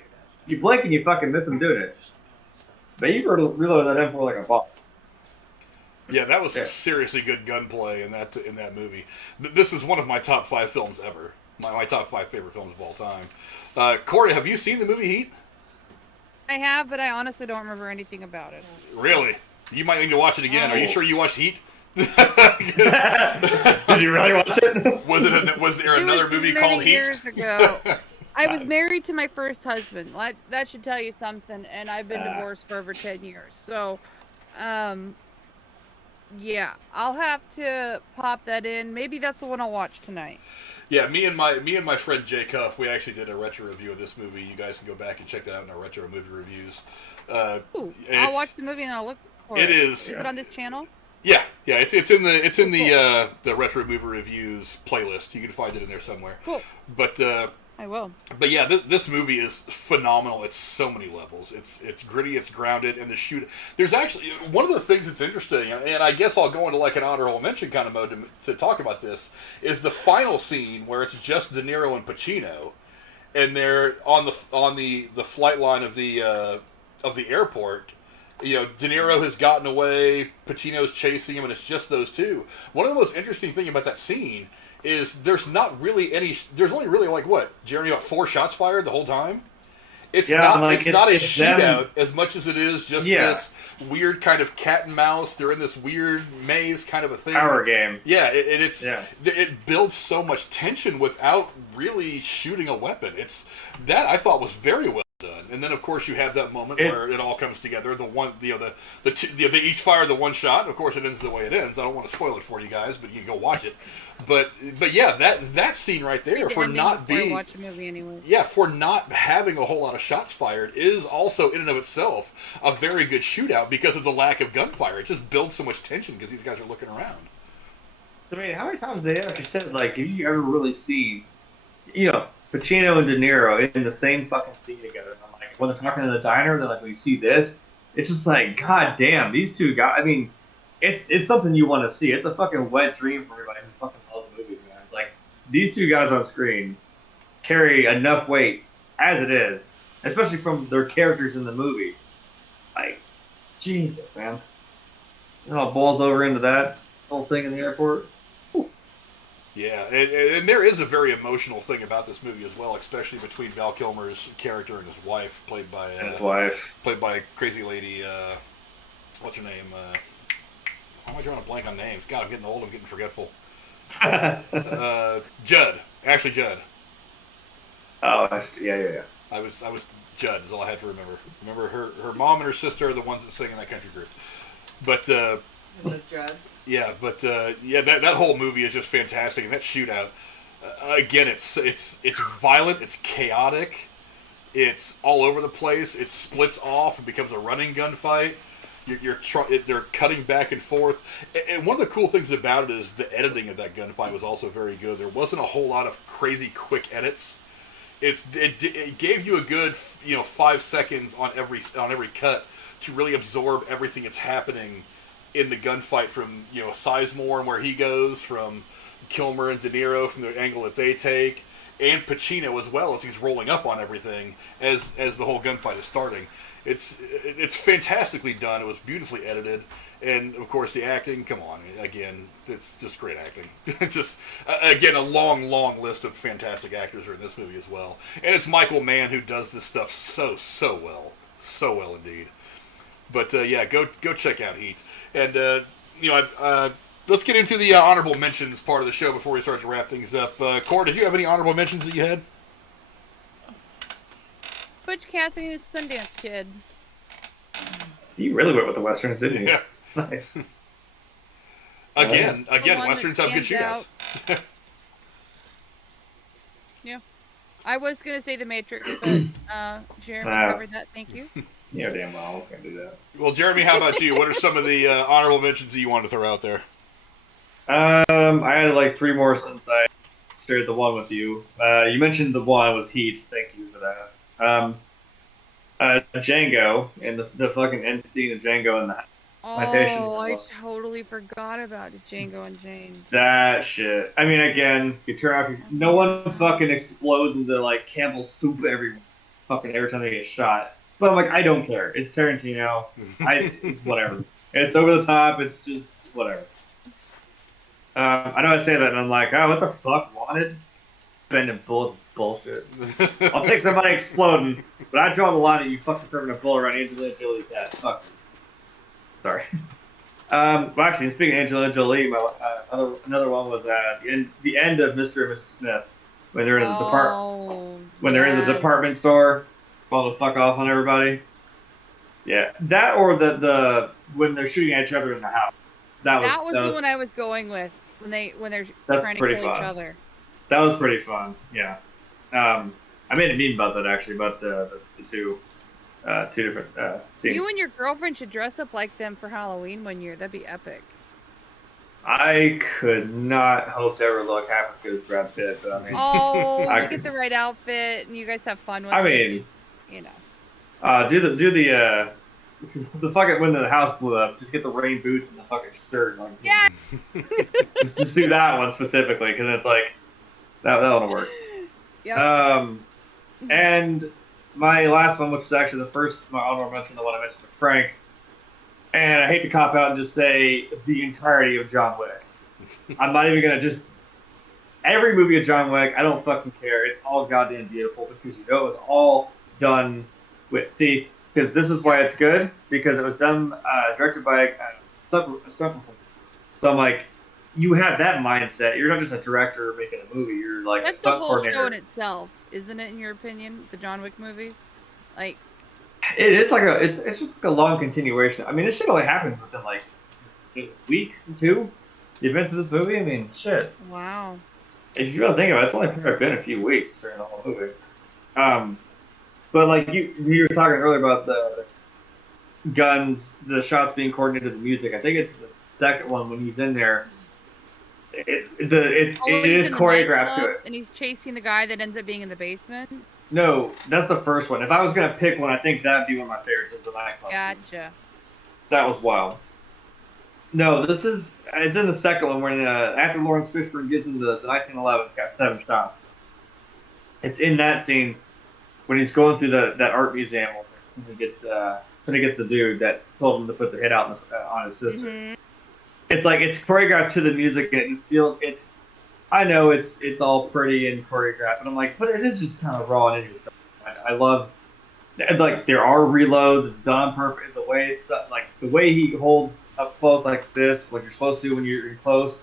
you blink and you fucking miss him doing it. But you reload that M4 like a boss. Yeah, that was some seriously good gunplay in that movie. This is one of my top 5 films ever. My top 5 favorite films of all time. Corey, have you seen the movie Heat? I have, but I honestly don't remember anything about it. Really? You might need to watch it again. Are you sure you watched Heat? Did you really watch it? Was there another movie called Heat? Years ago. I was married to my first husband. That should tell you something. And I've been divorced for over 10 years. So, yeah, I'll have to pop that in. Maybe that's the one I'll watch tonight. Yeah, me and my friend Jay Cuff, we actually did a retro review of this movie. You guys can go back and check that out in our retro movie reviews. Ooh, I'll watch the movie and I'll look for it. It is. Is it on this channel? Yeah, it's in the retro movie reviews playlist. You can find it in there somewhere. Cool. But I will. But yeah, this movie is phenomenal at so many levels. It's gritty, it's grounded, and the shoot. There's actually one of the things that's interesting, and I guess I'll go into like an honorable mention kind of mode to talk about this, is the final scene where it's just De Niro and Pacino, and they're on the flight line of the airport. De Niro has gotten away, Pacino's chasing him, and it's just those two. One of the most interesting things about that scene is there's only really, like, what, Jeremy, 4 shots fired the whole time? It's not a shootout as much as it is just this weird kind of cat and mouse. They're in this weird maze kind of a thing. Power game. Yeah, it builds so much tension without really shooting a weapon. That I thought was very well done. And then of course you have that moment where it all comes together. They each fire the one shot. And of course it ends the way it ends. I don't want to spoil it for you guys, but you can go watch it. But yeah, that scene right there for not being watch a movie anyway. Yeah, for not having a whole lot of shots fired is also in and of itself a very good shootout because of the lack of gunfire. It just builds so much tension because these guys are looking around. I mean, how many times have they actually said, like, have you ever really seen, Pacino and De Niro in the same fucking scene together? And I'm like, when they're talking in the diner, they're like, when you see this, it's just like, god damn, these two guys. I mean, it's something you want to see. It's a fucking wet dream for everybody who fucking loves movies, man. It's like, these two guys on screen carry enough weight as it is, especially from their characters in the movie. Like, Jesus, man. You know, it boils over into that whole thing in the airport. Yeah, and there is a very emotional thing about this movie as well, especially between Val Kilmer's character and his wife, played by crazy lady. What's her name? Why am I drawing a blank on names? God, I'm getting old. I'm getting forgetful. Judd, Ashley Judd. Oh, yeah. I was Judd is all I had to remember. Remember her mom and her sister are the ones that sing in that country group. But the Judds. Yeah, but that whole movie is just fantastic, and that shootout, again, it's violent, it's chaotic, it's all over the place, it splits off and becomes a running gunfight. They're cutting back and forth, and one of the cool things about it is the editing of that gunfight was also very good. There wasn't a whole lot of crazy quick edits. It gave you a good 5 seconds on every cut to really absorb everything that's happening in the gunfight from Sizemore and where he goes, from Kilmer and De Niro from the angle that they take, and Pacino as well as he's rolling up on everything as the whole gunfight is starting. It's fantastically done. It was beautifully edited, and of course the acting. Come on, again, it's just great acting. Just again, a long list of fantastic actors are in this movie as well, and it's Michael Mann who does this stuff so well indeed. But yeah, go check out Heat, and let's get into the honorable mentions part of the show before we start to wrap things up. Cora, did you have any honorable mentions that you had? Butch Cassidy is Sundance Kid. You really went with the westerns, didn't you? Yeah. Nice. Again, westerns have good shootouts. Yeah. I was going to say The Matrix, but Jeremy covered that. Thank you. Yeah, damn well, I was going to do that. Well, Jeremy, how about you? What are some of the honorable mentions that you wanted to throw out there? I had like 3 more since I shared the one with you. You mentioned the one was Heat. Thank you for that. Django and the fucking end scene of Django and the I totally forgot about Django and Jane. That shit. I mean, again, you turn off. No one fucking explodes into like Campbell's soup every time they get shot. But I'm like, I don't care. It's Tarantino. Whatever. It's over the top. It's just whatever. I know I say that, and I'm like, oh, what the fuck, Wanted? Spending bullets. Bullshit. I'll take the money exploding, but I draw the line at you fucking throwing a bullet around Angelina Jolie's head. Fuck. Sorry. Well, actually, speaking of Angelina Jolie, another one was the end of Mr. and Mrs. Smith when they're in the they're in the department store, fall the fuck off on everybody. Yeah, that or the when they're shooting at each other in the house. That was the one I was going with when they're trying to kill each other. That was pretty fun. Yeah. I made a meme about that actually, about the two different scenes. You and your girlfriend should dress up like them for Halloween one year. That'd be epic. I could not hope to ever look half as good as Brad Pitt, but I mean, you get the right outfit and you guys have fun with it. I mean, do the fucking when the house blew up, just get the rain boots and the fucking shirt. Like, yeah. just do that one specifically because it's like that one work. Yep. And my last one, which was actually my honorable mention, the one I mentioned to Frank, and I hate to cop out and just say the entirety of John Wick. I'm not even gonna every movie of John Wick. I don't fucking care. It's all goddamn beautiful because it was all done with. See, because this is why it's good because it was done directed by a stunt performer. So I'm like, you have that mindset. You're not just a director making a movie. You're like that's a stunt the whole coordinator. show in itself, isn't it? In your opinion, the John Wick movies, like it is like it's just like a long continuation. I mean, this shit only happens within like a week or two. The events of this movie. I mean, shit. Wow. If you really think about it, it's only probably been a few weeks during the whole movie. But like you were talking earlier about the guns, the shots being coordinated to the music. I think it's the second one when he's in there. It is choreographed to it. And he's chasing the guy that ends up being in the basement? No, that's the first one. If I was going to pick one, I think that would be one of my favorites of the nightclub. Gotcha. That was wild. No, it's in the second one when after Lawrence Fishburne gives him the 1911, it's got 7 shots. It's in that scene when he's going through that art museum when he gets the dude that told him to put the hit out on his sister. Mm-hmm. It's like it's choreographed to the music, and it just feels I know it's all pretty and choreographed, and I'm like, but it is just kind of raw and interesting. I love, like, there are reloads. It's done on purpose. The way it's done, like the way he holds up close like this, what you're supposed to when you're close.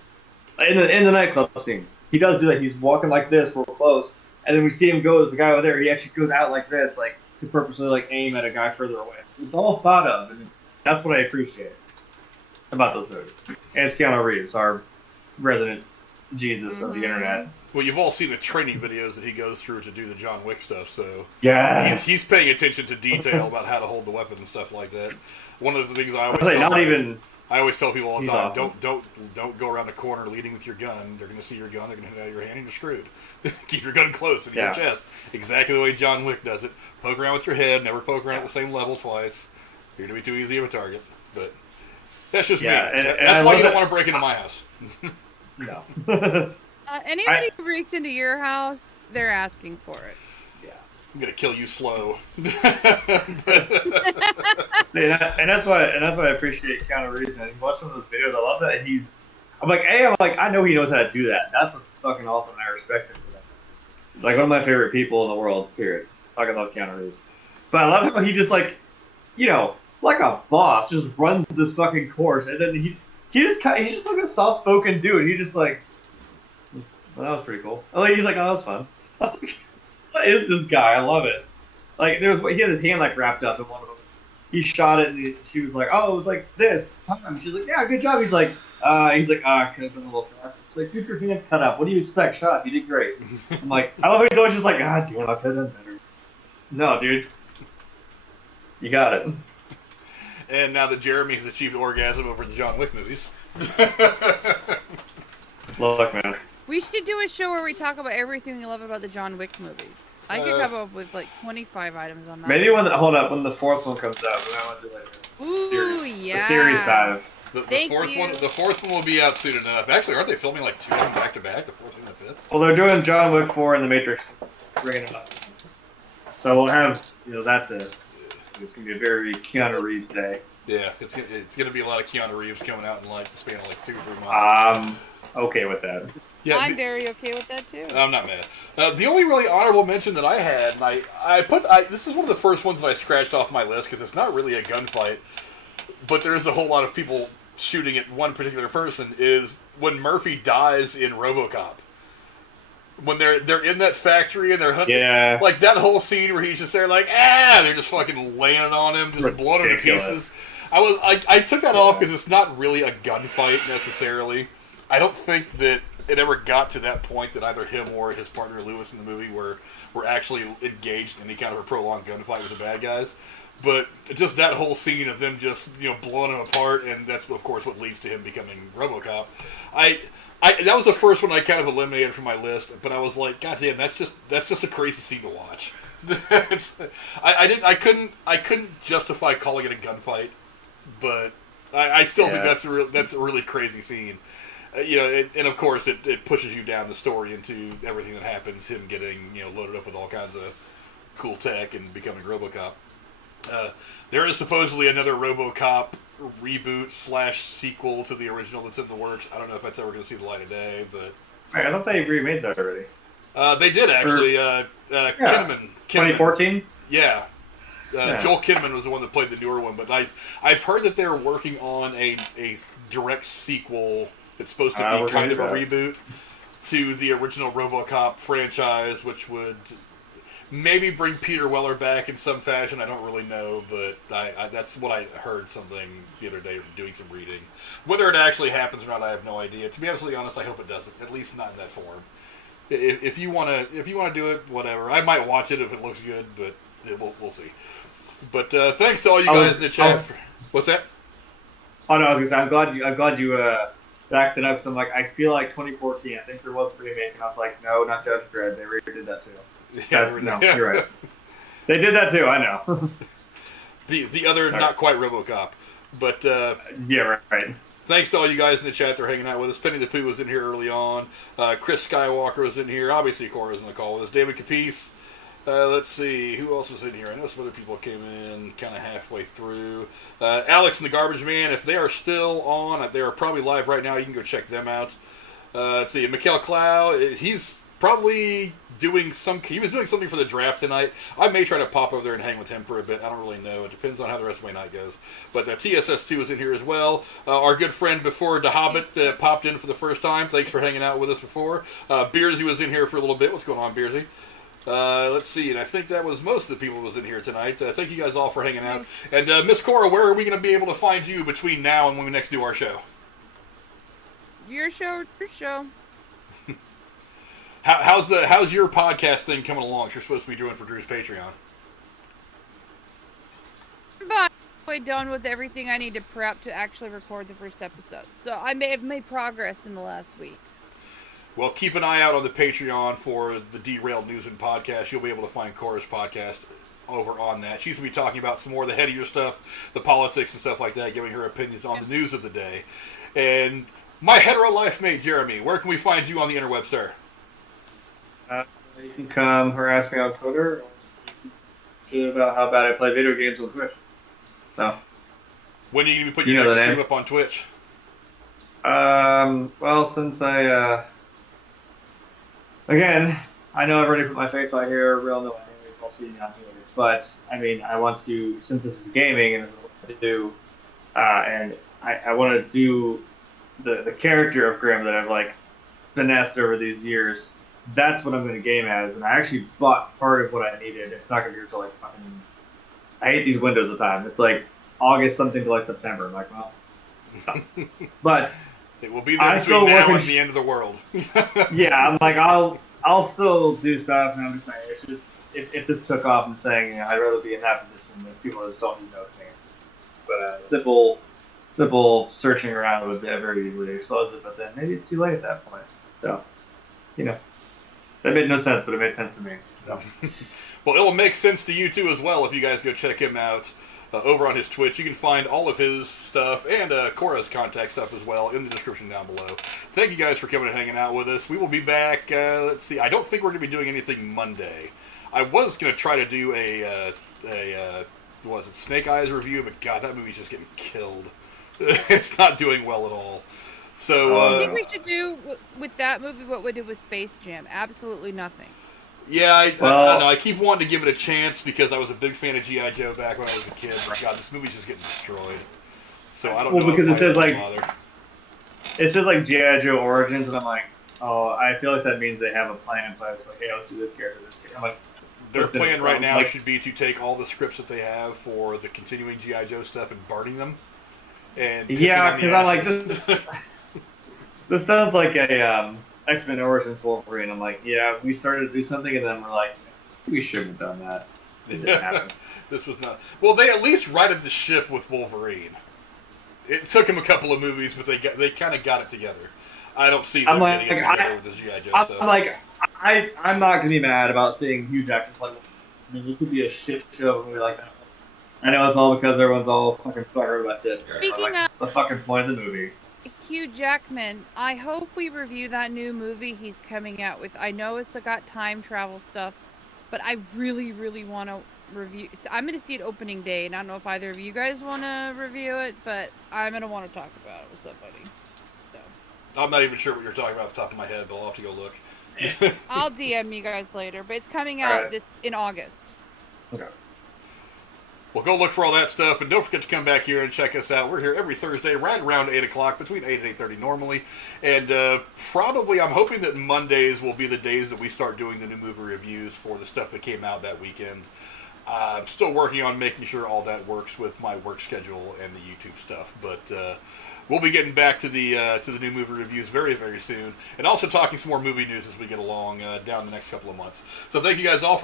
In the nightclub scene, he does do that. He's walking like this, real close, and then we see him go. There's a guy over there. He actually goes out like this, like to purposely like aim at a guy further away. It's all thought of, and that's what I appreciate about those movies. And it's Keanu Reeves, our resident Jesus of the internet. Well, you've all seen the training videos that he goes through to do the John Wick stuff, so yeah, he's paying attention to detail about how to hold the weapon and stuff like that. One of the things I always tell people all the time: awesome. don't go around the corner leading with your gun. They're going to see your gun. They're going to hit out your hand, and you're screwed. Keep your gun close in your chest, exactly the way John Wick does it. Poke around with your head. Never poke around at the same level twice. You're going to be too easy of a target, but. That's just me. That's why you don't want to break into my house. No. Anybody who breaks into your house, they're asking for it. Yeah. I'm gonna kill you slow. and that's why I appreciate Keanu Reeves. And watch some of those videos. I love that I know he knows how to do that. That's what's fucking awesome. And I respect him for that. Like one of my favorite people in the world. Period. Talking about Keanu Reeves. But I love how he just like a boss, just runs this fucking course, and then he's just like a soft-spoken dude. He just like, well, that was pretty cool. He's like, oh, that was fun. What is this guy? I love it. Like he had his hand like wrapped up in one of them. He shot it, and she was like, oh, it was like this. She's like, yeah, good job. He's like, could have been a little faster. It's like, dude, your hand's cut up. What do you expect? Shot. You did great. I'm like, I love how he's always just like, damn, I could have done better. No, dude. You got it. And now that Jeremy has achieved orgasm over the John Wick movies. Look, man. We should do a show where we talk about everything we love about the John Wick movies. I could come up with like 25 items on that. Maybe when the fourth one comes out, then I want to do like Ooh, yeah. The series 5. The fourth one will be out soon enough. Actually, aren't they filming like 2 of them back to back? The fourth and the fifth. Well, they're doing John Wick 4 and The Matrix, bringing it up. So we'll have that's it. It's gonna be a very Keanu Reeves day. Yeah, it's gonna be a lot of Keanu Reeves coming out in like the span of like 2 or 3 months. I'm okay with that. Yeah, I'm very okay with that too. I'm not mad. The only really honorable mention that I had, and this is one of the first ones that I scratched off my list because it's not really a gunfight, but there's a whole lot of people shooting at one particular person. Is when Murphy dies in RoboCop. When they're in that factory and they're hunting, like that whole scene where he's just there like, they're just fucking laying it on him, just blowing him to pieces. I took that off because it's not really a gunfight necessarily. I don't think that it ever got to that point that either him or his partner Lewis in the movie were actually engaged in any kind of a prolonged gunfight with the bad guys. But just that whole scene of them just blowing him apart, and that's of course what leads to him becoming RoboCop. That was the first one I kind of eliminated from my list, but I was like, God damn, that's just a crazy scene to watch. I couldn't justify calling it a gunfight, but I still think that's a really crazy scene. And of course it pushes you down the story into everything that happens, him getting loaded up with all kinds of cool tech and becoming RoboCop. There is supposedly another RoboCop reboot / sequel to the original that's in the works. I don't know if that's ever going to see the light of day, but I thought they remade that already. They did actually. Kinnaman, 2014. Yeah. Joel Kinnaman was the one that played the newer one, but I've heard that they're working on a direct sequel. It's supposed to be kind of a reboot to the original RoboCop franchise, which would maybe bring Peter Weller back in some fashion. I don't really know, but that's what I heard something the other day doing some reading. Whether it actually happens or not, I have no idea. To be absolutely honest, I hope it doesn't. At least not in that form. If you want to do it, whatever. I might watch it if it looks good, but we'll see. But thanks to all you guys in the chat. What's that? Oh no, I was gonna say I'm glad you backed it up. Because I'm like, I feel like 2014. I think there was a remake, and I was like, no, not Judge Dredd. They redid that too. No, you're right. They did that too. I know. the other not quite RoboCop, but yeah, right. Thanks to all you guys in the chat that are hanging out with us. Penny the Pooh was in here early on. Chris Skywalker was in here. Obviously, Cora was in the call with us. David Capice. Let's see. Who else was in here? I know some other people came in kind of halfway through. Alex and the Garbage Man, if they are still on, they are probably live right now. You can go check them out. Let's see. Mikhail Clow, he's probably he was doing something for the draft tonight. I may try to pop over there and hang with him for a bit. I don't really know. It depends on how the rest of my night goes. But TSS2 is in here as well. Our good friend before the Hobbit popped in for the first time. Thanks for hanging out with us before. Beersy was in here for a little bit. What's going on, Beersy? Let's see, and I think that was most of the people who was in here tonight. Thank you guys all for hanging out. And Miss Cora, where are we going to be able to find you between now and when we next do our show? Your show. How's your podcast thing coming along? You're supposed to be doing for Drew's Patreon. I'm halfway done with everything I need to prep to actually record the first episode. So I may have made progress in the last week. Well, keep an eye out on the Patreon for the Derailed News and Podcast. You'll be able to find Cora's podcast over on that. She's going to be talking about some more of the headier stuff, the politics and stuff like that, giving her opinions on the news of the day. And my hetero life mate, Jeremy, where can we find you on the interweb, sir? You can come harass me on Twitter about how bad I play video games on Twitch. So, when are you going to be putting your next stream up on Twitch? Well, since again, I know I've already put my face out here, real no I'll see you on here. But, I mean, I want to, since this is gaming and this is what I do, and I want to do the character of Grim that I've, like, finessed over these years. That's what I'm going to game as, and I actually bought part of what I needed. It's not going to be until, like, fucking... I hate these windows of time. It's, like, August something to, like, September. I'm like, well... But... It will be there between now and the end of the world. Yeah, I'm like, I'll still do stuff, and I'm just saying, it's just... If this took off, I'm saying, I'd rather be in that position than people that don't even know things. But, simple searching around would very easily expose it, but then maybe it's too late at that point. So, you know... That made no sense, but it made sense to me. So. Well, it will make sense to you, too, as well, if you guys go check him out over on his Twitch. You can find all of his stuff and Cora's contact stuff as well in the description down below. Thank you guys for coming and hanging out with us. We will be back, let's see, I don't think we're going to be doing anything Monday. I was going to try to do a what was it, Snake Eyes review, but God, that movie's just getting killed. It's not doing well at all. So, I think we should do with that movie what we did with Space Jam. Absolutely nothing. Yeah, I don't know. I keep wanting to give it a chance because I was a big fan of G.I. Joe back when I was a kid. But God, this movie's just getting destroyed. So I don't know. Well, because it says like G.I. Joe Origins, and I'm like, oh, I feel like that means they have a plan in place. Like, hey, let's do this character, this character. I'm like, their plan right now should be to take all the scripts that they have for the continuing G.I. Joe stuff and burning them. And yeah, because I'm like, this sounds like a X-Men Origins Wolverine. I'm like, yeah, we started to do something, and then we're like, we shouldn't have done that. It didn't happen. This was not... Well, they at least righted the ship with Wolverine. It took him a couple of movies, but they kind of got it together. I don't see them getting it together with this G.I. Joe stuff. I'm like, I'm not going to be mad about seeing Hugh Jackman play. I mean, it could be a shit show movie like that. I know it's all because everyone's all fucking fucker about this. Speaking of the fucking point of the movie. Hugh Jackman, I hope we review that new movie he's coming out with. I know it's got time travel stuff, but I really, really want to review. So I'm going to see it opening day, and I don't know if either of you guys want to review it, but I'm going to want to talk about it with somebody. So. I'm not even sure what you're talking about off the top of my head, but I'll have to go look. I'll DM you guys later, but it's coming out in August. Okay. Well, go look for all that stuff, and don't forget to come back here and check us out. We're here every Thursday, right around 8 o'clock, between 8 and 8:30 normally. And probably, I'm hoping that Mondays will be the days that we start doing the new movie reviews for the stuff that came out that weekend. I'm still working on making sure all that works with my work schedule and the YouTube stuff, but we'll be getting back to the new movie reviews very, very soon, and also talking some more movie news as we get along down the next couple of months. So thank you guys all for